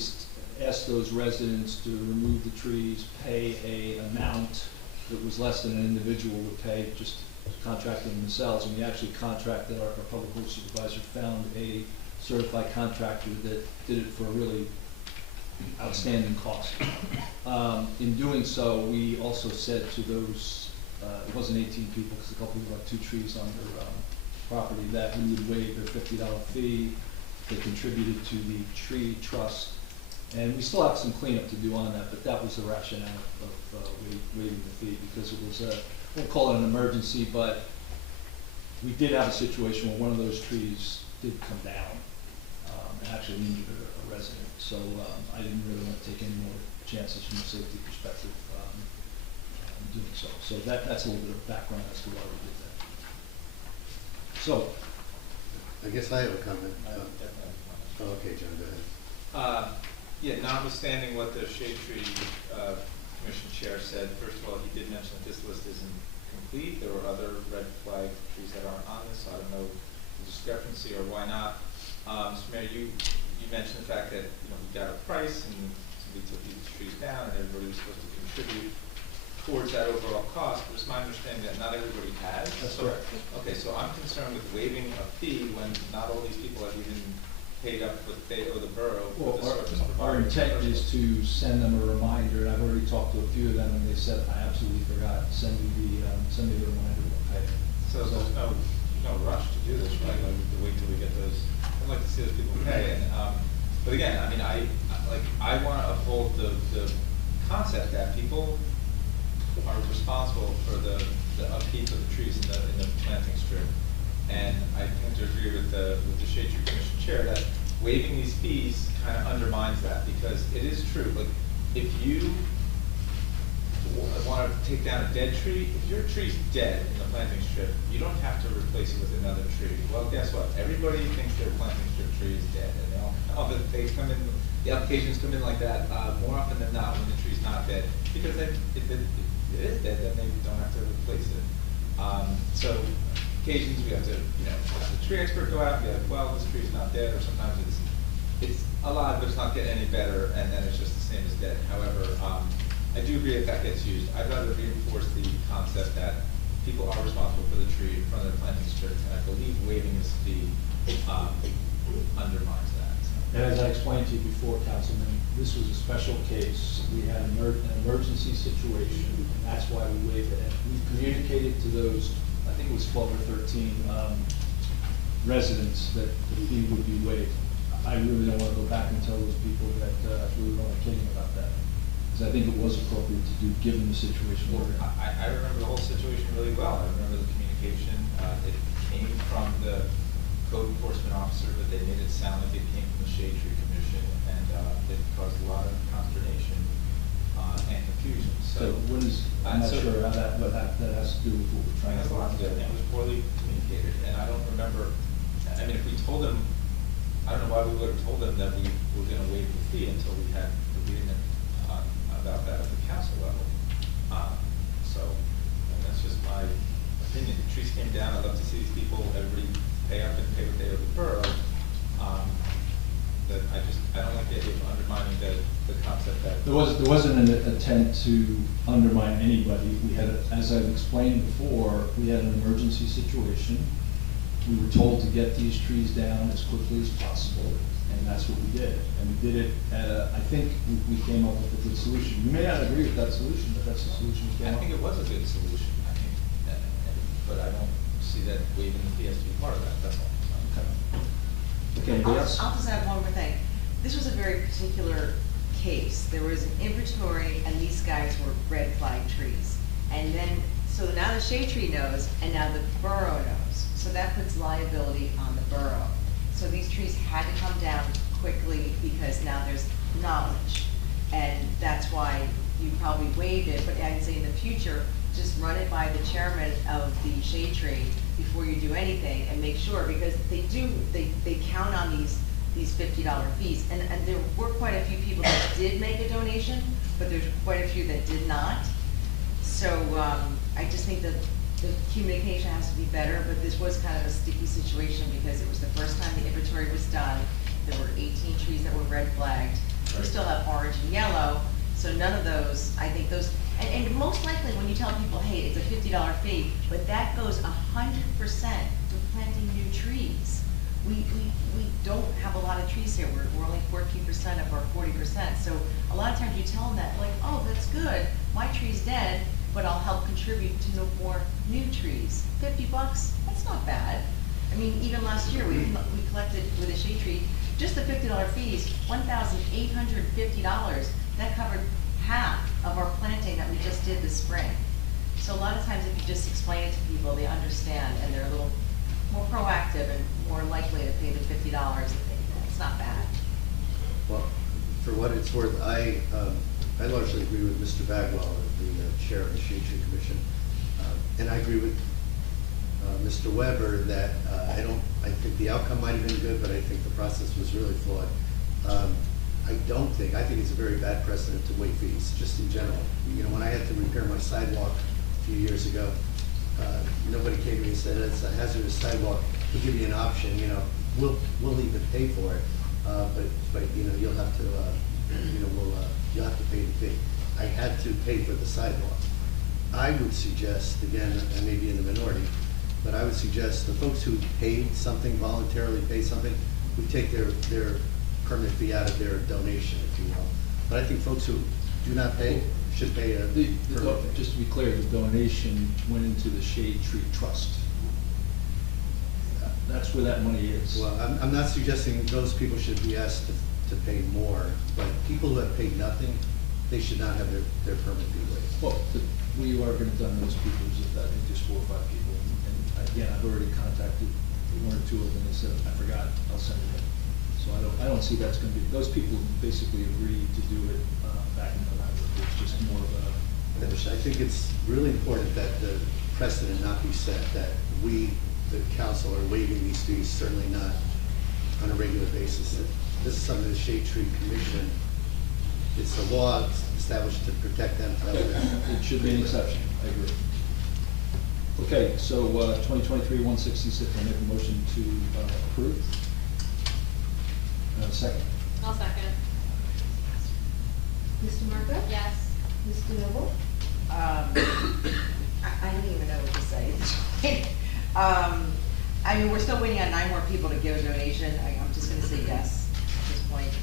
ask those residents to remove the trees, pay an amount that was less than an individual would pay, just contracting themselves. And we actually contracted, our public works supervisor found a certified contractor that did it for a really outstanding cost. In doing so, we also said to those, it wasn't 18 people, because a couple of like 2 trees on their property, that we would waive their $50 fee. They contributed to the tree trust, and we still have some cleanup to do on that, but that was the rationale of waiving the fee, because it was I won't call it an emergency, but we did have a situation where one of those trees did come down and actually injured a resident. So I didn't really want to take any more chances from a safety perspective in doing so. So that's a little bit of background as to why we did that. So, I guess I have a comment. Oh, okay, John, go ahead. Yeah, notwithstanding what the Shade Tree Commission Chair said, first of all, he did mention that this list isn't complete. There were other red flag trees that aren't on this, so I don't know the discrepancy or why not. Mr. Mayor, you mentioned the fact that we got a price and somebody took these trees down and everybody was supposed to contribute towards that overall cost. But it's my understanding that not everybody has. That's correct. Okay, so I'm concerned with waiving a fee when not all these people have even paid up what they owe the borough for the service provided. Our intent is to send them a reminder, and I've already talked to a few of them, and they said, I absolutely forgot, send me the reminder, we'll pay. So there's no rush to do this, right? Like, to wait till we get those. I'd like to see those people pay. And but again, I mean, I want to uphold the concept that people are responsible for the upkeep of the trees in the planting strip. And I tend to agree with the Shade Tree Commission Chair that waiving these fees kind of undermines that, because it is true. Like, if you want to take down a dead tree, if your tree's dead in the planting strip, you don't have to replace it with another tree. Well, guess what? Everybody thinks their planting strip tree is dead, and they all know that they come in. The applications come in like that more often than not when the tree's not dead, because if it is dead, then they don't have to replace it. So occasions we have to, have the tree expert go out and be like, well, this tree's not dead, or sometimes it's alive, but it's not getting any better, and then it's just the same as dead. However, I do agree that gets used. I'd rather reinforce the concept that people are responsible for the tree in front of their planting strip, and I believe waiving this fee undermines that. And as I explained to you before, Councilman, this was a special case. We had an emergency situation, and that's why we waived it. And we communicated to those, I think it was 12 or 13 residents, that the fee would be waived. I really don't want to go back and tell those people that we were only kidding about that, because I think it was appropriate to do, given the situation we're in. I remember the whole situation really well. I remember the communication. It came from the code enforcement officer, but they made it sound like it came from the Shade Tree Commission, and it caused a lot of consternation and confusion. So what is, I'm not sure how what that has to do with what we're trying to do. It was poorly communicated, and I don't remember, I mean, if we told them, I don't know why we would have told them that we were gonna waive the fee until we had the meeting about that at the council level. So, and that's just my opinion. The trees came down, I'd love to see these people, everybody pay up and pay what they owe the borough. That I don't like the idea of undermining the concept that. There wasn't an attempt to undermine anybody. We had, as I've explained before, we had an emergency situation. We were told to get these trees down as quickly as possible, and that's what we did. And we did it at I think we came up with a good solution. You may not agree with that solution, but that's the solution we came up with. I think it was a good solution. I mean, but I don't see that waiving the fee has to be part of that, that's all. Okay, anybody else? I'll just add one more thing. This was a very particular case. There was an inventory and these guys were red flag trees. And then, so now the shade tree knows and now the borough knows. So that puts liability on the borough. So these trees had to come down quickly because now there's knowledge. And that's why you probably waived it, but I'd say in the future, just run it by the chairman of the shade tree before you do anything and make sure, because they count on these $50 fees. And there were quite a few people that did make a donation, but there's quite a few that did not. So I just think that the communication has to be better, but this was kind of a sticky situation because it was the first time the inventory was done. There were 18 trees that were red flagged. We still have orange and yellow, so none of those, I think those, and most likely when you tell people, hey, it's a $50 fee, but that goes 100% to planting new trees. We don't have a lot of trees here. We're only 14% of our 40%. So a lot of times you tell them that, like, oh, that's good. My tree's dead, but I'll help contribute to no more new trees. $50, that's not bad. I mean, even last year we collected with a shade tree, just the $50 fees, $1,850. That covered half of our planting that we just did this spring. So a lot of times if you just explain it to people, they understand and they're a little more proactive and more likely to pay the $50. It's not bad. Well, for what it's worth, I largely agree with Mr. Bagwell, the chair of the Shade Tree Commission. And I agree with Mr. Weber that I think the outcome might have been good, but I think the process was really flawed. I think it's a very bad precedent to waive fees, just in general. You know, when I had to repair my sidewalk a few years ago, nobody came to me and said, it's a hazardous sidewalk, we'll give you an option, you know, we'll even pay for it, but you know, you'll have to, you'll have to pay the fee. I had to pay for the sidewalk. I would suggest, again, I may be in the minority, but I would suggest the folks who paid something, voluntarily paid something, would take their permit fee out of their donation, if you will. But I think folks who do not pay should pay a permit fee. Just to be clear, the donation went into the Shade Tree Trust. That's where that money is. Well, I'm not suggesting those people should be asked to pay more, but people who have paid nothing, they should not have their permit fee waived. Well, we are going to done those people, I think there's 4 or 5 people. And again, I've already contacted 1 or 2 of them, they said, I forgot, I'll send it in. So I don't see that's going to be, those people basically agreed to do it back in November. It's just more of a. I think it's really important that the precedent not be set that we, the council, are waiving these fees, certainly not on a regular basis. This is something the Shade Tree Commission, it's a law established to protect them. It should be an exception, I agree. Okay, so 2023-166, I make a motion to approve. Second. I'll second. Mr. Marco? Yes. Mr. Noble? I don't even know what to say. I mean, we're still waiting on 9 more people to give a donation. I'm just gonna say yes at this point.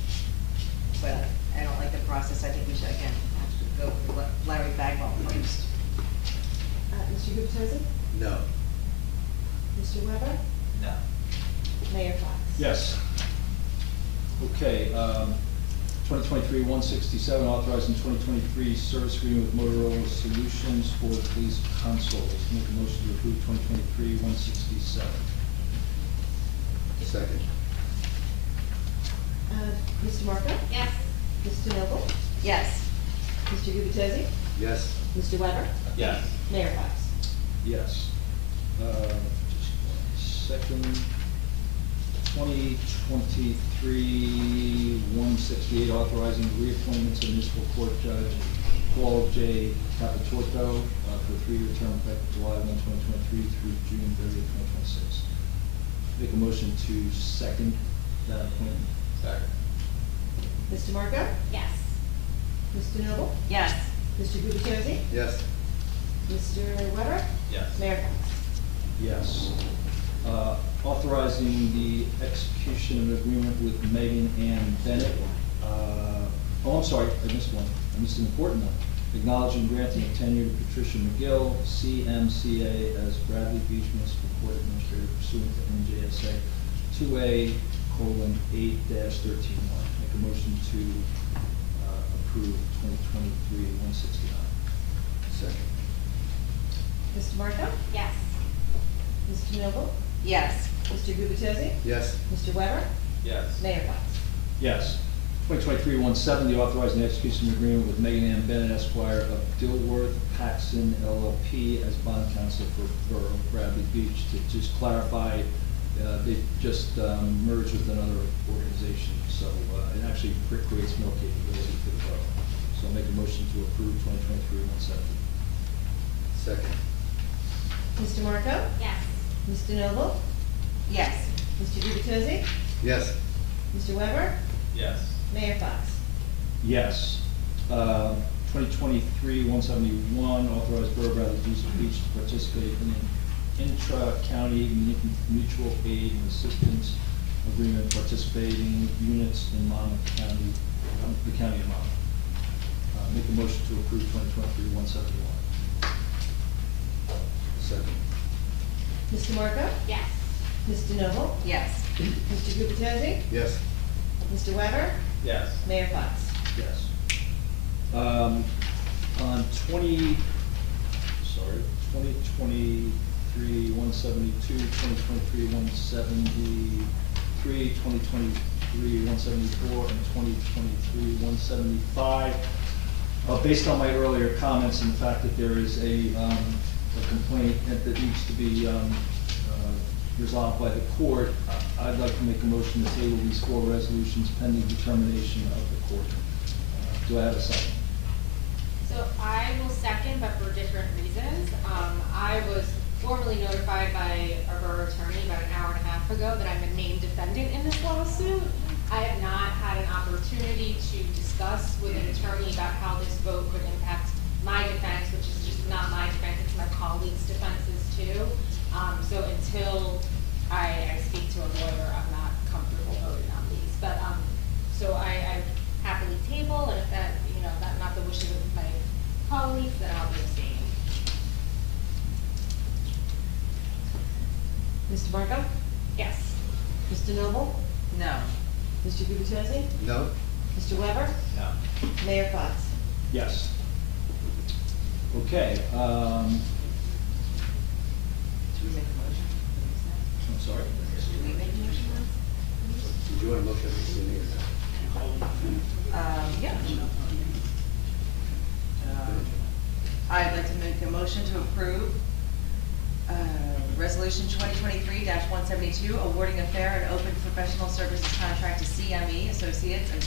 But I don't like the process. I think we should, again, have to go with Larry Bagwell first. Mr. Guptozzi? No. Mr. Weber? No. Mayor Fox? Yes. Okay, 2023-167, authorizing 2023 service agreement with Motorola Solutions for the police consoles. Make a motion to approve 2023-167. Second. Mr. Marco? Yes. Mr. Noble? Yes. Mr. Guptozzi? Yes. Mr. Weber? Yes. Mayor Fox? Yes. Just 1 second. 2023-168, authorizing the reappointments of municipal court judge Paul J. Capitorto for a 3-year term effective July 1, 2023 through June 30, 2026. Make a motion to second that appointment. Second. Mr. Marco? Yes. Mr. Noble? Yes. Mr. Gubatose? Yes. Mr. Weber? Yes. Mayor Fox? Yes. Authorizing the execution of an agreement with Megan Ann Bennett. Oh, I'm sorry, I missed one. I missed an important one. Acknowledging granting of tenure to Patricia McGill, CMCA, as Bradley Beach Municipal Court Administrator pursuant to NJSA 2A:8-13-1. Make a motion to approve 2023-169. Second. Mr. Marco? Yes. Mr. Noble? Yes. Mr. Gubatose? Yes. Mr. Weber? Yes. Mayor Fox? Yes. 2023-170, authorizing the execution of an agreement with Megan Ann Bennett, Esquire of Dilworth Paxson LLP as bond counsel for Borough Bradley Beach. To just clarify, they just merged with another organization, so it actually creates more capability for the borough. So I'll make a motion to approve 2023-170. Second. Mr. Marco? Yes. Mr. Noble? Yes. Mr. Gubatose? Yes. Mr. Weber? Yes. Mayor Fox? Yes. 2023-171, authorized Borough Bradley Beach to participate in an intra-county mutual aid and assistance agreement participating units in Monmouth County, the county of Monmouth. Make a motion to approve 2023-171. Second. Mr. Marco? Yes. Mr. Noble? Yes. Mr. Gubatose? Yes. Mr. Weber? Yes. Mayor Fox? Yes. On 2023-172, 2023-173, 2023-174, and 2023-175. Based on my earlier comments and the fact that there is a complaint that needs to be resolved by the court, I'd like to make a motion to table these 4 resolutions pending determination of the court. Do I have a second? So I will second, but for different reasons. I was formally notified by our borough attorney about an hour and a half ago that I'm a named defendant in this lawsuit. I have not had an opportunity to discuss with an attorney about how this vote could impact my defense, which is just not my defense, it's my colleagues' defenses too. So until I speak to a lawyer, I'm not comfortable voting on these. But, so I happily table, and if that, that's not the wishes of my colleagues, then I'll be abstaining. Mr. Marco? Yes. Mr. Noble? No. Mr. Gubatose? No. Mr. Weber? No. Mayor Fox? Yes. Okay, Should we make a motion? I'm sorry. Should we make a motion? Did you want to motion this in here? Yeah. I'd like to make a motion to approve Resolution 2023-172, awarding a fair and open professional services contract to CME Associates and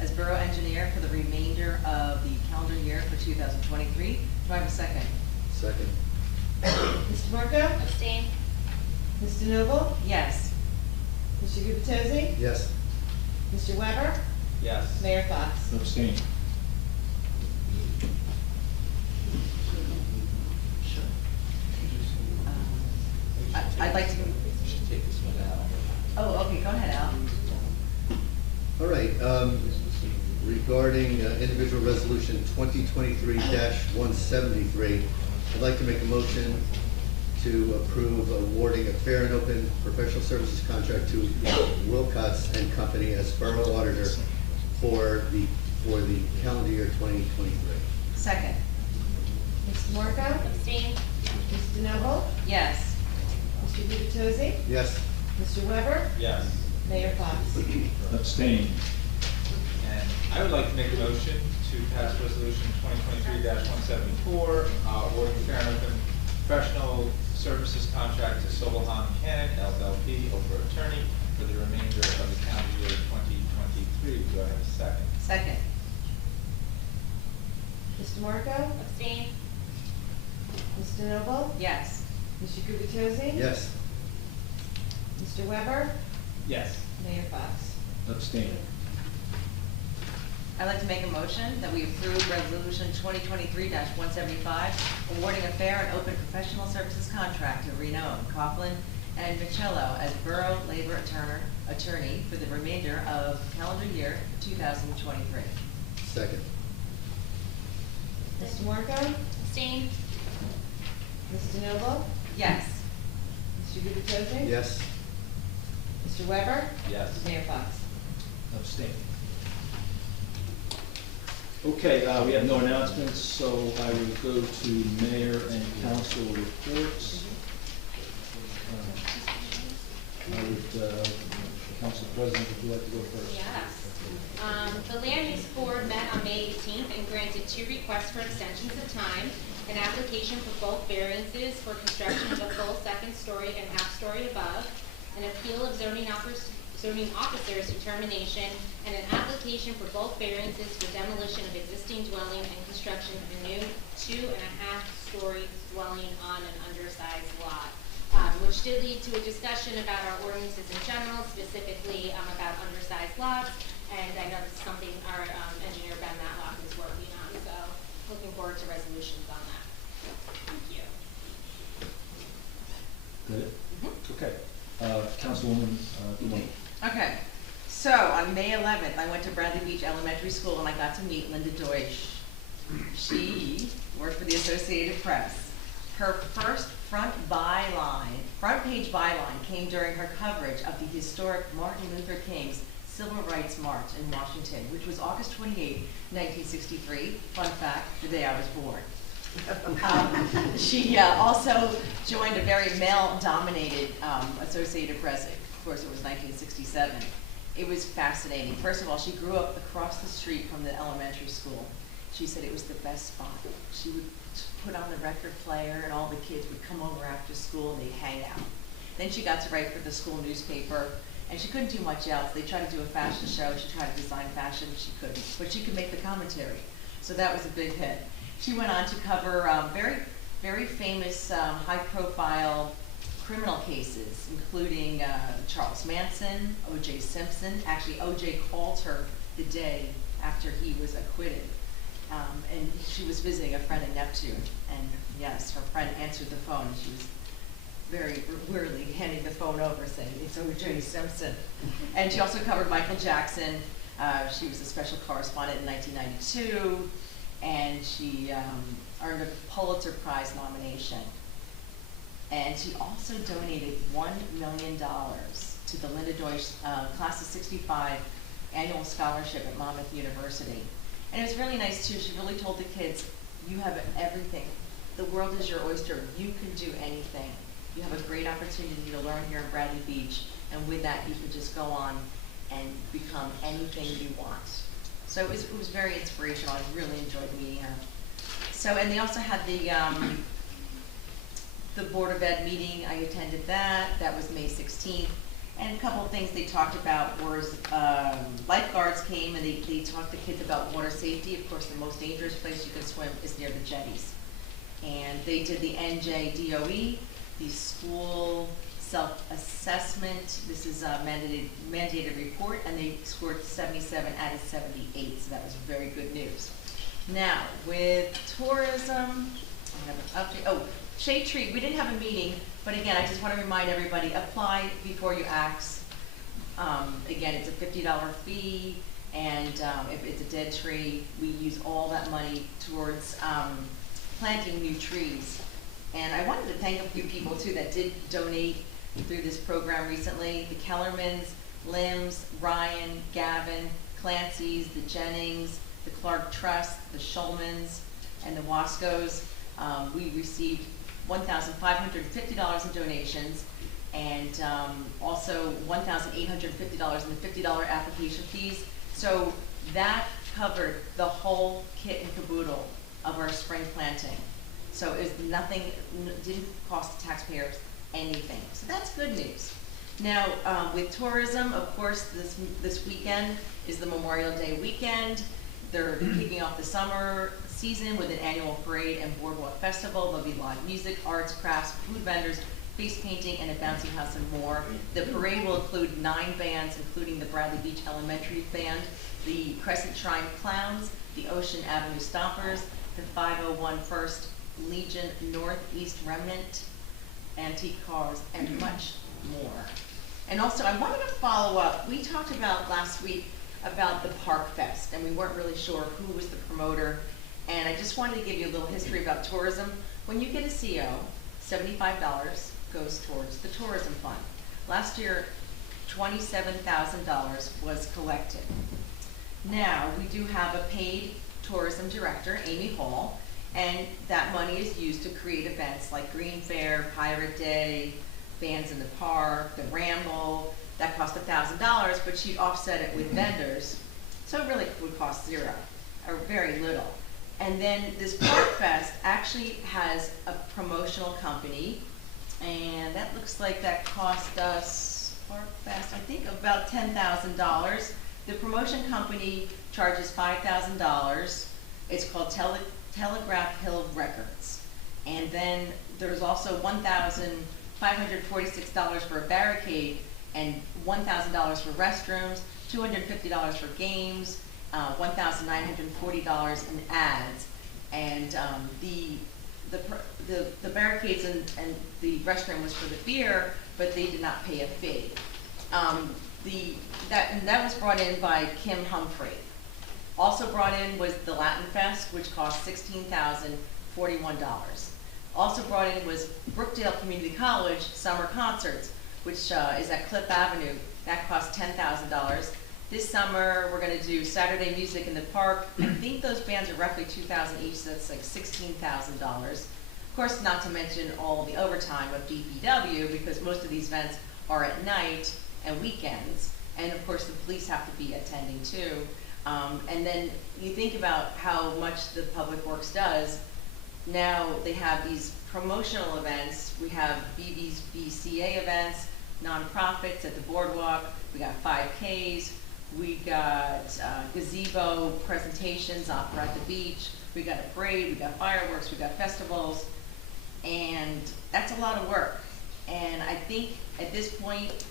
as Borough Engineer for the remainder of the calendar year for 2023. Do I have a second? Second. Mr. Marco? Abstain. Mr. Noble? Yes. Mr. Gubatose? Yes. Mr. Weber? Yes. Mayor Fox? Abstain. I'd like to. Take this one out. Oh, okay, go ahead, Al. All right, regarding individual resolution 2023-173, I'd like to make a motion to approve awarding a fair and open professional services contract to Wilcox and Company as Borough Auditor for the calendar year 2023. Second. Mr. Marco? Abstain. Mr. Noble? Yes. Mr. Gubatose? Yes. Mr. Weber? Yes. Mayor Fox? Abstain. And I would like to make a motion to pass resolution 2023-174, awarding fair and open professional services contract to Sobelham Cannon LLP, over attorney, for the remainder of the calendar year 2023. Do I have a second? Second. Mr. Marco? Abstain? Mr. Noble? Yes. Mr. Gubatose? Yes. Mr. Weber? Yes. Mayor Fox? Abstain. I'd like to make a motion that we approve Resolution 2023-175, awarding a fair and open professional services contract to Reno, Coughlin, and Michello as Borough Labor Attorney for the remainder of calendar year 2023. Second. Mr. Marco? Abstain? Mr. Noble? Yes. Mr. Gubatose? Yes. Mr. Weber? Yes. Mayor Fox? Abstain. Okay, we have no announcements, so I will go to mayor and council reports. I would, Council President, would you like to go first? Yes. The Land Use Board met on May 18th and granted 2 requests for extensions of time, an application for both variances for construction of a full second story and half story above, an appeal of zoning officer's determination, and an application for both variances for demolition of existing dwelling and construction of a new 2.5-story dwelling on an undersized lot, which did lead to a discussion about our ordinances in general, specifically about undersized lots. And I know this is something our engineer Ben Matlock is working on, so looking forward to resolutions on that. Thank you. Good? Okay. Councilwoman Dumont. Okay, so on May 11th, I went to Bradley Beach Elementary School and I got to meet Linda Deutsch. She worked for the Associated Press. Her first front page byline came during her coverage of the historic Martin Luther King's Civil Rights March in Washington, which was August 28, 1963. Fun fact, the day I was born. She also joined a very male-dominated Associated Press. Of course, it was 1967. It was fascinating. First of all, she grew up across the street from the elementary school. She said it was the best spot. She would put on the record player and all the kids would come over after school and they'd hang out. Then she got to write for the school newspaper, and she couldn't do much else. They tried to do a fashion show. She tried to design fashion. She couldn't, but she could make the commentary. So that was a big hit. She went on to cover very, very famous high-profile criminal cases, including Charles Manson, O.J. Simpson. Actually, O.J. called her the day after he was acquitted. And she was visiting a friend in Neptune. And yes, her friend answered the phone. And she was very wearily handing the phone over saying, it's O.J. Simpson. And she also covered Michael Jackson. She was a special correspondent in 1992. And she earned a Pulitzer Prize nomination. And she also donated $1 million to the Linda Deutsch Class of 65 annual scholarship at Monmouth University. And it was really nice too. She really told the kids, you have everything. The world is your oyster. You can do anything. You have a great opportunity to learn here in Bradley Beach. And with that, you can just go on and become anything you want. So it was very inspirational. I really enjoyed meeting her. So, and they also had the Board of Ed meeting. I attended that. That was May 16th. And a couple of things they talked about was lifeguards came and they talked to kids about water safety. Of course, the most dangerous place you can swim is near the jetties. And they did the NJDOE, the school self-assessment. This is a mandated report, and they scored 77 out of 78, so that was very good news. Now, with tourism, I have an update. Oh, Shade Tree, we didn't have a meeting, but again, I just want to remind everybody, apply before you ask. Again, it's a $50 fee, and if it's a dead tree, we use all that money towards planting new trees. And I wanted to thank a few people too that did donate through this program recently. The Kellermans, Limbs, Ryan, Gavin, Clancy's, the Jennings, the Clark Trust, the Schulmans, and the Wascos. We received $1,550 in donations, and also $1,850 in the $50 application fees. So that covered the whole kit and caboodle of our spring planting. So it was nothing, didn't cost the taxpayers anything. So that's good news. Now, with tourism, of course, this weekend is the Memorial Day weekend. They're kicking off the summer season with an annual parade and boardwalk festival. There'll be live music, arts, crafts, food vendors, face painting, and a bouncy house and more. The parade will include 9 bands, including the Bradley Beach Elementary Band, the Crescent Shrine Clowns, the Ocean Avenue Stompers, the 501 First Legion Northeast Remnant, Antique Cars, and much more. And also, I wanted to follow up. We talked about last week about the Park Fest, and we weren't really sure who was the promoter. And I just wanted to give you a little history about tourism. When you get a CO, $75 goes towards the tourism fund. Last year, $27,000 was collected. Now, we do have a paid tourism director, Amy Hall, and that money is used to create events like Green Fair, Pirate Day, Bands in the Park, the Ramble. That cost $1,000, but she'd offset it with vendors, so it really would cost zero, or very little. And then this Park Fest actually has a promotional company, and that looks like that cost us, Park Fest, I think about $10,000. The promotion company charges $5,000. It's called Telegraph Hill Records. And then there's also $1,546 for a barricade, and $1,000 for restrooms, $250 for games, $1,940 in ads. And the barricades and the restroom was for the beer, but they did not pay a fee. That was brought in by Kim Humphrey. Also brought in was the Latin Fest, which cost $16,041. Also brought in was Brookdale Community College Summer Concerts, which is at Cliff Avenue. That cost $10,000. This summer, we're going to do Saturday Music in the Park. I think those bands are roughly $2,000 each, so that's like $16,000. Of course, not to mention all the overtime of DPW, because most of these events are at night and weekends. And of course, the police have to be attending too. And then you think about how much the Public Works does. Now they have these promotional events. We have BCA events, nonprofits at the boardwalk. We got 5Ks. We got gazebo presentations, opera at the beach. We got a parade. We got fireworks. We got festivals, and that's a lot of work. And I think at this point,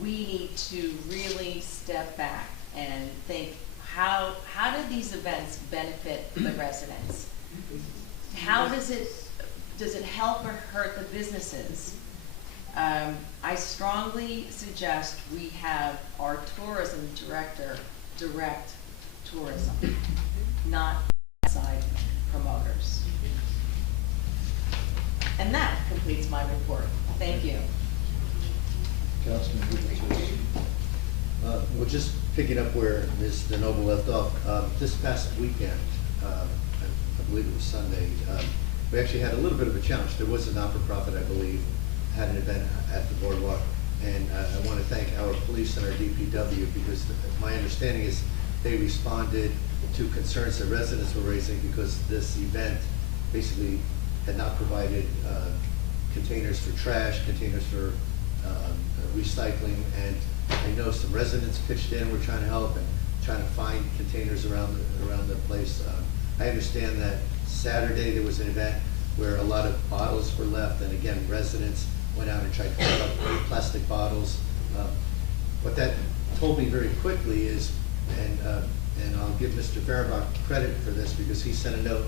we need to really step back and think, how do these events benefit the residents? How does it help or hurt the businesses? I strongly suggest we have our tourism director direct tourism, not outside promoters. And that completes my report. Thank you. Councilman Hoover. Well, just picking up where Ms. DeNoble left off, this past weekend, I believe it was Sunday, we actually had a little bit of a challenge. There was a not-for-profit, I believe, had an event at the boardwalk, and I want to thank our police and our DPW, because my understanding is they responded to concerns that residents were raising, because this event basically had not provided containers for trash, containers for recycling, and I know some residents pitched in. We're trying to help and trying to find containers around the place. I understand that Saturday there was an event where a lot of bottles were left, and again, residents went out and tried to pick up plastic bottles. What that told me very quickly is, and I'll give Mr. Fehrenbach credit for this, because he sent a note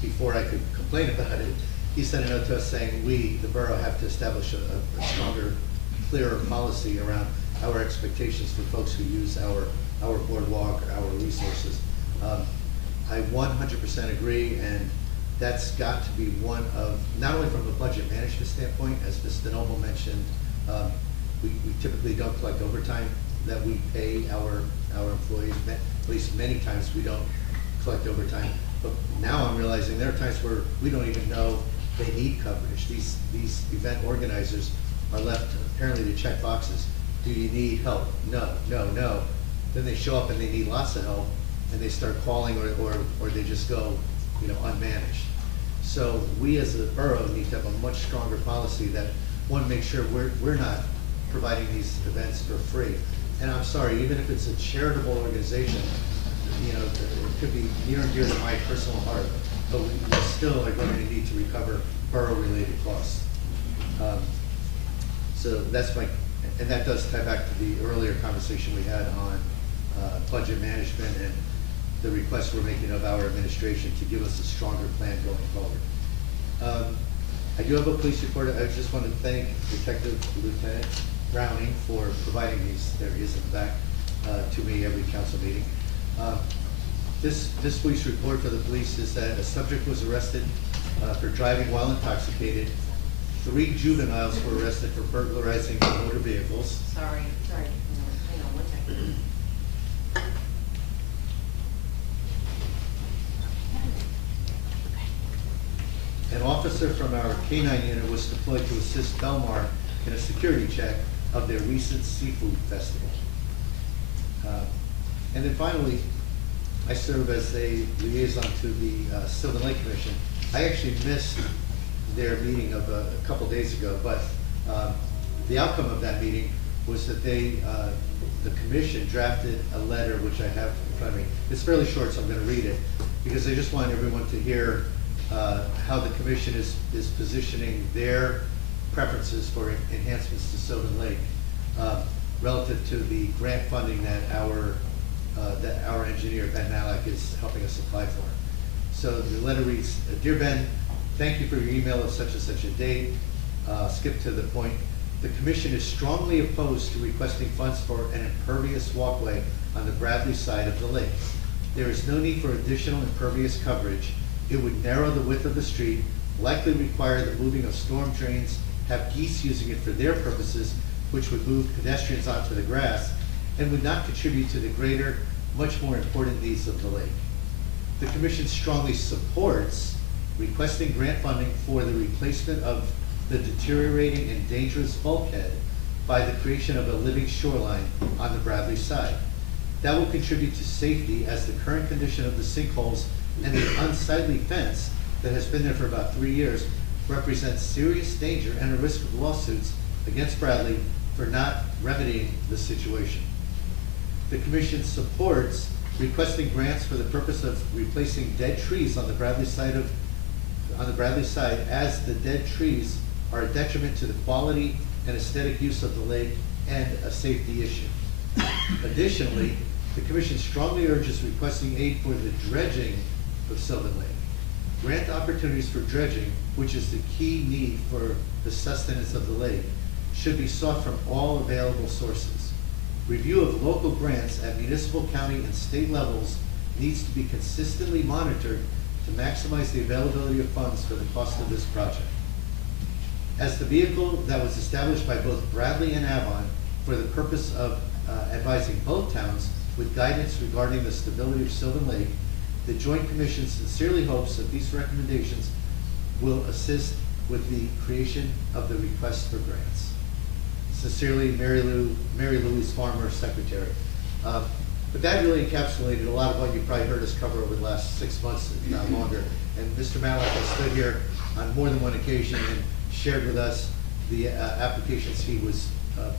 before I could complain about it. He sent a note to us saying we, the borough, have to establish a stronger, clearer policy around our expectations for folks who use our boardwalk, our resources. I 100% agree, and that's got to be one of, not only from a budget management standpoint, as Ms. DeNoble mentioned, we typically don't collect overtime that we pay our employees. At least many times we don't collect overtime. But now I'm realizing there are times where we don't even know they need coverage. These event organizers are left apparently to check boxes. Do you need help? No, no, no. Then they show up and they need lots of help, and they start calling, or they just go, unmanaged. So we as a borough need to have a much stronger policy that, one, make sure we're not providing these events for free. And I'm sorry, even if it's a charitable organization, you know, it could be near and dear to my personal heart, but we still are going to need to recover borough-related costs. So that's my, and that does tie back to the earlier conversation we had on budget management and the request we're making of our administration to give us a stronger plan going forward. I do have a police report. I just want to thank Detective Lieutenant Browning for providing these, there he is in the back, to me every council meeting. This police report for the police is that a subject was arrested for driving while intoxicated. 3 juveniles were arrested for burglarizing motor vehicles. Sorry, hang on 1 second. An officer from our K-9 unit was deployed to assist Belmar in a security check of their recent seafood festival. And then finally, I serve as a liaison to the Sylvan Lake Commission. I actually missed their meeting of a couple days ago, but the outcome of that meeting was that the commission drafted a letter, which I have in front of me. It's fairly short, so I'm going to read it, because I just want everyone to hear how the commission is positioning their preferences for enhancements to Sylvan Lake relative to the grant funding that our engineer, Ben Malak, is helping us apply for. So the letter reads, Dear Ben, thank you for your email of such and such a date. Skip to the point. The commission is strongly opposed to requesting funds for an impervious walkway on the Bradley side of the lake. There is no need for additional impervious coverage. It would narrow the width of the street, likely require the moving of storm drains, have geese using it for their purposes, which would move pedestrians onto the grass, and would not contribute to the greater, much more important needs of the lake. The commission strongly supports requesting grant funding for the replacement of the deteriorating and dangerous bulkhead by the creation of a living shoreline on the Bradley side. That will contribute to safety, as the current condition of the sinkholes and the unsightly fence that has been there for about 3 years represents serious danger and a risk of lawsuits against Bradley for not remedying the situation. The commission supports requesting grants for the purpose of replacing dead trees on the Bradley side as the dead trees are a detriment to the quality and aesthetic use of the lake and a safety issue. Additionally, the commission strongly urges requesting aid for the dredging of Sylvan Lake. Grant opportunities for dredging, which is the key need for the sustenance of the lake, should be sought from all available sources. Review of local grants at municipal, county, and state levels needs to be consistently monitored to maximize the availability of funds for the cost of this project. As the vehicle that was established by both Bradley and Avon for the purpose of advising both towns with guidance regarding the stability of Sylvan Lake, the Joint Commission sincerely hopes that these recommendations will assist with the creation of the request for grants. Sincerely, Mary Louise Farmer, Secretary. But that really encapsulated a lot of what you probably heard us cover over the last 6 months, if not longer. And Mr. Malak has stood here on more than one occasion and shared with us the applications he was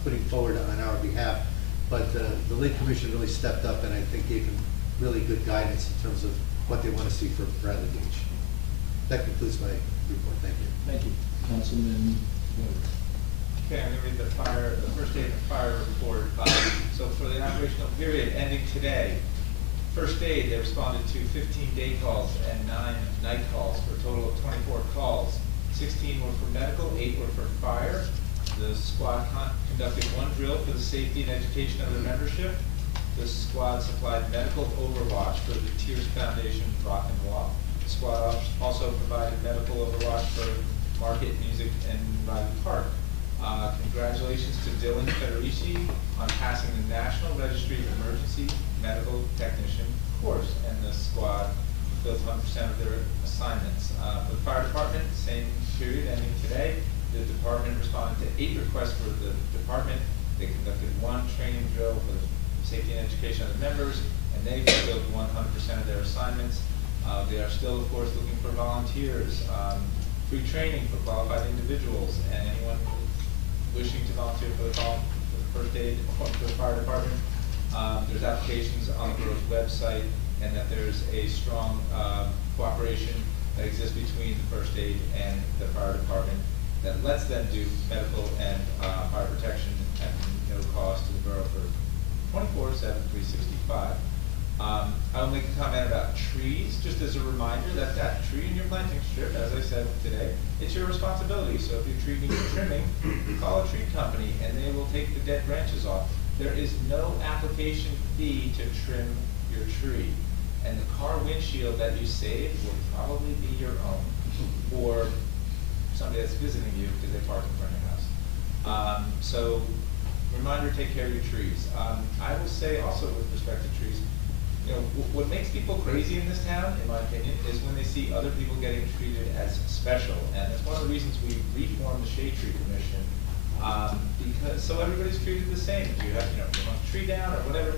putting forward on our behalf. But the Lake Commission really stepped up and I think gave him really good guidance in terms of what they want to see for Bradley Beach. That concludes my report. Thank you. Thank you. Councilman. Okay, I'm gonna read the first aid and fire report. So for the operational period ending today, first aid, they responded to 15 day calls and 9 night calls for a total of 24 calls. 16 were for medical, 8 were for fire. The squad conducted 1 drill for the safety and education of the membership. The squad supplied medical overwatch for the Tears Foundation Rock and Walk. The squad also provided medical overwatch for Market, Music, and Riley Park. Congratulations to Dylan Federici on passing the National Registry of Emergency Medical Technician course, and the squad fulfilled 100% of their assignments. For the fire department, same period ending today, the department responded to 8 requests for the department. They conducted 1 training drill for the safety and education of the members, and they fulfilled 100% of their assignments. They are still, of course, looking for volunteers, free training for qualified individuals, and anyone wishing to volunteer for the first aid, for the fire department, there's applications on the borough's website, and that there's a strong cooperation that exists between the first aid and the fire department that lets them do medical and fire protection at no cost to the borough for 24/7, 365. I'll make a comment about trees, just as a reminder that that tree in your planting strip, as I said today, it's your responsibility. So if your tree needs trimming, call a tree company and they will take the dead branches off. There is no application fee to trim your tree. And the car windshield that you save will probably be your own, or somebody that's visiting you because they parked in front of your house. So reminder, take care of your trees. I will say also with respect to trees, you know, what makes people crazy in this town, in my opinion, is when they see other people getting treated as special. And it's one of the reasons we reformed the Shade Tree Commission, because so everybody's treated the same. If you have, you want a tree down or whatever,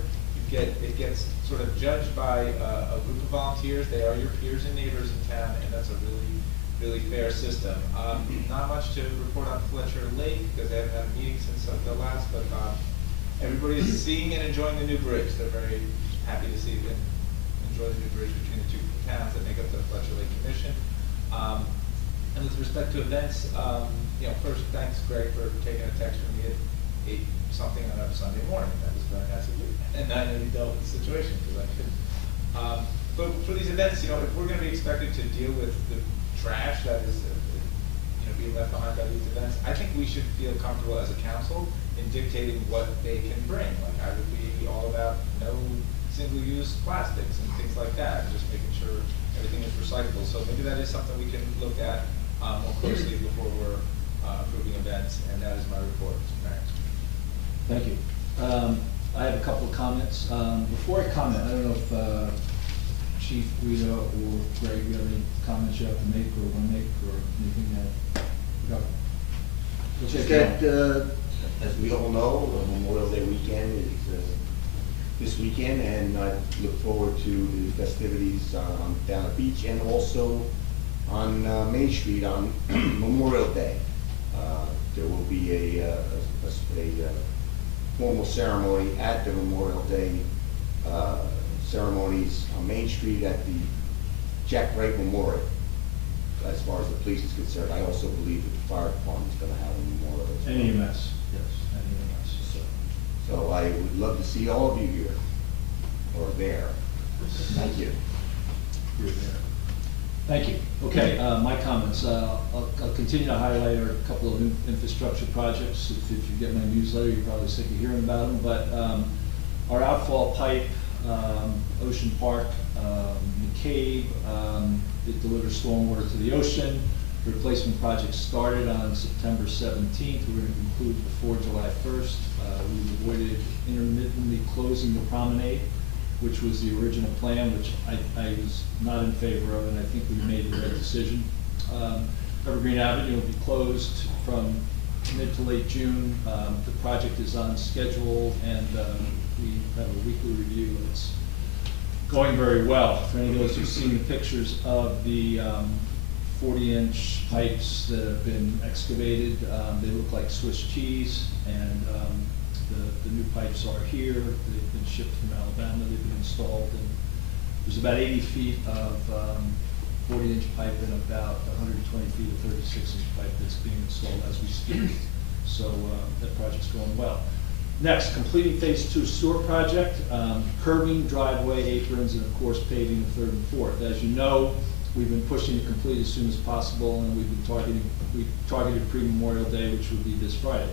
it gets sort of judged by a group of volunteers. They are your peers and neighbors in town, and that's a really, really fair system. Not much to report on Fletcher Lake because they haven't had a meeting since the last, but everybody is seeing and enjoying the new bridge. They're very happy to see and enjoy the new bridge between the two towns that make up the Fletcher Lake Commission. And with respect to events, first thanks Greg for taking a text from me at 8 something on a Sunday morning. That was very nice of you. And I know you dealt with the situation because I couldn't. But for these events, if we're going to be expected to deal with the trash that is being left behind by these events, I think we should feel comfortable as a council in dictating what they can bring. Like I would be all about no single-use plastics and things like that, and just making sure everything is recyclable. So maybe that is something we can look at more closely before we're approving events, and that is my report, Mr. Mayor. Thank you. I have a couple of comments. Before I comment, I don't know if Chief Guido or Greg, you have any comments you have to make or want to make or anything that Just that, as we all know, Memorial Day weekend is this weekend, and I look forward to the festivities down at the beach and also on Main Street on Memorial Day. There will be a formal ceremony at the Memorial Day ceremonies on Main Street at the Jack Wright Memorial. As far as the police is concerned, I also believe that the fire department is going to have a memorial. And EMS, yes, and EMS. So I would love to see all of you here or there. Thank you. You're there. Thank you. Okay, my comments. I'll continue to highlight a couple of infrastructure projects. If you get my newsletter, you're probably sick of hearing about them. But our outfall pipe, Ocean Park, McCabe, it delivers stormwater to the ocean. The replacement project started on September 17th. We're going to conclude before July 1st. We avoided intermittently closing the promenade, which was the original plan, which I was not in favor of, and I think we made the right decision. Evergreen Avenue will be closed from mid to late June. The project is on schedule, and we have a weekly review, and it's going very well. For any of those who've seen the pictures of the 40-inch pipes that have been excavated, they look like Swiss cheese, and the new pipes are here. They've been shipped from Alabama. They've been installed, and there's about 80 feet of 40-inch pipe and about 120 feet of 36-inch pipe that's being installed as we speak. So that project's going well. Next, completing phase 2 sewer project, curbing, driveway, aprons, and of course paving the 3rd and 4th. As you know, we've been pushing to complete as soon as possible, and we targeted pre-Memorial Day, which would be this Friday.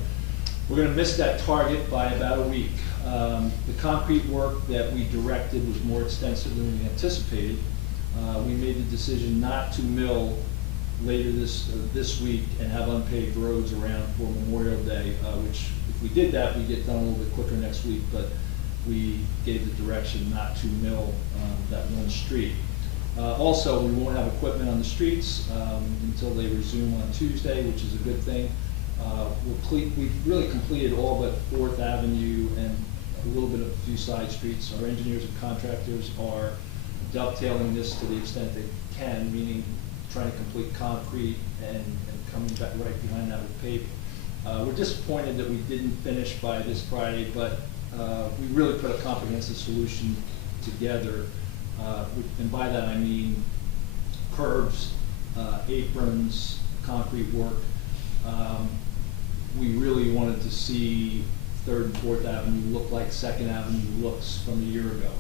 We're going to miss that target by about a week. The concrete work that we directed was more extensive than we anticipated. We made the decision not to mill later this week and have unpaved roads around for Memorial Day, which if we did that, we'd get done a little bit quicker next week, but we gave the direction not to mill that one street. Also, we won't have equipment on the streets until they resume on Tuesday, which is a good thing. We've really completed all but 4th Avenue and a little bit of a few side streets. Our engineers and contractors are dovetailing this to the extent they can, meaning trying to complete concrete and coming back right behind that with paving. We're disappointed that we didn't finish by this Friday, but we really put a comprehensive solution together. And by that I mean curbs, aprons, concrete work. We really wanted to see 3rd and 4th Avenue look like 2nd Avenue looks from a year ago.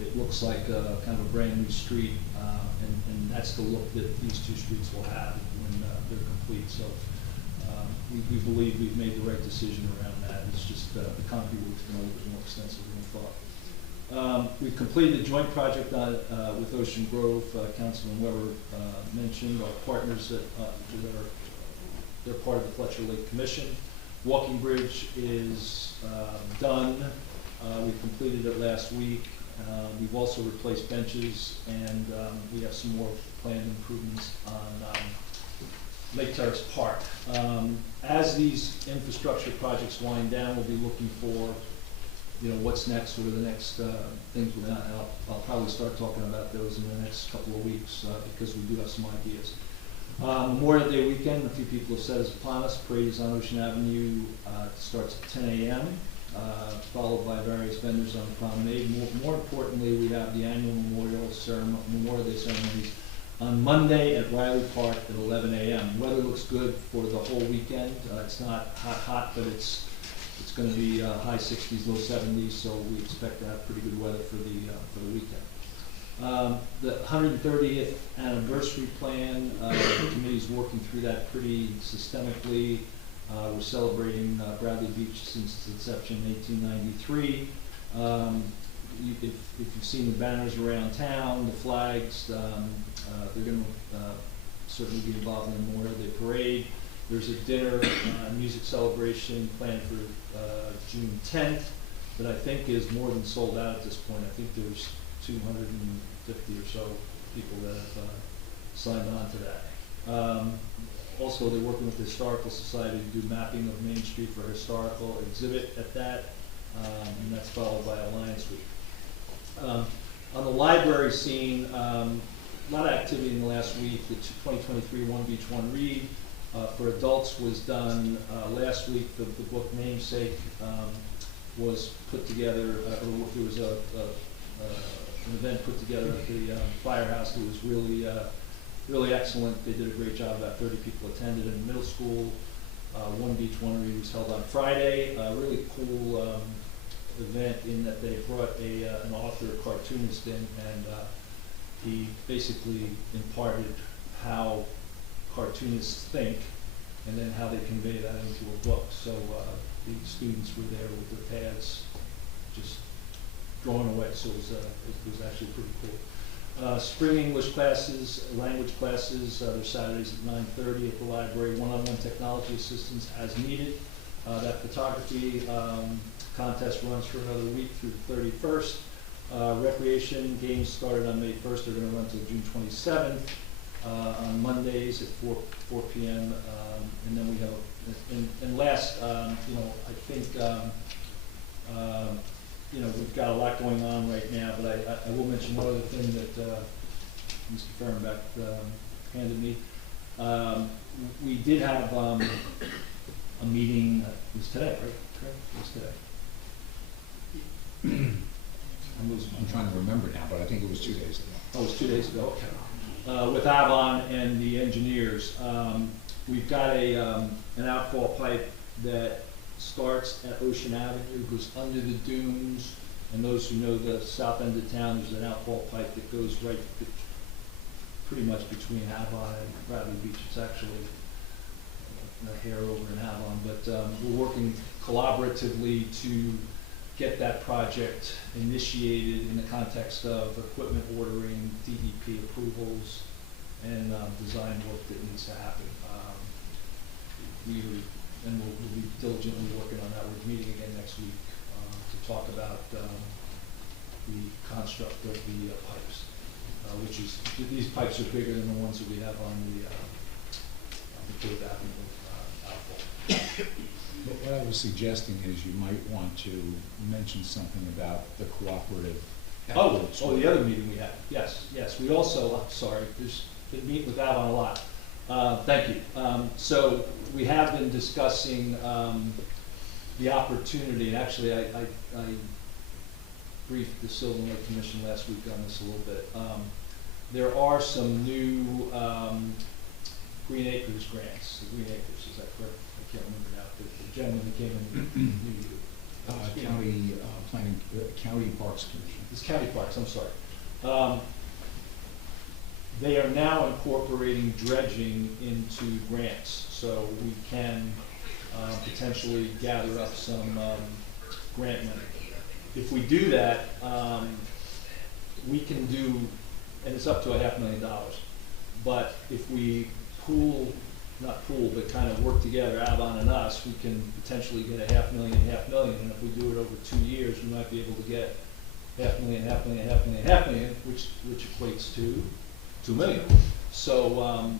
It looks like kind of a brand new street, and that's the look that these two streets will have when they're complete. So we believe we've made the right decision around that. It's just the concrete work's been a little bit more extensive than we thought. We've completed a joint project with Ocean Grove. Councilman Weber mentioned our partners that they're part of the Fletcher Lake Commission. Walking bridge is done. We completed it last week. We've also replaced benches, and we have some more planned improvements on Lake Terrace Park. As these infrastructure projects wind down, we'll be looking for, what's next, what are the next things. I'll probably start talking about those in the next couple of weeks because we do have some ideas. Memorial Day weekend, a few people have said is upon us. Parade is on Ocean Avenue. Starts at 10 a.m., followed by various vendors on the promenade. More importantly, we have the annual Memorial Day ceremonies on Monday at Riley Park at 11 a.m. Weather looks good for the whole weekend. It's not hot, but it's going to be high 60s, low 70s, so we expect to have pretty good weather for the weekend. The 130th anniversary plan, the committee's working through that pretty systemically. We're celebrating Bradley Beach since its inception in 1893. If you've seen the banners around town, the flags, they're going to certainly be involved in the Memorial Day Parade. There's a dinner, music celebration planned for June 10th that I think is more than sold out at this point. I think there's 250 or so people that have signed on to that. Also, they're working with the Historical Society to do mapping of Main Street for a historical exhibit at that, and that's followed by Alliance Week. On the library scene, a lot of activity in the last week. The 2023 One Beach, One Read for adults was done last week. The book Namesake was put together, there was an event put together at the Firehouse that was really excellent. They did a great job. About 30 people attended in middle school. One Beach, One Read was held on Friday. A really cool event in that they brought an author, a cartoonist in, and he basically imparted how cartoonists think and then how they convey that into a book. So the students were there with their pads just drawn away, so it was actually pretty cool. Spring English classes, language classes, they're Saturdays at 9:30 at the library. One-on-one technology assistance as needed. That photography contest runs for another week through the 31st. Recreation games started on May 1st. They're going to run until June 27th on Mondays at 4 p.m. And then we have, and last, I think, we've got a lot going on right now, but I will mention one other thing that Mr. Fehrenbeck handed me. We did have a meeting, it was today, right? Correct? It was today. I'm trying to remember now, but I think it was 2 days ago. Oh, it was 2 days ago, okay. With Avon and the engineers. We've got an outfall pipe that starts at Ocean Avenue, goes under the dunes, and those who know the south end of town, there's an outfall pipe that goes right pretty much between Avon and Bradley Beach. It's actually a hair over in Avon, but we're working collaboratively to get that project initiated in the context of equipment ordering, DEP approvals, and design work that needs to happen. We'll be diligently working on that. We're meeting again next week to talk about the construct of the pipes, which is, these pipes are bigger than the ones that we have on the Cape Avenue outfall. But what I was suggesting is you might want to mention something about the cooperative efforts. Oh, the other meeting we had. Yes. We also, we meet with Avon a lot. Thank you. So we have been discussing the opportunity, and actually I briefed the Sylvan Lake Commission last week on this a little bit. There are some new Green Acres grants. The Green Acres, is that correct? I can't remember now. The gentleman that came in knew you. County Planning, County Parks Commission. It's County Parks, I'm sorry. They are now incorporating dredging into grants, so we can potentially gather up some grant money. If we do that, we can do, and it's up to $500,000. But if we not pool, but kind of work together, Avon and us, we can potentially get $500,000, and if we do it over 2 years, we might be able to get $500,000, which equates to $2 million. So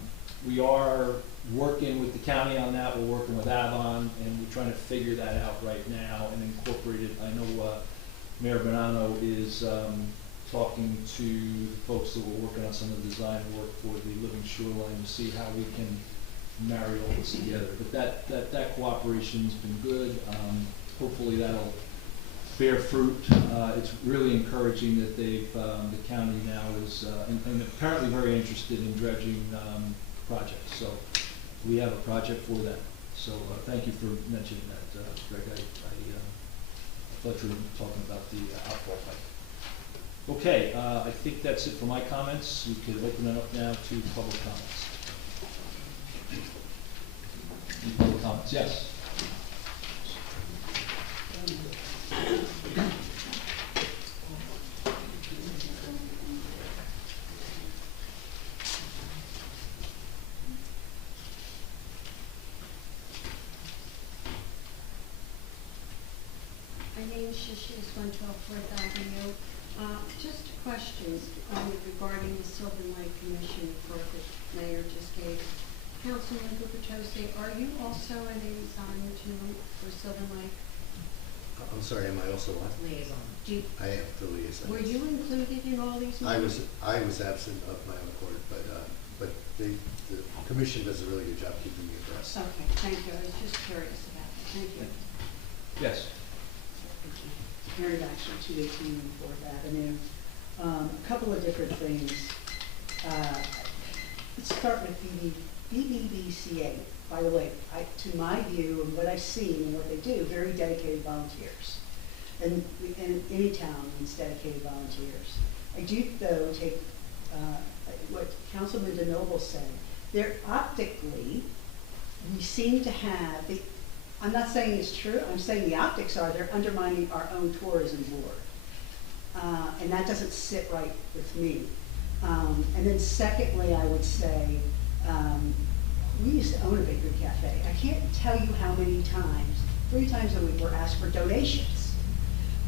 we are working with the county on that. We're working with Avon, and we're trying to figure that out right now and incorporate it. I know Mayor Bonanno is talking to the folks that were working on some of the design work for the Living Shoreline to see how we can marry all this together. But that cooperation's been good. Hopefully that'll bear fruit. It's really encouraging that they've, the county now is, and apparently very interested in dredging projects. So we have a project for that. So thank you for mentioning that, Greg. I thought you were talking about the outfall pipe. Okay, I think that's it for my comments. We could open it up now to public comments. Any public comments? Yes. My name is Shishis, 112 4th Avenue. Just a question regarding the Sylvan Lake Commission report that the Mayor just gave. Councilman Gubitosi, are you also a liaison for Sylvan Lake? I'm sorry, am I also what? Liaison. I am the liaison. Were you included in all these meetings? I was absent of my own accord, but the commission does a really good job keeping me abreast. Okay, thank you. I was just curious about that. Thank you. Yes. Mary Baxter, 218 4th Avenue. A couple of different things. Let's start with BBBCA. By the way, to my view and what I've seen and what they do, very dedicated volunteers. And any town needs dedicated volunteers. I do, though, take what Councilman DeNoble said. They're optically, we seem to have, I'm not saying it's true, I'm saying the optics are they're undermining our own tourism board. And that doesn't sit right with me. And then secondly, I would say, we used to own a Bakery Cafe. I can't tell you how many times, 3 times a week, we're asked for donations,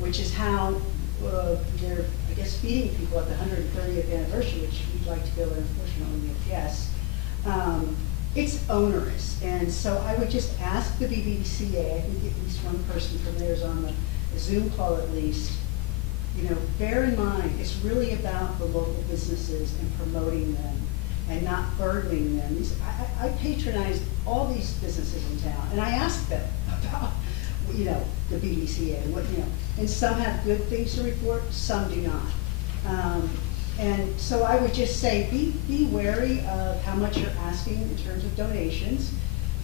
which is how they're, I guess, feeding people at the 130th anniversary, which we'd like to go, and unfortunately, yes. It's onerous, and so I would just ask the BBCA, I think at least one person from there is on the Zoom call at least, you know, bear in mind, it's really about the local businesses and promoting them and not burdening them. I patronize all these businesses in town, and I ask them about, you know, the BBCA and what, you know, and some have good things to report, some do not. And so I would just say, be wary of how much you're asking in terms of donations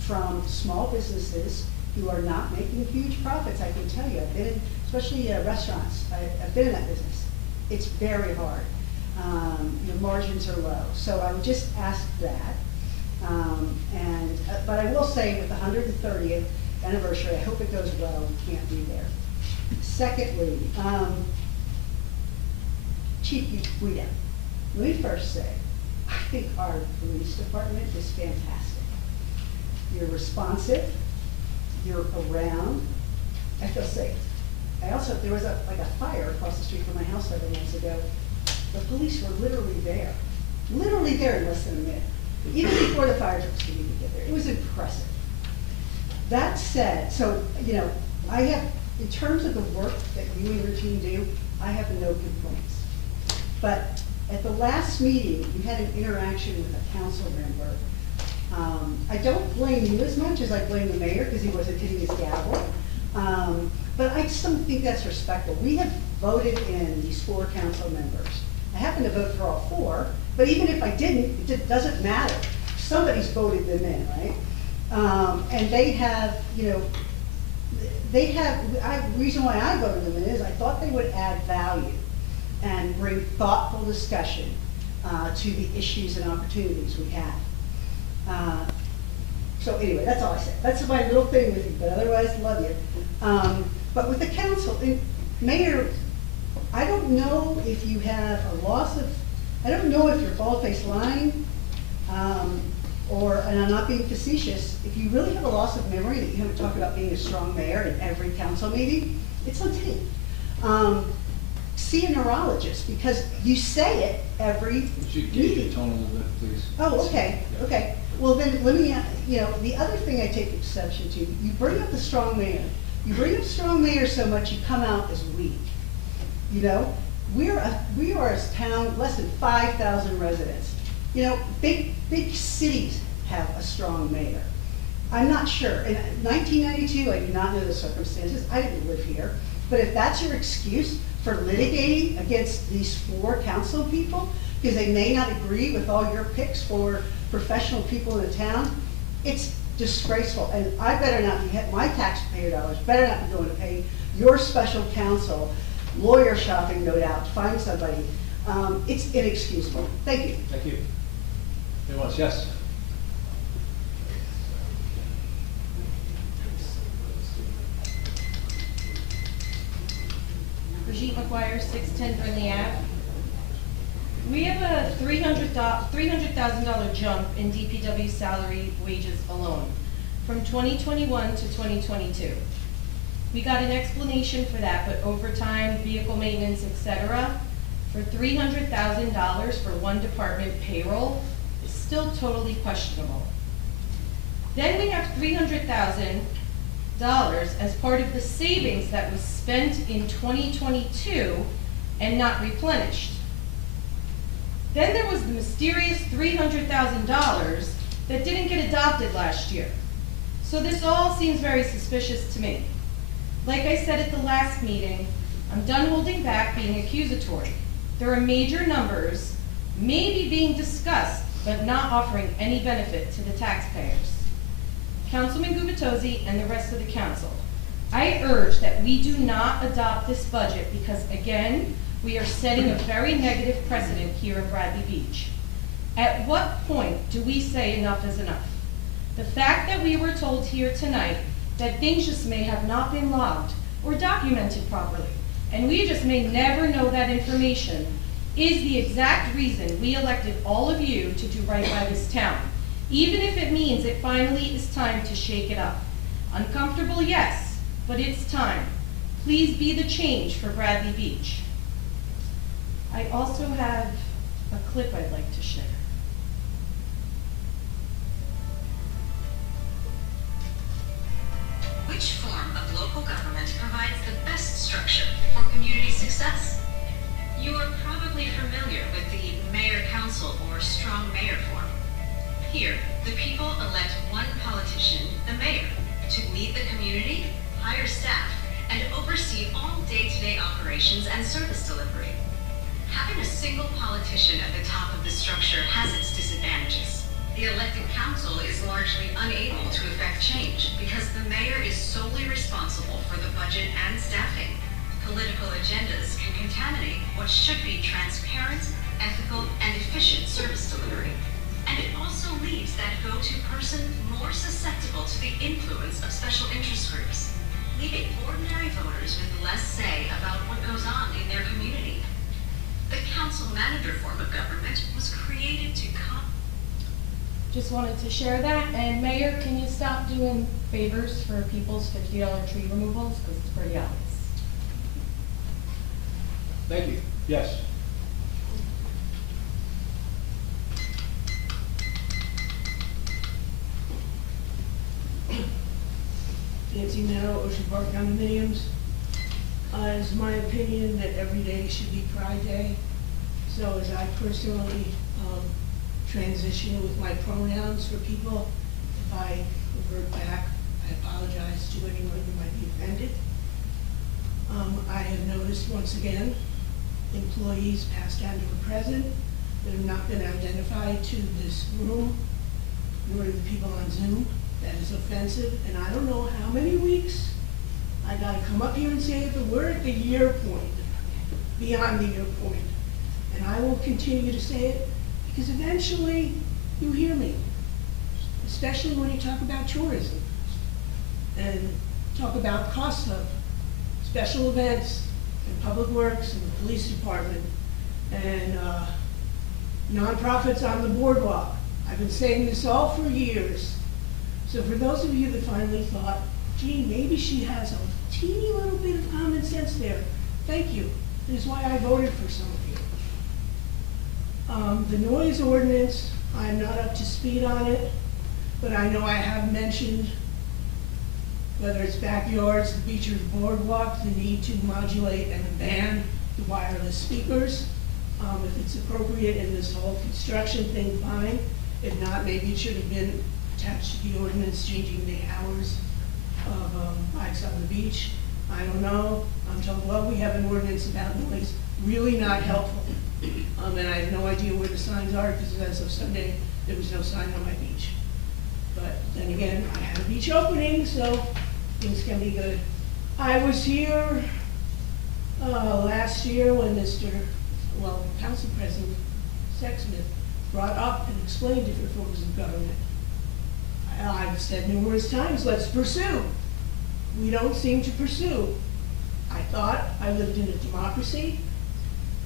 from small businesses who are not making huge profits. I can tell you, I've been in, especially restaurants, I've been in that business. It's very hard. Your margins are low. So I would just ask that. But I will say with the 130th anniversary, I hope it goes well. We can't be there. Secondly, Chief Guido, let me first say, I think our police department is fantastic. You're responsive, you're around, I feel safe. I also, there was like a fire across the street from my house several months ago. The police were literally there in less than a minute. Even before the fire trucks could even get there. It was impressive. That said, so, you know, I have, in terms of the work that you and your team do, I have no complaints. But at the last meeting, we had an interaction with a council member I don't blame you as much as I blame the mayor because he wasn't hitting his gavel. But I just don't think that's respectful. We have voted in these 4 council members. I happen to vote for all 4, but even if I didn't, it doesn't matter. Somebody's voted them in, right? And they have, you know, the reason why I voted them in is I thought they would add value and bring thoughtful discussion to the issues and opportunities we have. So anyway, that's all I said. That's my little thing with you, but otherwise, love you. But with the council, and Mayor, I don't know if you have a loss of, I don't know if you're bald-faced lying, and I'm not being facetious, if you really have a loss of memory that you haven't talked about being a strong mayor in every council meeting, it's on tape. See a neurologist, because you say it every Would you meeting. gauge the tone a little bit, please? Oh, okay, Yeah. okay. Well, then, let me, you know, the other thing I take exception to, you bring up the strong mayor. You bring up strong mayor so much, you come out as weak. You know, we are a town, less than 5,000 residents. You know, big cities have a strong mayor. I'm not sure. In 1992, I do not know the circumstances. I didn't live here. But if that's your excuse for litigating against these 4 council people, because they may not agree with all your picks for professional people in the town, it's disgraceful. And I better not be, my taxpayer dollars better not be going to pay your special counsel, lawyer shopping, no doubt, to find somebody. It's inexcusable. Thank you. Thank you. Anyone else? Yes? Brigitte McGuire, 610 Brinley Ave. We have a $300,000 jump in DPW salary wages alone from 2021 to 2022. We got an explanation for that, but overtime, vehicle maintenance, etc., for $300,000 for one department payroll is still totally questionable. Then we have $300,000 as part of the savings that was spent in 2022 and not replenished. Then there was the mysterious $300,000 that didn't get adopted last year. So this all seems very suspicious to me. Like I said at the last meeting, I'm done holding back being accusatory. There are major numbers maybe being discussed, but not offering any benefit to the taxpayers. Councilman Gubitosi and the rest of the council, I urge that we do not adopt this budget because, again, we are setting a very negative precedent here in Bradley Beach. At what point do we say enough is enough? The fact that we were told here tonight that things just may have not been logged or documented properly, and we just may never know that information, is the exact reason we elected all of you to do right by this town, even if it means it finally is time to shake it up. Uncomfortable, yes, but it's time. Please be the change for Bradley Beach. I also have a clip I'd like to share. Which form of local government provides the best structure for community success? You are probably familiar with the mayor-council or strong mayor form. Here, the people elect one politician, the mayor, to lead the community, hire staff, and oversee all day-to-day operations and service delivery. Having a single politician at the top of the structure has its disadvantages. The elected council is largely unable to effect change because the mayor is solely responsible for the budget and staffing. Political agendas can contaminate what should be transparent, ethical, and efficient service delivery. And it also leaves that go-to person more susceptible to the influence of special interest groups, leaving ordinary voters with less say about what goes on in their community. The council manager form of government was created to Just wanted to share that. And Mayor, can you stop doing favors for people's $50 tree removals? Because it's pretty obvious. Thank you. Yes? Nancy Meadow, Ocean Park condominiums. It's my opinion that every day should be Pride Day. So as I personally transition with my pronouns for people. If I revert back, I apologize to anyone who might be offended. I have noticed once again, employees past and or present that have not been identified to this room, nor to the people on Zoom. That is offensive, and I don't know how many weeks I gotta come up here and say it, but we're at the year point, beyond the year point. And I will continue to say it, because eventually you hear me, especially when you talk about tourism and talk about cost of special events and public works and the police department and nonprofits on the boardwalk. I've been saying this all for years. So for those of you that finally thought, gee, maybe she has a teeny little bit of common sense there, thank you. That is why I voted for some of you. The noise ordinance, I'm not up to speed on it, but I know I have mentioned, whether it's backyards, the beach, or the boardwalk, the need to modulate and ban the wireless speakers. If it's appropriate in this whole construction thing, fine. If not, maybe it should have been attached to the ordinance changing the hours of bikes on the beach. I don't know. I'm told, well, we have an ordinance about noise. Really not helpful. And I have no idea where the signs are, because as of Sunday, there was no sign on my beach. But then again, I had a beach opening, so things can be good. I was here last year when Council President Sexsmith brought up and explained different forms of government. I've said numerous times, let's pursue. We don't seem to pursue. I thought I lived in a democracy.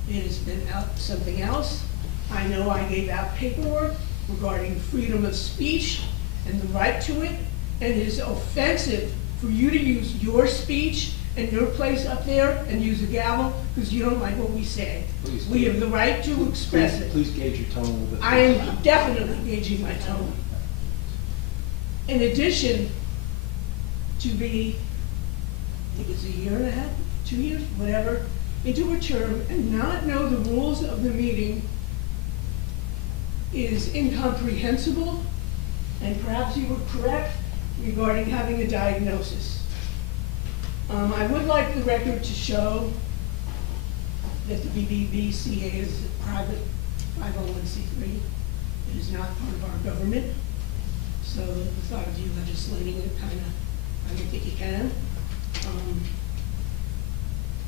It has been something else. I know I gave out paperwork regarding freedom of speech and the right to it, and it is offensive for you to use your speech and your place up there and use a gavel because you don't like what we say. Please, we have the right to express it. Please gauge your tone a little bit. I am definitely gauging my tone. In addition to be, I think it's a year and a half, 2 years, whatever, into a term and not know the rules of the meeting is incomprehensible, and perhaps you were correct regarding having a diagnosis. I would like the record to show that the BBBCA is a private 501c3. It is not part of our government. So the thought of you legislating it I don't think you can.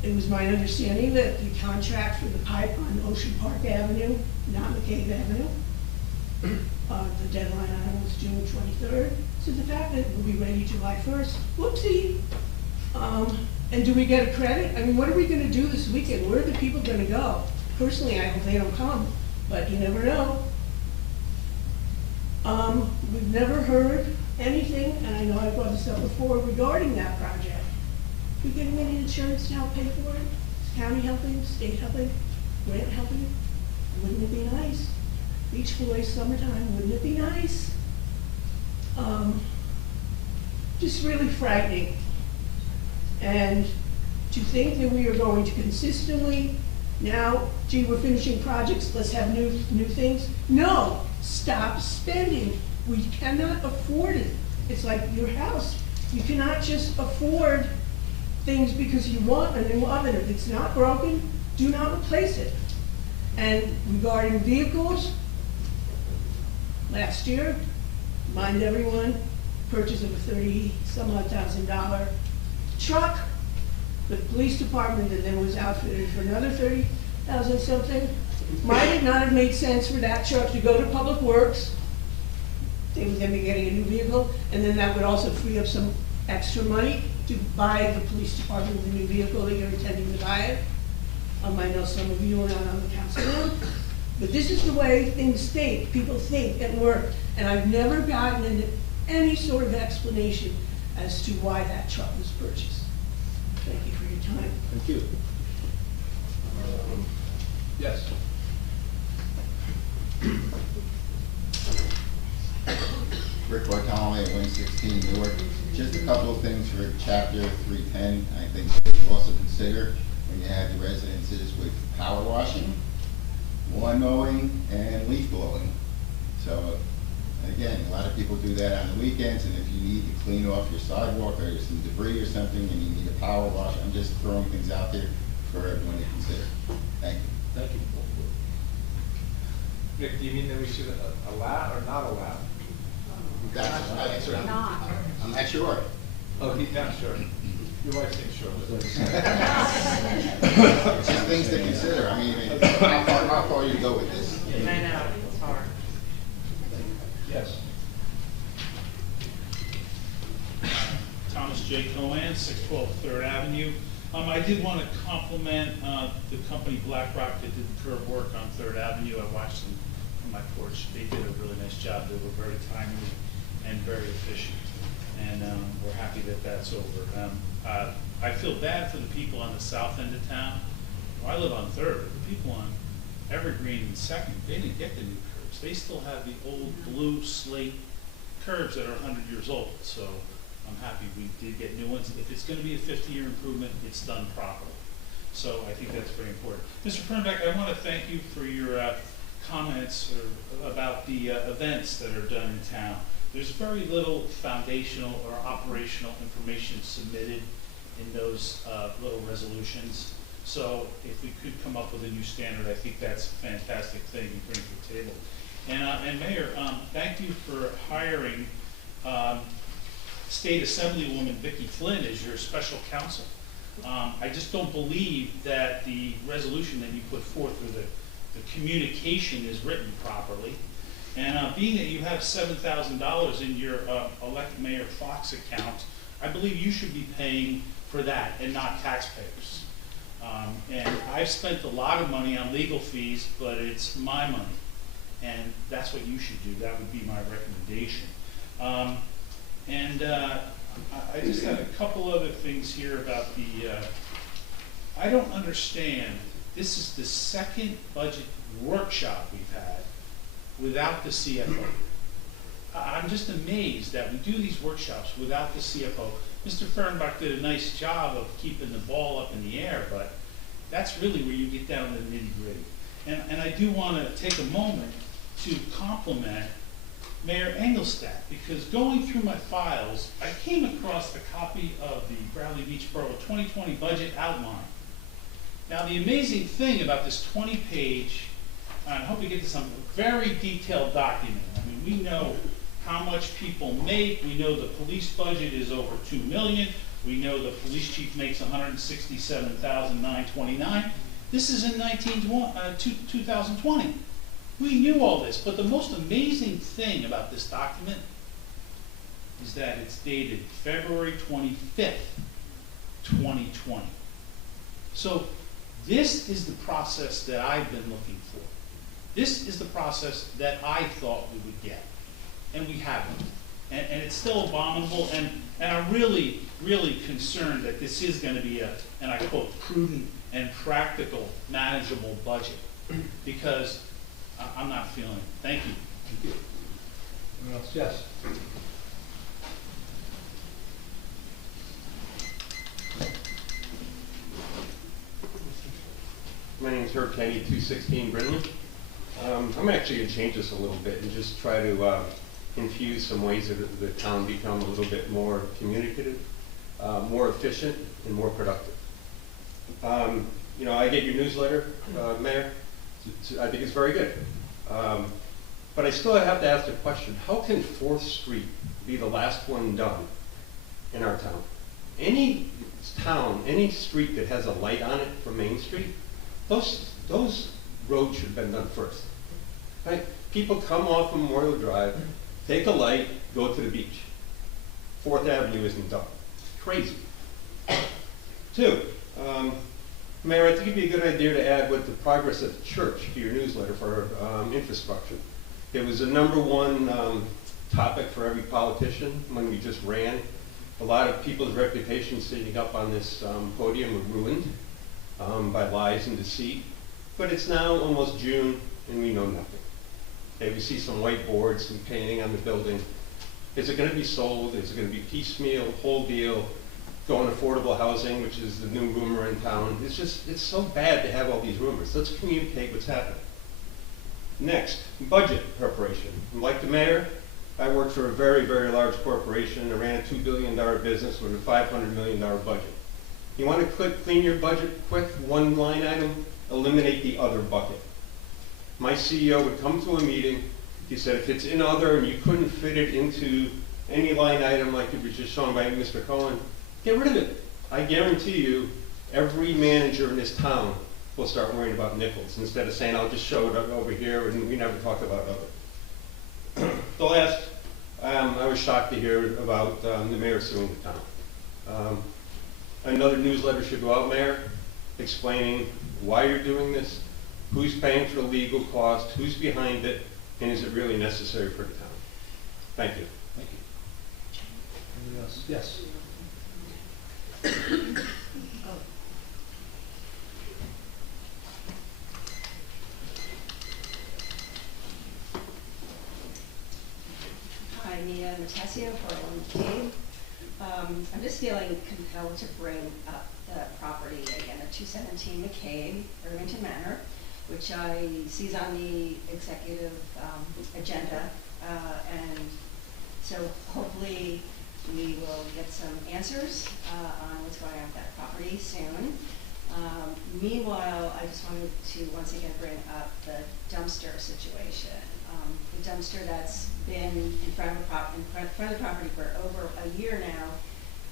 It was my understanding that the contract for the pipe on Ocean Park Avenue, not McCabe Avenue, the deadline on it was June 23rd. So the fact that it will be ready July 1st, whoopsie. And do we get a credit? I mean, what are we going to do this weekend? Where are the people going to go? Personally, I hope they don't come, but you never know. We've never heard anything, and I know I brought this up before, regarding that project. We getting any insurance to help pay for it? Is county helping, state helping, grant helping? Wouldn't it be nice? Beach Boys, summertime, wouldn't it be nice? Just really frightening. And to think that we are going to consistently, now, gee, we're finishing projects, let's have new things. No, stop spending. We cannot afford it. It's like your house. You cannot just afford things because you want a new oven. If it's not broken, do not replace it. And regarding vehicles, last year, remind everyone, purchase of a $30-some-odd-thousand truck, the police department that then was outfitted for another $30,000 something. Might it not have made sense for that truck to go to Public Works? They would then be getting a new vehicle, and then that would also free up some extra money to buy the police department the new vehicle that you're intending to buy it. I know some of you are not on the council now, but this is the way things think, people think and work, and I've never gotten into any sort of explanation as to why that truck was purchased. Thank you for your time. Thank you. Yes. Rick Bartolome at 116 Newark. Just a couple of things for chapter 310. I think you should also consider when you have the residences with power washing, lawn mowing, and leaf blowing. So, again, a lot of people do that on the weekends, and if you need to clean off your sidewalk or there's some debris or something and you need a power wash, I'm just throwing things out there for everyone to consider. Thank you. Thank you. Rick, do you mean that we should allow or not allow? That's my answer. I'm not sure. Oh, he's not sure. Your wife seems sure. Just things to consider. I mean, how far you go with this? I know, it's hard. Yes. Thomas J. Cohen, 612 Third Avenue. I did want to compliment the company BlackRock that did the curb work on Third Avenue. I watched them from my porch. They did a really nice job. They were very timely and very efficient. And we're happy that that's over. I feel bad for the people on the south end of town. Well, I live on Third. The people on Evergreen and Second, they didn't get the new curbs. They still have the old blue slate curbs that are 100 years old. So I'm happy we did get new ones. If it's going to be a 50-year improvement, it's done properly. So I think that's very important. Mr. Fernbeck, I want to thank you for your comments about the events that are done in town. There's very little foundational or operational information submitted in those little resolutions. So if we could come up with a new standard, I think that's a fantastic thing you bring to the table. And Mayor, thank you for hiring State Assemblywoman Vicki Flynn as your special counsel. I just don't believe that the resolution that you put forth or the communication is written properly. And being that you have $7,000 in your elect Mayor Fox account, I believe you should be paying for that and not taxpayers. And I've spent a lot of money on legal fees, but it's my money. And that's what you should do. That would be my recommendation. I just had a couple other things here about the, I don't understand, this is the second budget workshop we've had without the CFO. I'm just amazed that we do these workshops without the CFO. Mr. Fernbach did a nice job of keeping the ball up in the air, but that's really where you get down to the nitty-gritty. And I do want to take a moment to compliment Mayor Engelstadt, because going through my files, I came across a copy of the Bradley Beach Borough 2020 budget outline. Now, the amazing thing about this 20-page, I hope you get this on a very detailed document. I mean, we know how much people make. We know the police budget is over $2 million. We know the police chief makes $167,929. This is in 2020. We knew all this, but the most amazing thing about this document is that it's dated February 25th, 2020. So this is the process that I've been looking for. This is the process that I thought we would get, and we haven't. And it's still abominable, and I'm really, really concerned that this is going to be a, and I quote, prudent and practical, manageable budget, because I'm not feeling it. Thank you. Thank you. Anyone else? Yes. My name is Herb Kenny, 216 Brindley. I'm actually going to change this a little bit and just try to infuse some ways that the town become a little bit more communicative, more efficient, and more productive. You know, I get your newsletter, Mayor. I think it's very good. But I still have to ask the question, how can 4th Street be the last one done in our town? Any town, any street that has a light on it from Main Street, those roads should have been done first. Right? People come off of Memorial Drive, take a light, go to the beach. 4th Avenue isn't done. Crazy. 2, Mayor, I think it'd be a good idea to add what the progress of the church to your newsletter for infrastructure. It was the #1 topic for every politician when we just ran. A lot of people's reputations sitting up on this podium were ruined by lies and deceit. But it's now almost June and we know nothing. Okay, we see some whiteboards, some painting on the building. Is it going to be sold? Is it going to be piecemeal, whole deal? Going affordable housing, which is the new rumor in town. It's so bad to have all these rumors. Let's communicate what's happening. Next, budget preparation. Like the mayor, I worked for a very, very large corporation and ran a $2 billion business with a $500 million budget. You want to clean your budget quick, one line item, eliminate the other bucket. My CEO would come to a meeting, he said if it's in other and you couldn't fit it into any line item like it was just shown by Mr. Cohen, get rid of it. I guarantee you, every manager in this town will start worrying about nickels instead of saying, I'll just show it up over here and we never talk about other. The last, I was shocked to hear about the mayor suing the town. Another newsletter should go out, Mayor, explaining why you're doing this, who's paying for the legal cost, who's behind it, and is it really necessary for the town? Thank you. Thank you. Anyone else? Yes. Hi, Mia Matasio for McCabe. I'm just feeling compelled to bring up the property again at 217 McCabe, Irvington Manor, which I see is on the executive agenda. And so hopefully we will get some answers on what's going on with that property soon. Meanwhile, I just wanted to once again bring up the dumpster situation. The dumpster that's been in front of the property for over a year now.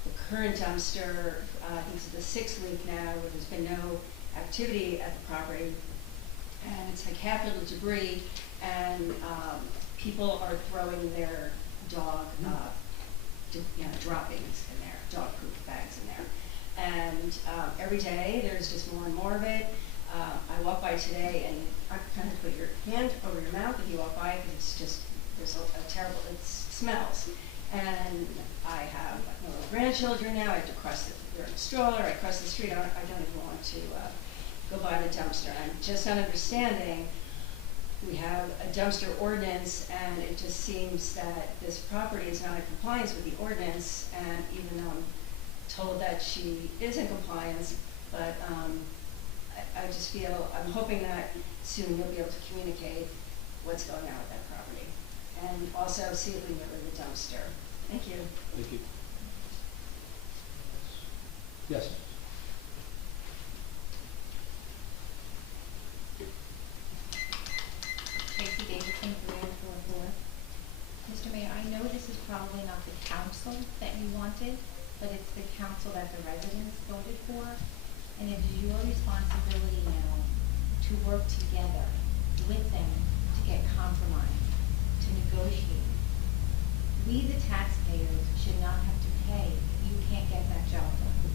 The current dumpster, I think it's the 6th week now, where there's been no activity at the property. And it's like half of the debris, and people are throwing their dog droppings in there, dog poop bags in there. And every day there's just more and more of it. I walk by today and I kind of put your hand over your mouth if you walk by because it's just, there's a terrible, it smells. And I have little grandchildren now, I have to cross they're in a stroller, I cross the street, I don't even want to go by the dumpster. I'm just not understanding, we have a dumpster ordinance and it just seems that this property is not in compliance with the ordinance, and even though I'm told that she is in compliance, but I just feel, I'm hoping that soon you'll be able to communicate what's going on with that property. And also see if we can get rid of the dumpster. Thank you. Thank you. Yes. Tracy Davidson, 344. Mr. Mayor, I know this is probably not the council that you wanted, but it's the council that the residents voted for. And it is your responsibility now to work together with them to get compromise, to negotiate. We, the taxpayers, should not have to pay if you can't get that job done.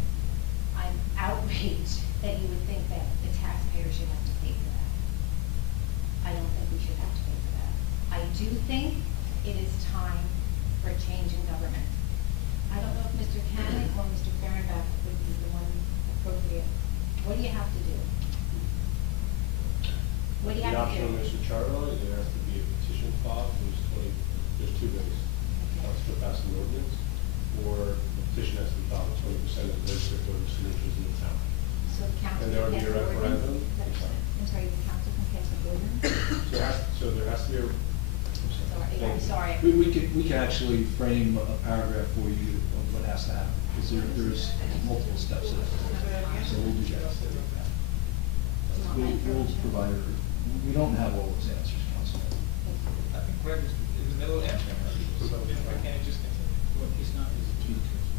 I'm outraged that you would think that the taxpayers should have to pay for that. I don't think we should have to pay for that. I do think it is time for a change in government. I don't know if Mr. Cannon or Mr. Fehrenbach would be the one appropriate. What do you have to do? What do you have to do? The option on Mr. Charlie, there has to be a petition filed. There's two ways. To pass an ordinance, or a petition has to be filed with 20% of the registered voter signatures in the town. So the council And there would can be a pass an referendum. ordinance? I'm sorry, the council can pass an ordinance? So there has to be a. I'm sorry. We can actually frame a paragraph for you of what has to happen, because there's multiple steps in it. So we'll do that. We'll provide, we don't have all those answers, Councilman. I think Greg is in the middle of answering her, so why can't he just continue? Well, he's not.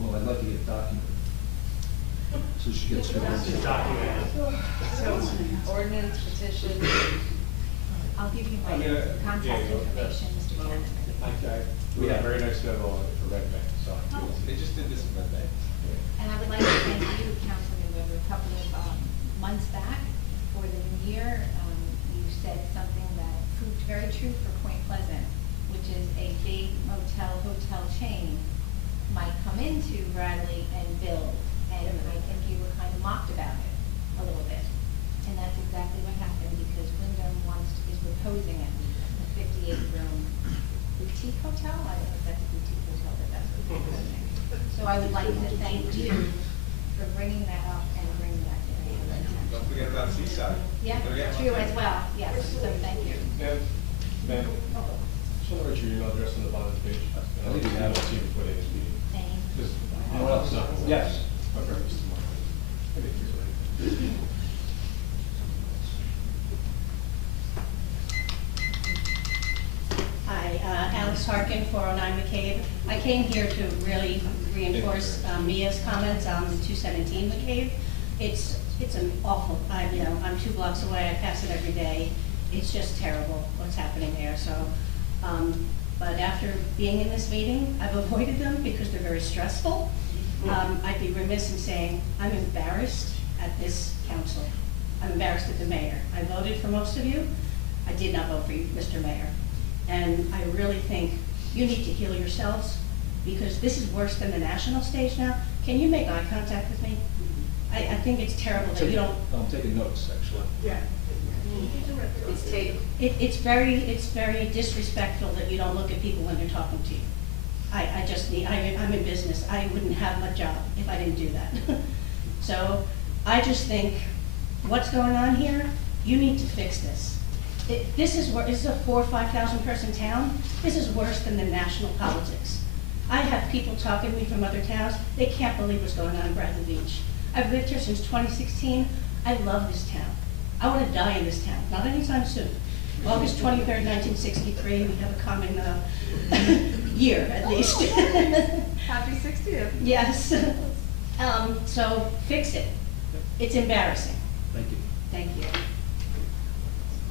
Well, I'd like to get it documented. So she gets to So, ordinance, petition. I'll give you my contact information, Mr. Cannon. We had a very nice demo on it for Red Bank, so. They just did this in Red Bank. And I would like to thank you, Councilman Weber, a couple of months back for the new year. You said something that proved very true for Point Pleasant, which is a big hotel chain might come into Bradley and build. And I think you were kind of mocked about it a little bit. And that's exactly what happened, because Wyndham is proposing at a 58-room boutique hotel. I don't know if that's a boutique hotel, but that's what they're proposing. So I would like to thank you for bringing that up and bringing that to me. Don't forget about Seaside. Yeah, true as well, yes, so thank you. And page. I think we have it. I'll see before the end of the meeting. Because Anyone else? Yes. My breakfast tomorrow. Hi, Alice Harkin, 409 McCabe. I came here to really reinforce Mia's comments on the 217 McCabe. It's an awful, I'm 2 blocks away, I pass it every day. It's just terrible what's happening there, so. But after being in this meeting, I've avoided them because they're very stressful. I'd be remiss in saying I'm embarrassed at this council. I'm embarrassed at the mayor. I voted for most of you. I did not vote for you, Mr. Mayor. And I really think you need to heal yourselves because this is worse than the national stage now. Can you make eye contact with me? I think it's terrible that you don't. I'm taking notes, actually. Yeah. It's very disrespectful that you don't look at people when they're talking to you. I just need, I'm in business. I wouldn't have my job if I didn't do that. So I just think, what's going on here? You need to fix this. This is a 4,000 or 5,000 person town. This is worse than the national politics. I have people talking to me from other towns. They can't believe what's going on in Bradley Beach. I've lived here since 2016. I love this town. I want to die in this town, not anytime soon. August 23rd, 1963, we have a common year at least. Happy 60th. Yes. So fix it. It's embarrassing. Thank you. Thank you.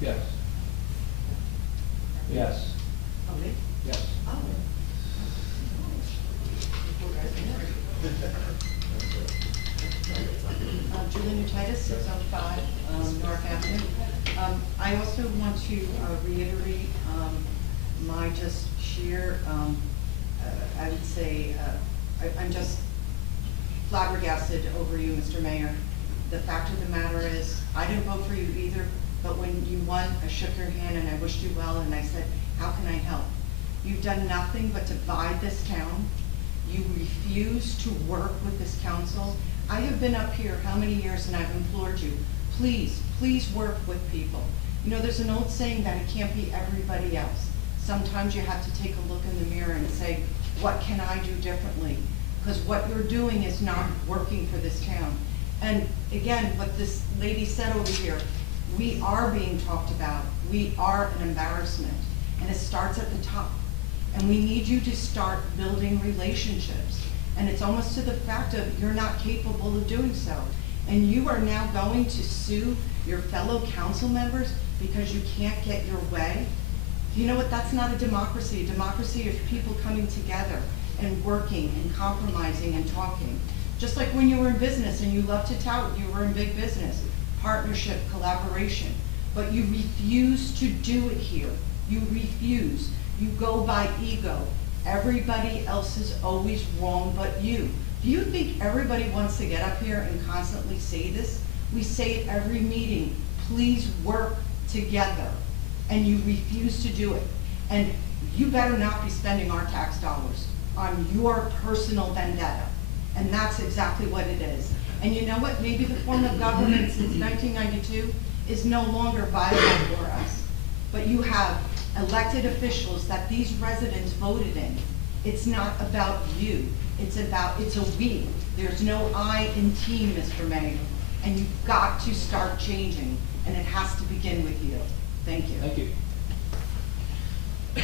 Yes. Yes. Oh, me? Yes. Oh. Julie Nutitis, 605 North Avenue. I also want to reiterate my just sheer, I would say, I'm just flabbergasted over you, Mr. Mayor. The fact of the matter is, I didn't vote for you either, but when you won, I shook your hand and I wished you well, and I said, how can I help? You've done nothing but divide this town. You refuse to work with this council. I have been up here how many years and I've implored you, please, please work with people. You know, there's an old saying that it can't be everybody else. Sometimes you have to take a look in the mirror and say, what can I do differently? Because what you're doing is not working for this town. And again, what this lady said over here, we are being talked about. We are an embarrassment. And it starts at the top. And we need you to start building relationships. And it's almost to the fact of you're not capable of doing so. And you are now going to sue your fellow council members because you can't get your way. You know what, that's not a democracy. A democracy is people coming together and working and compromising and talking. Just like when you were in business and you love to tout, you were in big business, partnership, collaboration. But you refuse to do it here. You refuse. You go by ego. Everybody else is always wrong but you. Do you think everybody wants to get up here and constantly say this? We say it every meeting, please work together. And you refuse to do it. And you better not be spending our tax dollars on your personal vendetta. And that's exactly what it is. And you know what? Maybe the form of government since 1992 is no longer viable for us. But you have elected officials that these residents voted in. It's not about you. It's a we. There's no I in team, Mr. Mayor. And you've got to start changing. And it has to begin with you. Thank you. Thank you. No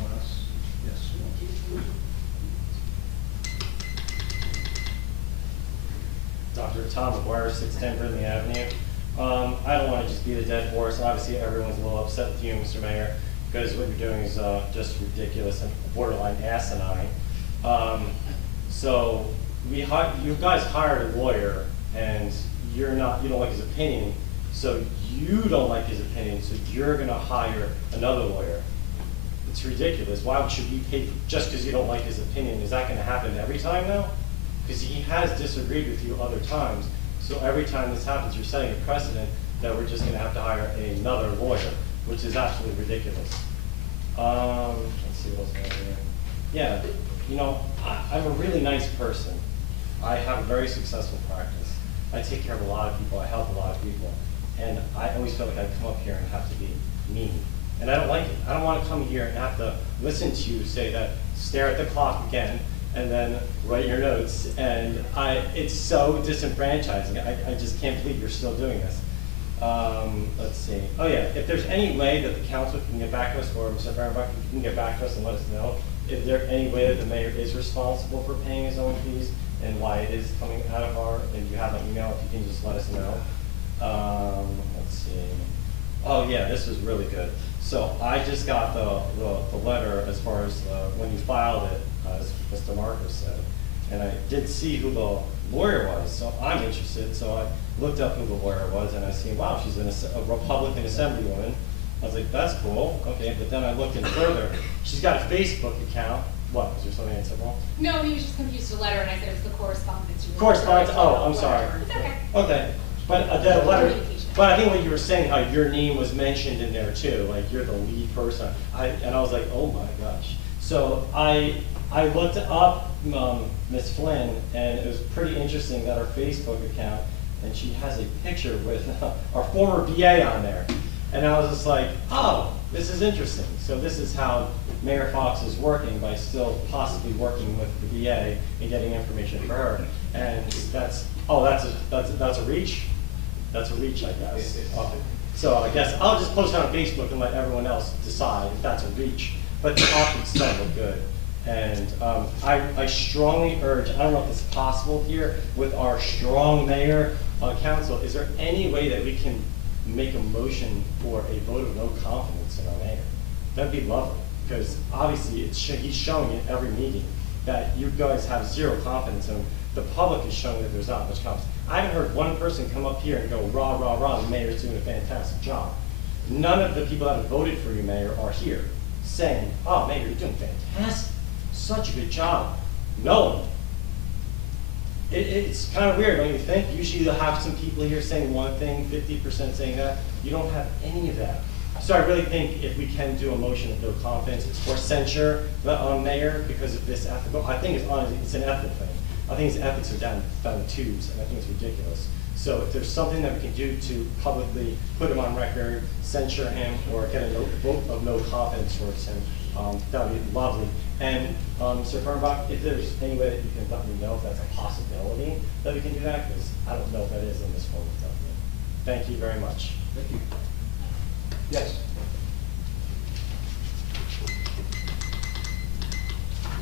one else? Yes. Dr. Tom McGuire, 610 Brindley Avenue. I don't want to just beat a dead horse. Obviously, everyone's a little upset with you, Mr. Mayor, because what you're doing is just ridiculous and borderline asinine. So you guys hired a lawyer, and you don't like his opinion. So you don't like his opinion, so you're going to hire another lawyer. It's ridiculous. Why should we pay just because you don't like his opinion? Is that going to happen every time now? Because he has disagreed with you other times. So every time this happens, you're setting a precedent that we're just going to have to hire another lawyer, which is absolutely ridiculous. Let's see what's going on here. Yeah, you know, I'm a really nice person. I have a very successful practice. I take care of a lot of people. I help a lot of people. And I always feel like I come up here and have to be mean. And and I don't like it. I don't wanna come here and have to listen to you say that, stare at the clock again, and then write your notes, and it's so disenfranchising. I just can't believe you're still doing this. Let's see. Oh yeah, if there's any way that the council can get back to us, or Mr. Fehrenbach can get back to us and let us know, if there any way that the mayor is responsible for paying his own fees and why it is coming out of our, if you have an email, if you can just let us know. Let's see. Oh yeah, this was really good. So I just got the letter as far as when you filed it, as Mr. Marcus said, and I did see who the lawyer was, so I'm interested. So I looked up who the lawyer was, and I see, wow, she's a Republican Assemblywoman. I was like, that's cool, okay, but then I looked in further. She's got a Facebook account. What, was there something I said wrong? No, he was just confused with a letter, and I said it was the correspondence. Correspondence, oh, I'm sorry. It's okay. Okay, but the letter, but I think what you were saying, how your name was mentioned in there too, like you're the lead person. And I was like, oh my gosh. So I looked up Ms. Flynn, and it was pretty interesting that her Facebook account, and she has a picture with our former BA on there. And I was just like, oh, this is interesting. So this is how Mayor Fox is working, by still possibly working with the BA and getting information for her. And that's a reach? That's a reach, I guess. So I guess I'll just post it on Facebook and let everyone else decide if that's a reach. But the optics don't look good. And I strongly urge, I don't know if it's possible here with our strong mayor on council, is there any way that we can make a motion for a vote of no confidence in our mayor? That'd be lovely, because obviously he's showing it every meeting that you guys have zero confidence in him. The public is showing that there's not much confidence. I haven't heard one person come up here and go, rah, rah, rah, the mayor's doing a fantastic job. None of the people that have voted for you, mayor, are here saying, oh, mayor, you're doing fantastic, such a good job. No one. It's kind of weird, don't you think? Usually you'll have some people here saying one thing, 50% saying that. You don't have any of that. So I really think if we can do a motion of no confidence or censure the mayor because of this ethical, I think it's an ethical thing. I think his ethics are down the tubes, and I think it's ridiculous. So if there's something that we can do to publicly put him on record, censure him, or get a vote of no confidence towards him, that would be lovely. And Mr. Fehrenbach, if there's any way that you can let me know if that's a possibility that we can do that, because I don't know if that is in this form of document. Thank you very much. Thank you. Yes.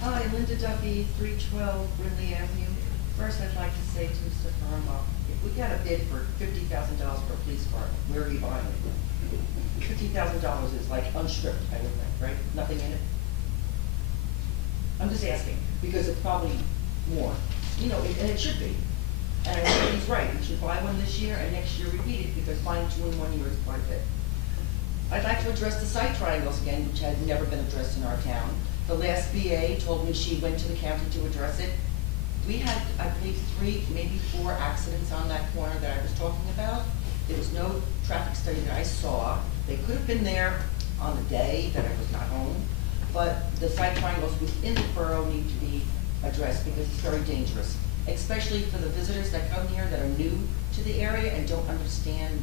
Hi, Linda Duffy, 312 Brindley Avenue. First, I'd like to say to Mr. Fehrenbach, if we got a bid for $50,000 for a police car, where are you buying it? $50,000 is like unstripped, I would think, right? Nothing in it? I'm just asking, because it's probably more. You know, and it should be. And I think he's right, we should buy one this year and next year repeat it, because buying two in 1 year is quite a bit. I'd like to address the site triangles again, which has never been addressed in our town. The last BA told me she went to the county to address it. We had, I believe, 3, maybe 4 accidents on that corner that I was talking about. There was no traffic study that I saw. They could have been there on the day that I was not home, but the site triangles within the borough need to be addressed because it's very dangerous, especially for the visitors that come here that are new to the area and don't understand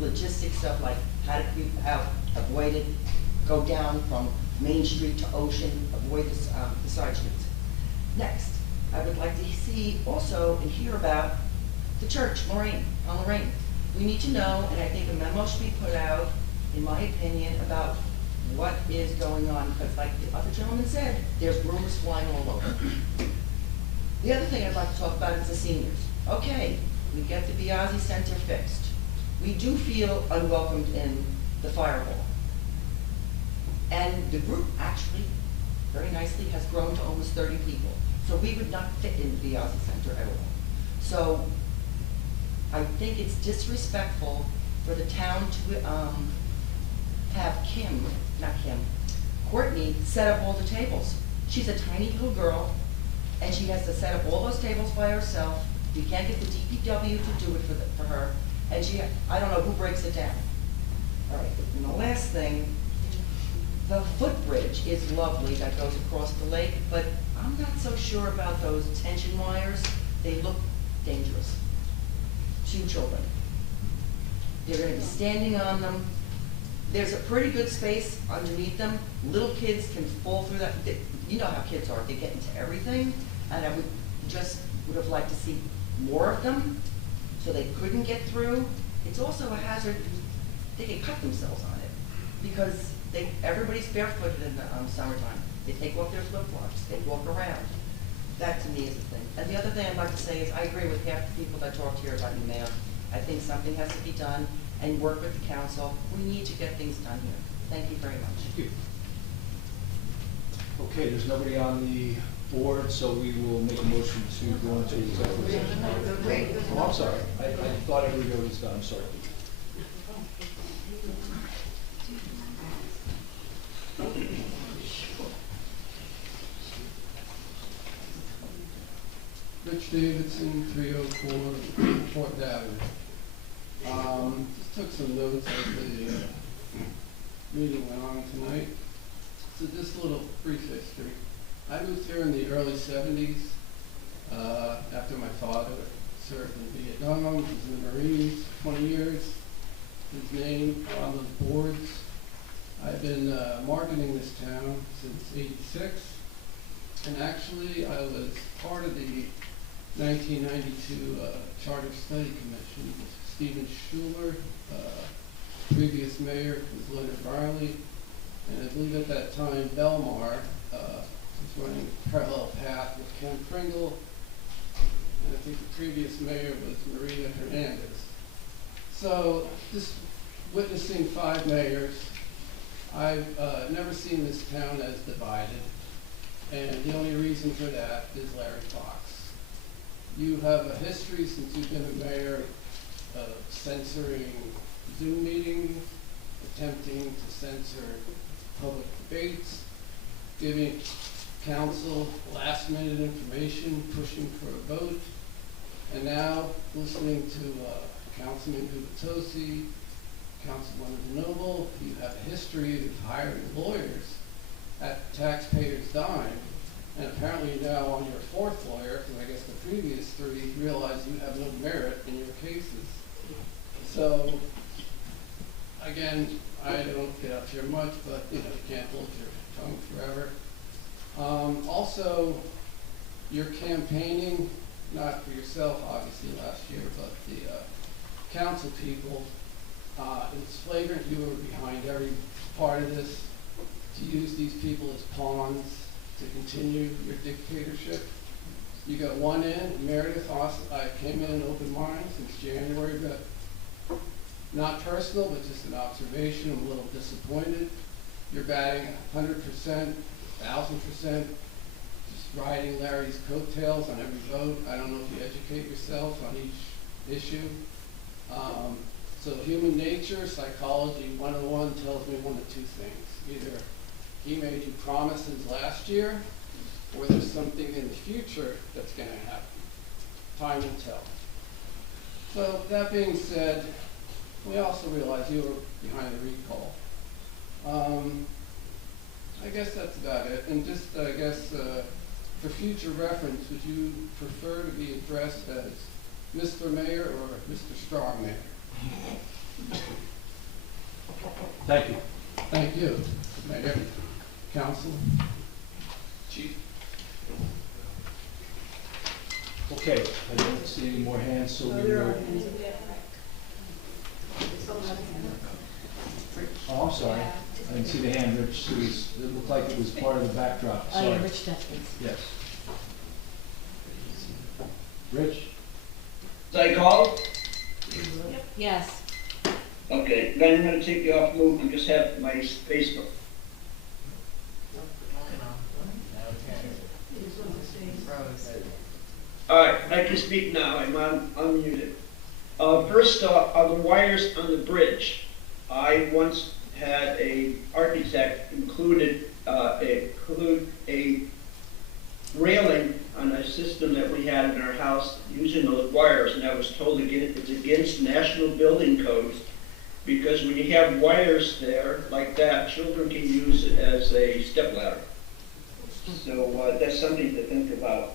logistics of like how to creep out, avoid it, go down from Main Street to Ocean, avoid the side streets. Next, I would like to see also and hear about the church, on Lorraine. We need to know, and I think a memo should be put out, in my opinion, about what is going on, because like the other gentleman said, there's rumors flying all over. The other thing I'd like to talk about is the seniors. Okay, we get the Biazzi Center fixed. We do feel unwelcomed in the fire hall. And the group actually, very nicely, has grown to almost 30 people. So we would not fit in the Biazzi Center at all. So I think it's disrespectful for the town to have Courtney set up all the tables. She's a tiny little girl, and she has to set up all those tables by herself. We can't get the DPW to do it for her, and I don't know who breaks it down. All right, and the last thing, the footbridge is lovely that goes across the lake, but I'm not so sure about those tension wires. They look dangerous. 2 children. They're going to be standing on them. There's a pretty good space underneath them. Little kids can fall through that. You know how kids are, they get into everything. And I would have liked to see more of them so they couldn't get through. It's also a hazard, they can cut themselves on it because everybody's barefooted in the summertime. They take off their flip-flops, they walk around. That to me is the thing. And the other thing I'd like to say is I agree with half the people that talked here about you, Mayor. I think something has to be done and work with the council. We need to get things done here. Thank you very much. Thank you. Okay, there's nobody on the board, so we will make a motion to go into executive session. Oh, I'm sorry. I thought everybody was done. I'm sorry. Rich Davidson, 304 Fourth Avenue. Just took some notes as the meeting went on tonight. So just a little brief history. I moved here in the early 70s after my father served in Vietnam. He was in the Marines 20 years. His name on the boards. I've been marketing this town since '86. And actually, I was part of the 1992 Charter Study Commission with Stephen Schuler, previous mayor was Leonard Riley, and I believe at that time Belmar was running a parallel path with Ken Pringle, and I think the previous mayor was Maria Hernandez. So just witnessing 5 mayors, I've never seen this town as divided, and the only reason for that is Larry Fox. You have a history since you've been a mayor of censoring Zoom meetings, attempting to censor public debates, giving council last-minute information, pushing for a vote, and now listening to Councilman Gubitosi, Councilwoman Noble. You have a history of hiring lawyers at taxpayers' dime. And apparently now on your 4th lawyer, because I guess the previous 3 realize you have no merit in your cases. So, again, I don't get up here much, but you can't hold your tongue forever. Also, you're campaigning, not for yourself obviously last year, but the council people. It's flagrant you were behind every part of this, to use these people as pawns to continue your dictatorship. You got one in, Meredith Austin. I came in open mind since January, but not personal, but just an observation. I'm a little disappointed. You're batting 100%, 1,000%, just riding Larry's coattails on every vote. I don't know if you educate yourself on each issue. So human nature, psychology 101 tells me one of 2 things. Either he made you promises last year, or there's something in the future that's going to happen. Time will tell. So that being said, we also realize you were behind the recall. I guess that's about it. And just, I guess, for future reference, would you prefer to be addressed as Mr. Mayor or Mr. Strong Mayor? Thank you. Thank you, Mayor. Council. Chief. Okay, I don't see any more hands, so we will. Oh, I'm sorry. I didn't see the hand, Rich. It looked like it was part of the backdrop. Sorry. Oh, yeah, Rich Deskins. Yes. Rich? Did I call? Yes. Okay, then I'm gonna take you off mute and just have my Facebook. All right, I can speak now. I'm unmuted. First, on the wires on the bridge. I once had a architect include a railing on a system that we had in our house using those wires, and I was told it's against national building codes, because when you have wires there like that, children can use it as a stepladder. So that's something to think about.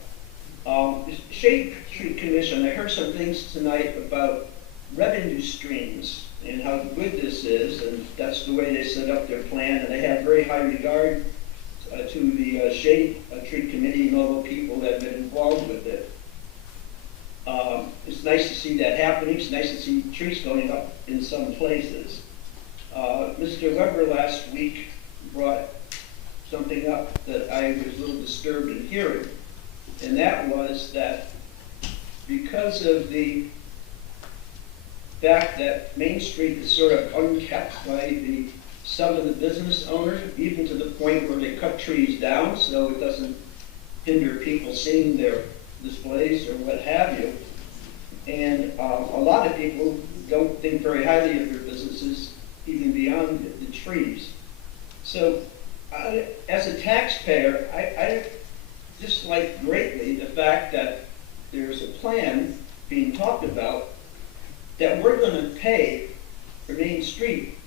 Shade Tree Commission, I heard some things tonight about revenue streams. and how good this is, and that's the way they set up their plan, and they have very high regard to the Shade Tree Committee and all the people that have been involved with it. It's nice to see that happening. It's nice to see trees going up in some places. Mr. Weber last week brought something up that I was a little disturbed in hearing, and that was that because of the fact that Main Street is sort of unkept by some of the business owners, even to the point where they cut trees down so it doesn't hinder people seeing their displays or what have you. And a lot of people don't think very highly of their businesses, even beyond the trees. So as a taxpayer, I dislike greatly the fact that there's a plan being talked about that we're going to pay for Main Street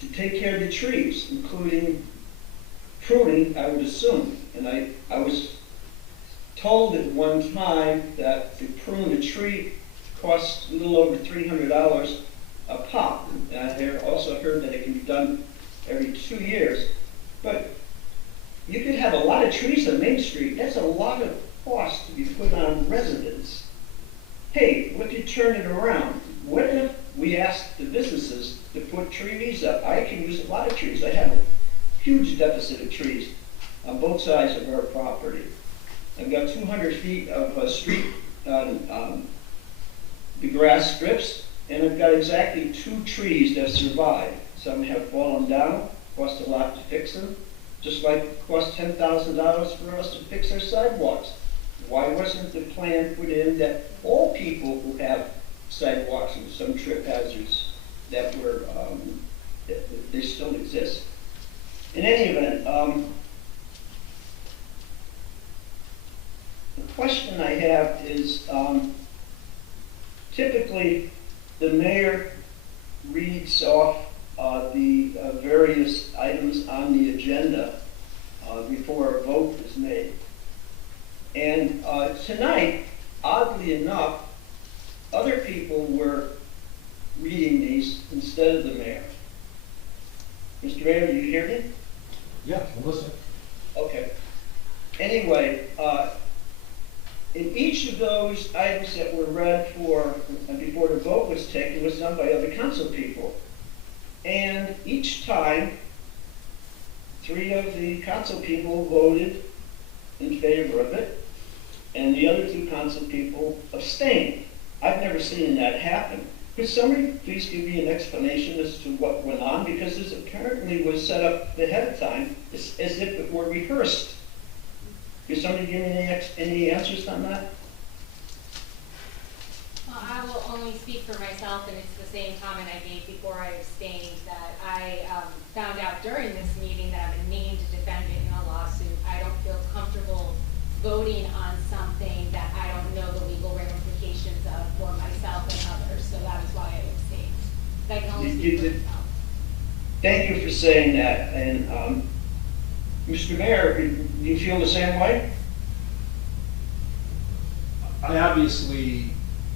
to take care of the trees, including pruning, I would assume. And I was told at one time that to prune a tree costs a little over $300 a pop. And I also heard that it can be done every 2 years. But you could have a lot of trees on Main Street. That's a lot of cost to be put on residents. Hey, what if you turn it around? What if we ask the businesses to put trees up? I can use a lot of trees. I have a huge deficit of trees on both sides of our property. I've got 200 feet of street the grass strips, and I've got exactly 2 trees that survived. Some have fallen down, cost a lot to fix them, just like it cost $10,000 for us to fix our sidewalks. Why wasn't the plan put in that all people who have sidewalks and some trip hazards that were, they still exist? In any event, the question I have is, typically the mayor reads off the various items on the agenda before a vote is made. And tonight, oddly enough, other people were reading these instead of the mayor. Mr. Mayor, do you hear me? Yeah, I'm listening. Okay. Anyway, in each of those items that were read for, before the vote was taken, was done by other council people. And each time, 3 of the council people voted in favor of it, and the other 2 council people abstained. I've never seen that happen. Could somebody please give me an explanation as to what went on? Because this apparently was set up ahead of time as if it were rehearsed. Could somebody give me any answers on that? Well, I will only speak for myself, and it's the same comment I gave before I abstained, that I found out during this meeting that I'm a named defendant in a lawsuit. I don't feel comfortable voting on something that I don't know the legal ramifications of for myself and others, so that is why I abstained. But I can only speak for myself. Thank you for saying that. And Mr. Mayor, do you feel the same way? I obviously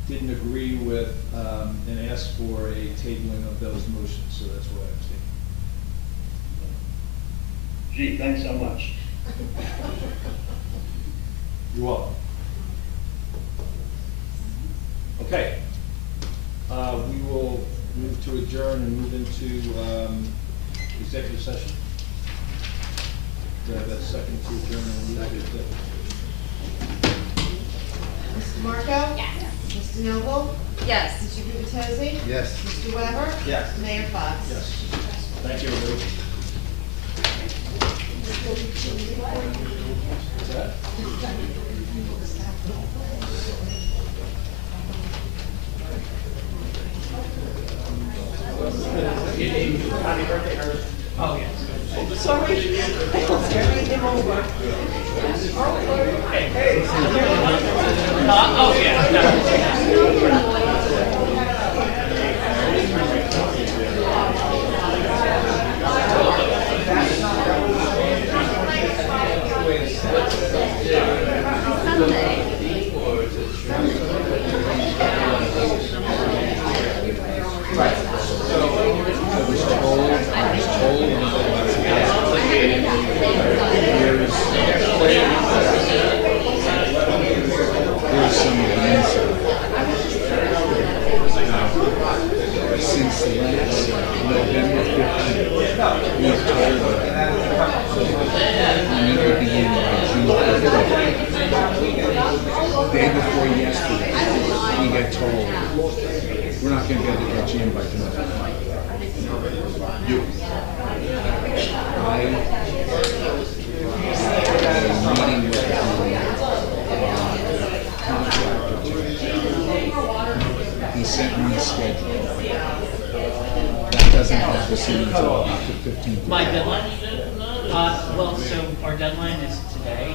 didn't agree with and asked for a tabling of those motions, so that's why I abstained. Gee, thanks so much. You're welcome. Okay. We will move to adjourn and move into executive session. Do I have that second to adjourn and move to executive? Mr. Marco? Yes. Mr. Noble? Yes. Mr. Gubatose? Yes. Mr. Weber? Yes. Mayor Fox? Yes. Thank you, everybody. What's that? Happy birthday, Herb. Oh, yes. Sorry. Everything over. Hey. Oh, yeah. Sunday. Right. gonna be able to get you in by tonight. You. I had a meeting with the contractor today. He sent me a schedule. That doesn't have to see until October 15th. My deadline? Well, so our deadline is today,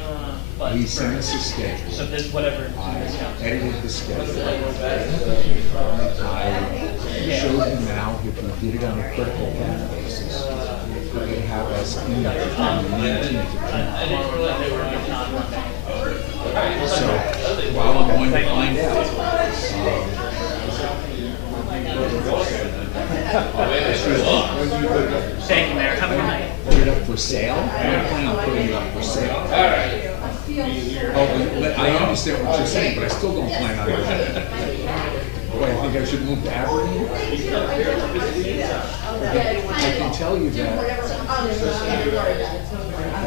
but. He sent us a schedule. So there's whatever. I edited the schedule. I showed him now if we did it on a critical path basis, it would have us in there from the 19th of June. So, while I'm going to find out, Thank you, Mayor. Have a good night. put it up for sale? I don't plan on putting it up for sale. All right. Oh, but I understand what you're saying, but I still don't plan on doing it. Boy, I think I should move to Aberdeen. I can tell you that I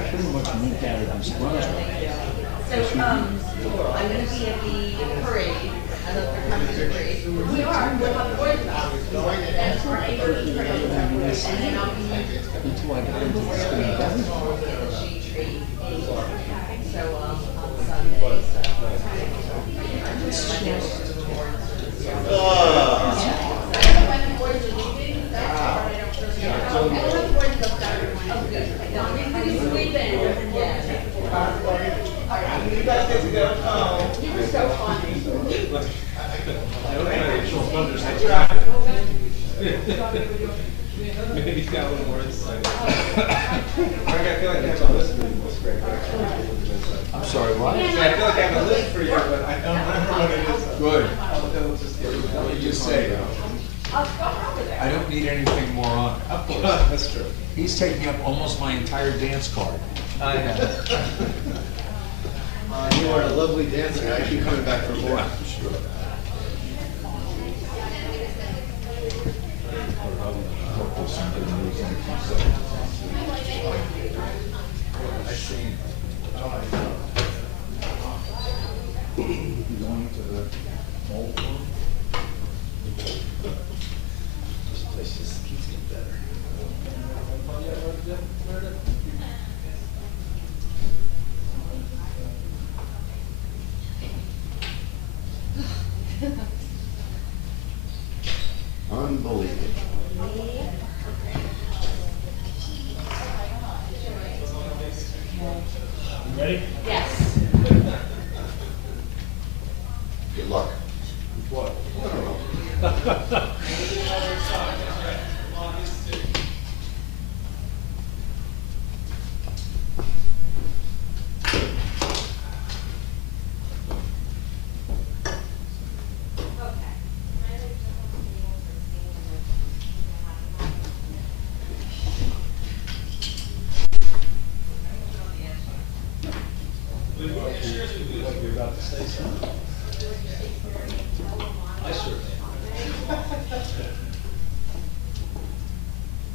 pretty much moved out of East Brunswick. So, I'm gonna be at the parade, I don't know if they're coming to the parade. We are, we'll have the Boy Scouts. That's for 8:30 parade. And then I'll be. Until I got into this thing. So, on Sunday, You guys get to go. Oh, you were so funny. Maybe he's got a little more insight. I feel like I have a list for you. That's great. I'm sorry, what? I feel like I have a list for you, but I don't remember what it is. Good. I'll just get it. Let me just say, I don't need anything more on it. Of course, that's true. He's taking up almost my entire dance card. I know. You are a lovely dancer. I keep coming back for more. Sure. I seen. Going to the mall room? This place just keeps getting better. Unbelievable. Ready? Yes. Good luck. What? You're about to say something. I sure am.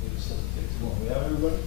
It just doesn't take too long. We have everybody?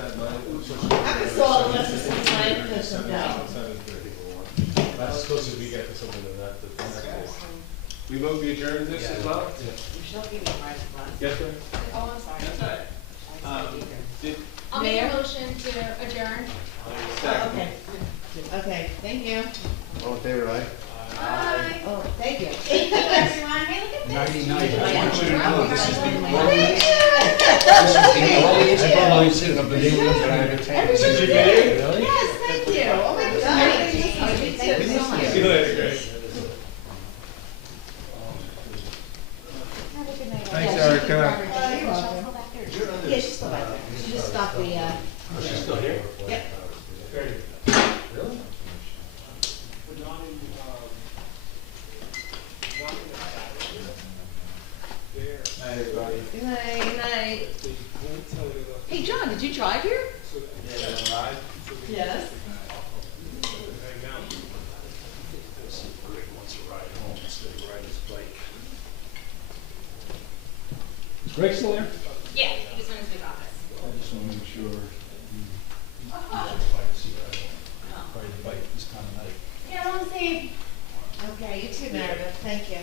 I can solve the rest of some time, because I'm down. That's as close as we get to something like that. We vote we adjourn this as well? You should give me my last. Yes, sir. Oh, I'm sorry. That's all right. I'll make Mayor? a motion to adjourn. Oh, okay. Okay, thank you. All in favor, aye? Bye. Oh, thank you. Thank you, everyone. Hey, look at this. 99. I want you to know this is the Thank earliest, you. I've always said of the new ones that I've attended. Everybody Really? did. Yes, thank you. Oh my God. Thank you. Thank you so much. See you later, Greg. Have a good night. Thanks, Yeah, Erica. she's Robert. You're Michelle's welcome. still back there. Yeah, she's still back there. She just stopped the, Oh, she's still here? Yep. Really? Night, everybody. Good night, good night. Hey, John, did you drive here? Yes. Is Greg still there? Yeah, he just went into his office. I just want to make sure. Yeah, I want to say Okay, you too, Meredith. Thank you.